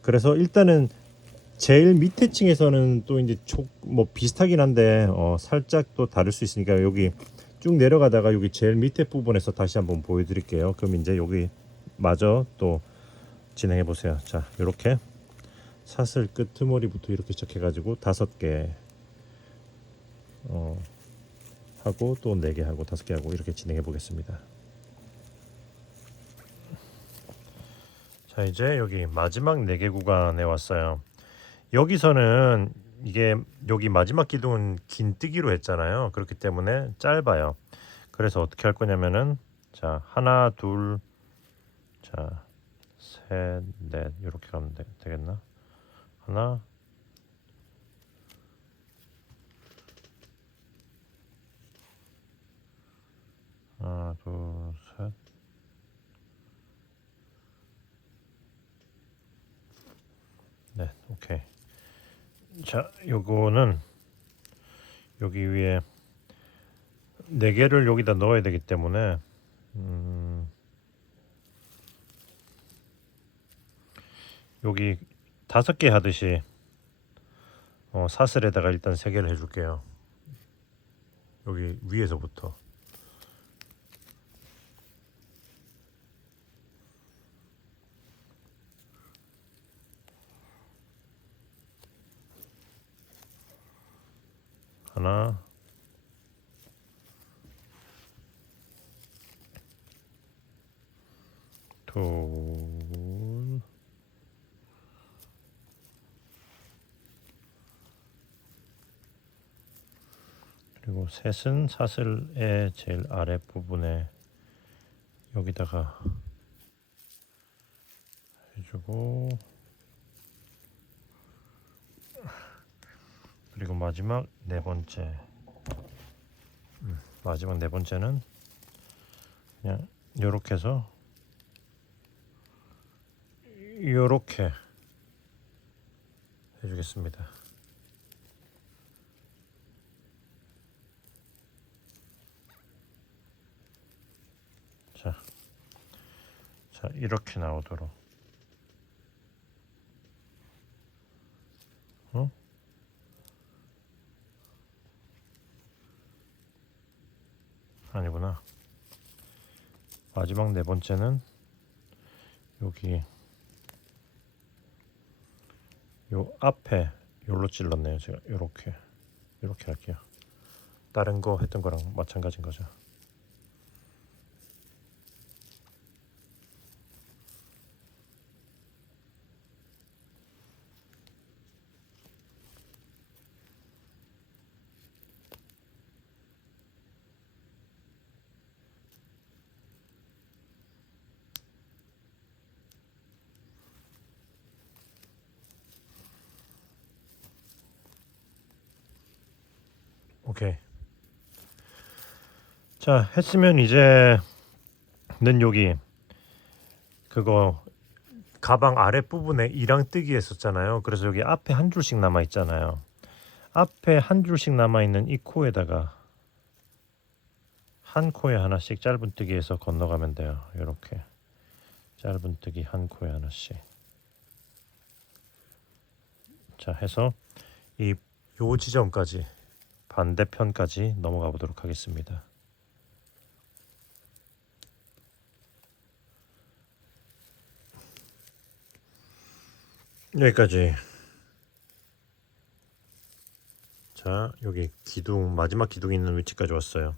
그래서 일단은 제일 밑에 층에서는 또 이제 뭐 비슷하긴 한데 살짝 또 다를 수 있으니까 여기 쭉 내려가다가 여기 제일 밑에 부분에서 다시 한번 보여드릴게요. 그럼 이제 여기 마저 또 진행해 보세요. 자 이렇게 사슬 끄트머리부터 이렇게 시작해가지고 5개 하고 또 4개 하고 5개 하고 이렇게 진행해 보겠습니다. 자 이제 여기 마지막 4개 구간에 왔어요. 여기서는 이게 여기 마지막 기둥은 긴뜨기로 했잖아요. 그렇기 때문에 짧아요. 그래서 어떻게 할 거냐면은, 자 하나, 둘, 자 셋, 넷 이렇게 가면 되겠나? 하나, 하나, 둘, 셋. 네, 오케이. 자, 요거는 여기 위에 4개를 여기다 넣어야 되기 때문에 여기 5개 하듯이 사슬에다가 일단 3개를 해줄게요. 여기 위에서부터. 하나, 둘, 그리고 셋은 사슬의 제일 아래 부분에 여기다가 해주고, 그리고 마지막 네 번째, 마지막 네 번째는 그냥 요렇게 해서 요렇게 해주겠습니다. 자, 이렇게 나오도록. 어? 아니구나. 마지막 네 번째는 여기 요 앞에 요로 찔렀네요. 제가 요렇게 할게요. 다른 거 했던 거랑 마찬가지인 거죠. 오케이. 자, 했으면 이제는 여기 그거 가방 아랫부분에 이랑뜨기 했었잖아요. 그래서 여기 앞에 한 줄씩 남아 있잖아요. 앞에 한 줄씩 남아 있는 이 코에다가 한 코에 하나씩 짧은뜨기 해서 건너가면 돼요. 이렇게 짧은뜨기 한 코에 하나씩. 자, 해서 요 지점까지 반대편까지 넘어가 보도록 하겠습니다. 여기까지. 자, 여기 기둥, 마지막 기둥이 있는 위치까지 왔어요.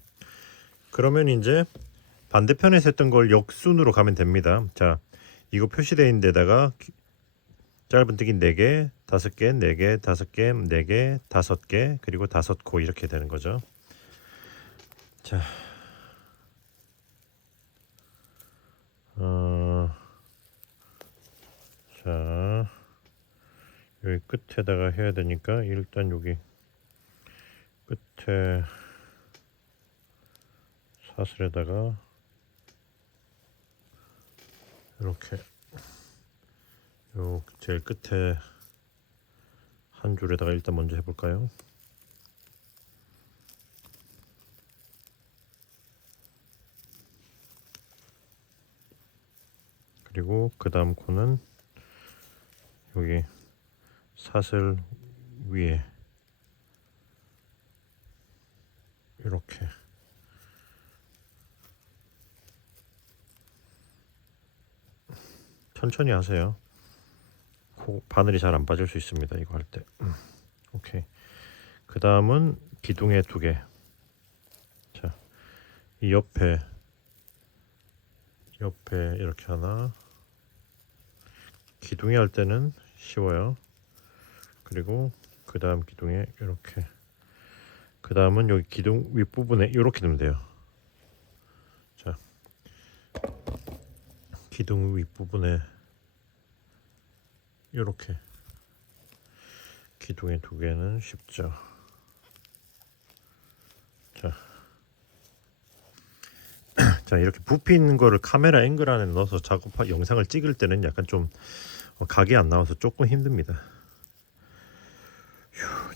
그러면 이제 반대편에서 했던 걸 역순으로 가면 됩니다. 자, 이거 표시되어 있는 데다가 짧은뜨기 4개, 5개, 4개, 5개, 4개, 5개, 그리고 5코 이렇게 되는 거죠. 자, 자, 여기 끝에다가 해야 되니까 일단 여기 끝에 사슬에다가 이렇게 요 제일 끝에 한 줄에다가 일단 먼저 해볼까요? 그리고 그 다음 코는 여기 사슬 위에 이렇게 천천히 하세요. 바늘이 잘 안 빠질 수 있습니다. 이거 할 때. 오케이. 그 다음은 기둥에 2개. 자, 이 옆에 이렇게 하나. 기둥에 할 때는 쉬워요. 그리고 그 다음 기둥에 이렇게. 그 다음은 여기 기둥 윗부분에 이렇게 넣으면 돼요. 자, 기둥 윗부분에 이렇게. 기둥에 2개는 쉽죠. 자, 이렇게 굽힌 거를 카메라 앵글 안에 넣어서 영상을 찍을 때는 약간 좀 각이 안 나와서 조금 힘듭니다.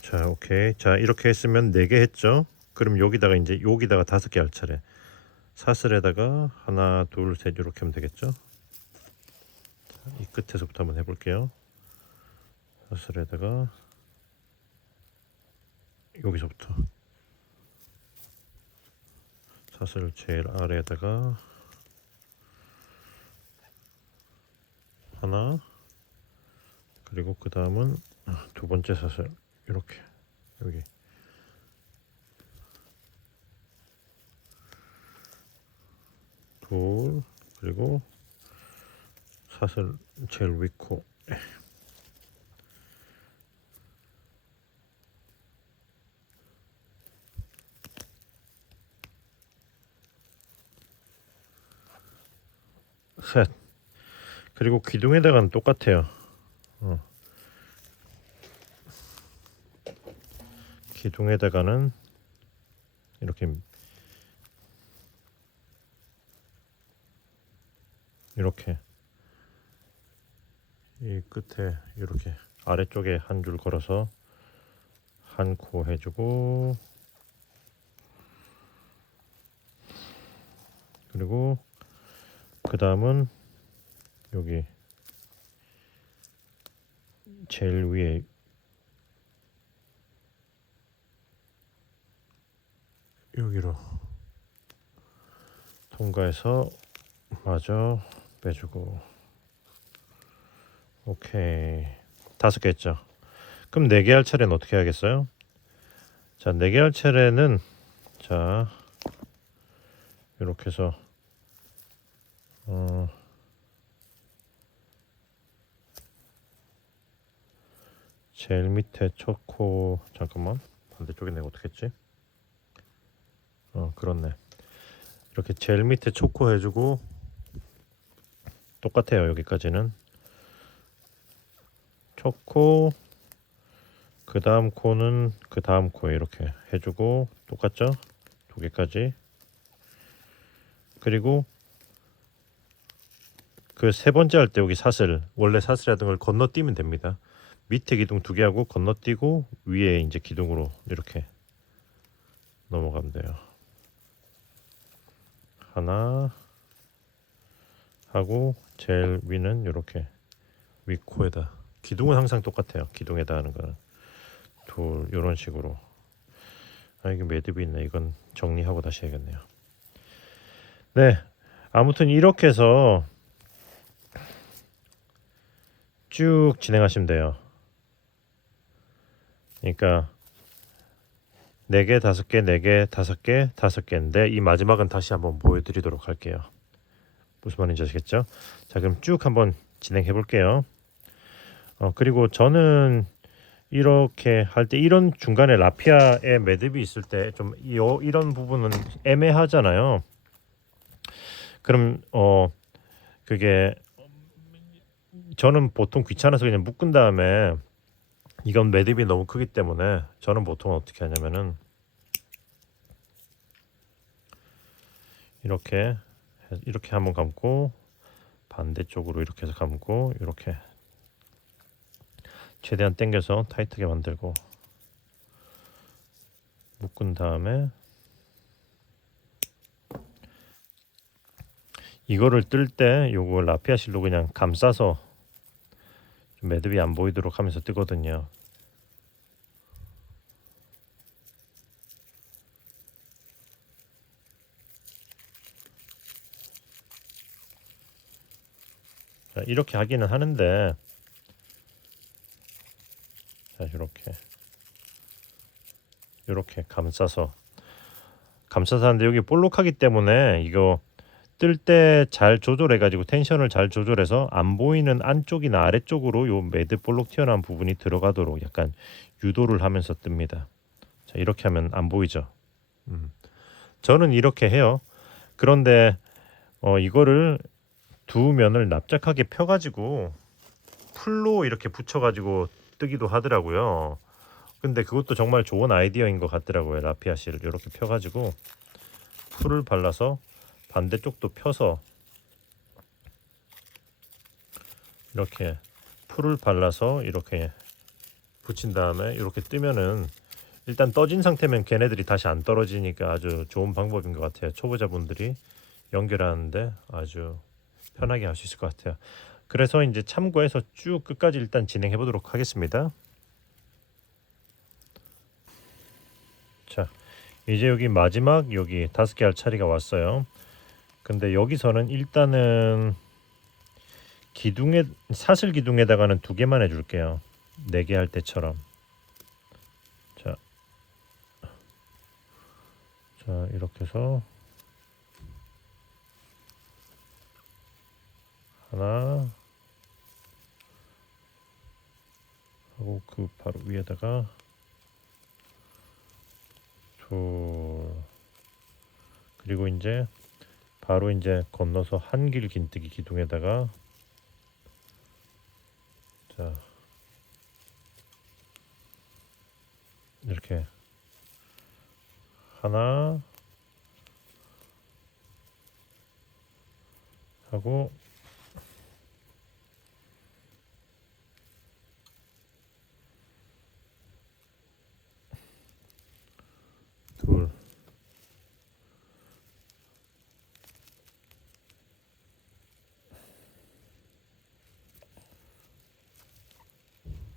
자, 오케이. 자, 이렇게 했으면 4개 했죠. 그럼 여기다가 이제 여기다가 5개 할 차례. 사슬에다가 하나, 둘, 셋 이렇게 하면 되겠죠. 자, 이 끝에서부터 한번 해볼게요. 사슬에다가 여기서부터 사슬 제일 아래에다가 하나, 그리고 그 다음은 두 번째 사슬 이렇게 여기 둘, 그리고 사슬 제일 위 코, 셋. 그리고 기둥에다가는 똑같아요. 기둥에다가는 이렇게 이 끝에 이렇게 아래쪽에 한 줄 걸어서 한 코 해주고, 그리고 그 다음은 여기 제일 위에 여기로 통과해서 마저 빼주고. 오케이, 5개 했죠. 그럼 4개 할 차례는 어떻게 하겠어요? 자, 4개 할 차례는, 자, 이렇게 해서 제일 밑에 초코, 잠깐만, 반대쪽에 내가 어떻게 했지? 그렇네. 이렇게 제일 밑에 초코 해주고, 똑같아요. 여기까지는 초코, 그 다음 코는 그 다음 코에 이렇게 해주고, 똑같죠? 2개까지. 그리고 그 세 번째 할 때 여기 사슬, 원래 사슬이라든 걸 건너뛰면 됩니다. 밑에 기둥 2개 하고 건너뛰고 위에 이제 기둥으로 이렇게 넘어가면 돼요. 하나 하고 제일 위는 이렇게 위 코에다, 기둥은 항상 똑같아요. 기둥에다 하는 거는 둘, 이런 식으로. 이게 매듭이 있네. 이건 정리하고 다시 해야겠네요. 네, 아무튼 이렇게 해서 쭉 진행하시면 돼요. 그러니까 4개, 5개, 4개, 5개, 5개인데 이 마지막은 다시 한번 보여드리도록 할게요. 무슨 말인지 아시겠죠? 자, 그럼 쭉 한번 진행해 볼게요. 그리고 저는 이렇게 할 때 이런 중간에 라피아에 매듭이 있을 때 좀 이런 부분은 애매하잖아요. 그럼 그게 저는 보통 귀찮아서 그냥 묶은 다음에, 이건 매듭이 너무 크기 때문에 저는 보통 어떻게 하냐면은 이렇게 한번 감고 반대쪽으로 이렇게 해서 감고 이렇게 최대한 당겨서 타이트하게 만들고 묶은 다음에 이거를 뜰 때 요거 라피아 실로 그냥 감싸서 좀 매듭이 안 보이도록 하면서 뜨거든요. 자, 이렇게 하기는 하는데, 자, 이렇게 감싸서 하는데 여기 볼록하기 때문에 이거 뜰 때 잘 조절해 가지고 텐션을 잘 조절해서 안 보이는 안쪽이나 아래쪽으로 요 매듭 볼록 튀어나온 부분이 들어가도록 약간 유도를 하면서 뜹니다. 자, 이렇게 하면 안 보이죠. 저는 이렇게 해요. 그런데 이거를 두 면을 납작하게 펴가지고 풀로 이렇게 붙여가지고 뜨기도 하더라고요. 근데 그것도 정말 좋은 아이디어인 것 같더라고요. 라피아 실을 이렇게 펴가지고 풀을 발라서 반대쪽도 펴서 이렇게 풀을 발라서 이렇게 붙인 다음에 이렇게 뜨면은, 일단 떠진 상태면 걔네들이 다시 안 떨어지니까 아주 좋은 방법인 것 같아요. 초보자분들이 연결하는데 아주 편하게 할 수 있을 것 같아요. 그래서 이제 참고해서 쭉 끝까지 일단 진행해 보도록 하겠습니다. 자, 이제 여기 마지막 여기 5개 할 차례가 왔어요. 근데 여기서는 일단은 기둥에, 사슬 기둥에다가는 2개만 해줄게요. 4개 할 때처럼. 자, 이렇게 해서 하나 하고 그 바로 위에다가 둘, 그리고 이제 바로 이제 건너서 한길 긴뜨기 기둥에다가 자 이렇게 하나 하고 둘,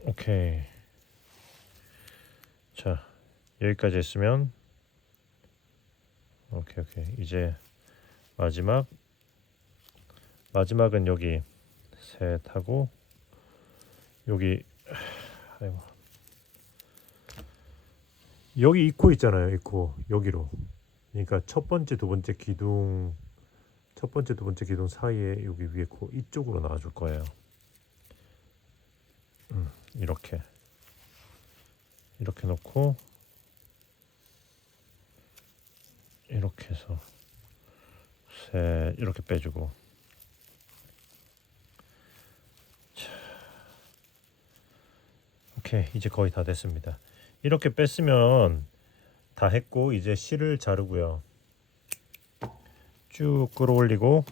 오케이. 자 여기까지 했으면 오케이. 이제 마지막은 여기 셋 하고 여기 아이고 여기 이 코 있잖아요. 이 코 여기로. 그러니까 첫 번째 두 번째 기둥 사이에 여기 위에 코 이쪽으로 놔줄 거예요. 이렇게 놓고 이렇게 해서 셋 이렇게 빼주고 자, 오케이 이제 거의 다 됐습니다. 이렇게 뺐으면 다 했고 이제 실을 자르고요. 쭉 끌어올리고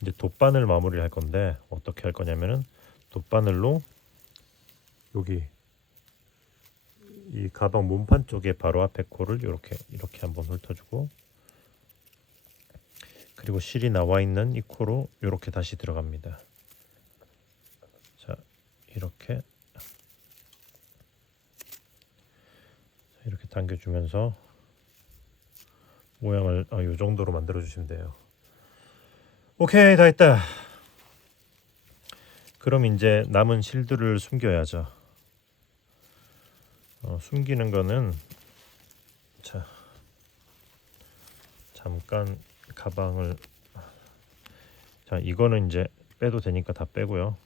이제 돗바늘 마무리를 할 건데 어떻게 할 거냐면은 돗바늘로 여기 이 가방 몸판 쪽에 바로 앞에 코를 이렇게 한번 훑어주고 그리고 실이 나와 있는 이 코로 이렇게 다시 들어갑니다. 자 이렇게 당겨주면서 모양을 이 정도로 만들어 주시면 돼요. 오케이 다 했다. 그럼 이제 남은 실들을 숨겨야죠. 숨기는 거는 자 잠깐 가방을 자 이거는 이제 빼도 되니까 다 빼고요.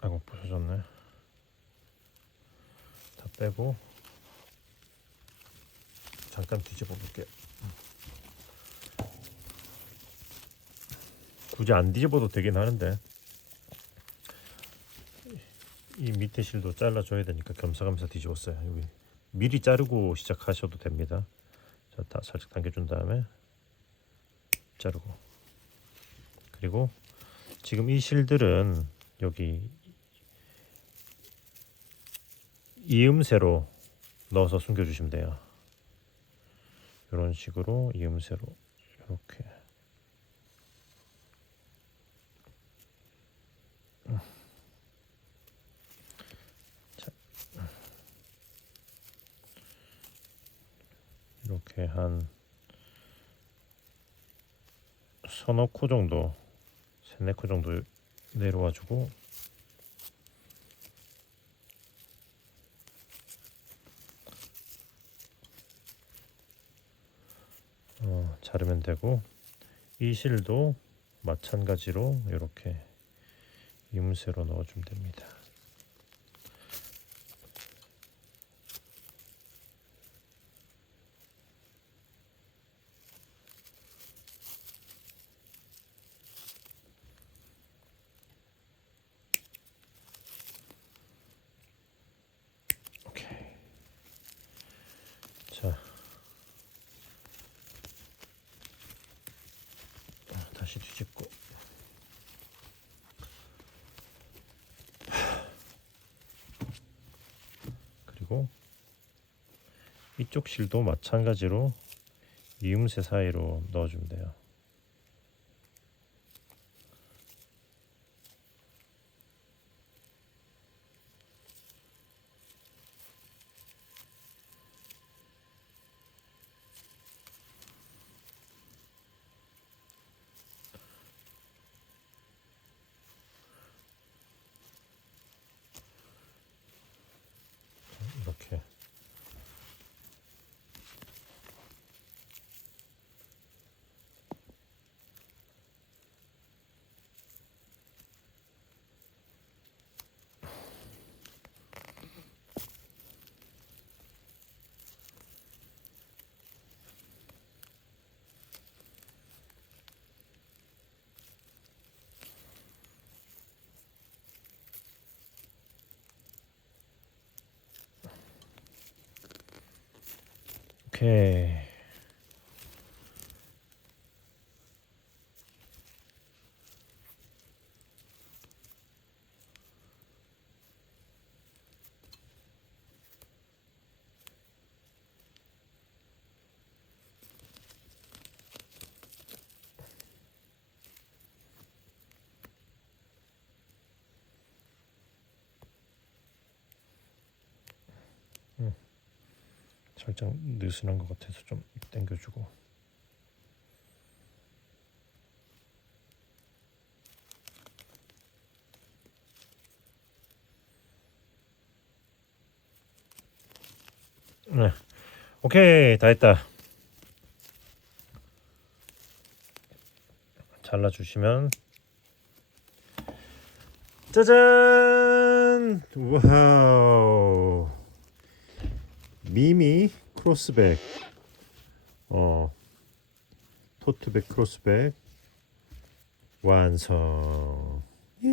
아이고 부서졌네. 다 빼고 잠깐 뒤집어 볼게. 굳이 안 뒤집어도 되긴 하는데 이 밑에 실도 잘라줘야 되니까 겸사겸사 뒤집었어요. 여기 미리 자르고 시작하셔도 됩니다. 자, 다 살짝 당겨준 다음에 자르고 그리고 지금 이 실들은 여기 이음새로 넣어서 숨겨주시면 돼요. 이런 식으로 이음새로 이렇게 자, 이렇게 한 서너 코 정도, 세네 코 정도 내려와주고 자르면 되고 이 실도 마찬가지로 이렇게 이음새로 넣어주면 됩니다. 오케이. 자, 다시 뒤집고 그리고 이쪽 실도 마찬가지로 이음새 사이로 넣어주면 돼요. 오케이. 살짝 느슨한 것 같아서 좀 당겨주고. 네, 오케이, 다 했다. 잘라주시면 짜잔! 와우, 미미 크로스백, 토트백 크로스백 완성. 예.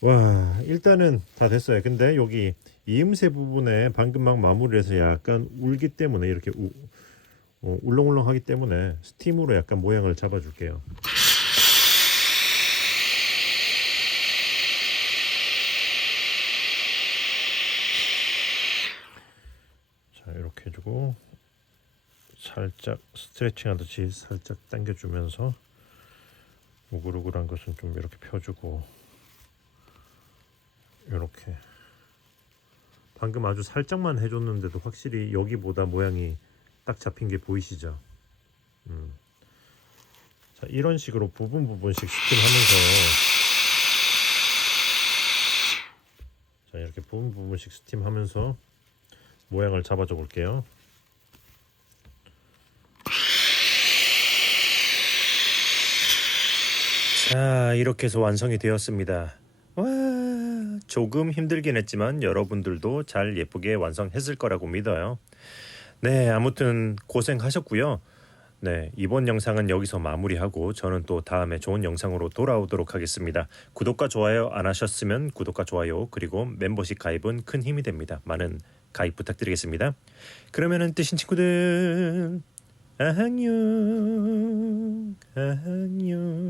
와, 일단은 다 됐어요. 근데 여기 이음새 부분에 방금 막 마무리해서 약간 울기 때문에 이렇게 울렁울렁하기 때문에 스팀으로 약간 모양을 잡아줄게요. 자, 이렇게 해주고 살짝 스트레칭 하듯이 살짝 당겨주면서 우글우글한 것은 좀 이렇게 펴주고, 이렇게 방금 아주 살짝만 해줬는데도 확실히 여기보다 모양이 딱 잡힌 게 보이시죠? 자, 이런 식으로 부분씩 스팀하면서, 자, 이렇게 부분씩 스팀하면서 모양을 잡아줘 볼게요. 자, 이렇게 해서 완성이 되었습니다. 와, 조금 힘들긴 했지만 여러분들도 잘 예쁘게 완성했을 거라고 믿어요. 네, 아무튼 고생하셨고요. 네, 이번 영상은 여기서 마무리하고 저는 또 다음에 좋은 영상으로 돌아오도록 하겠습니다. 구독과 좋아요 안 하셨으면 구독과 좋아요, 그리고 멤버십 가입은 큰 힘이 됩니다. 많은 가입 부탁드리겠습니다. 그러면은 뜨신 친구들, 안녕, 안녕.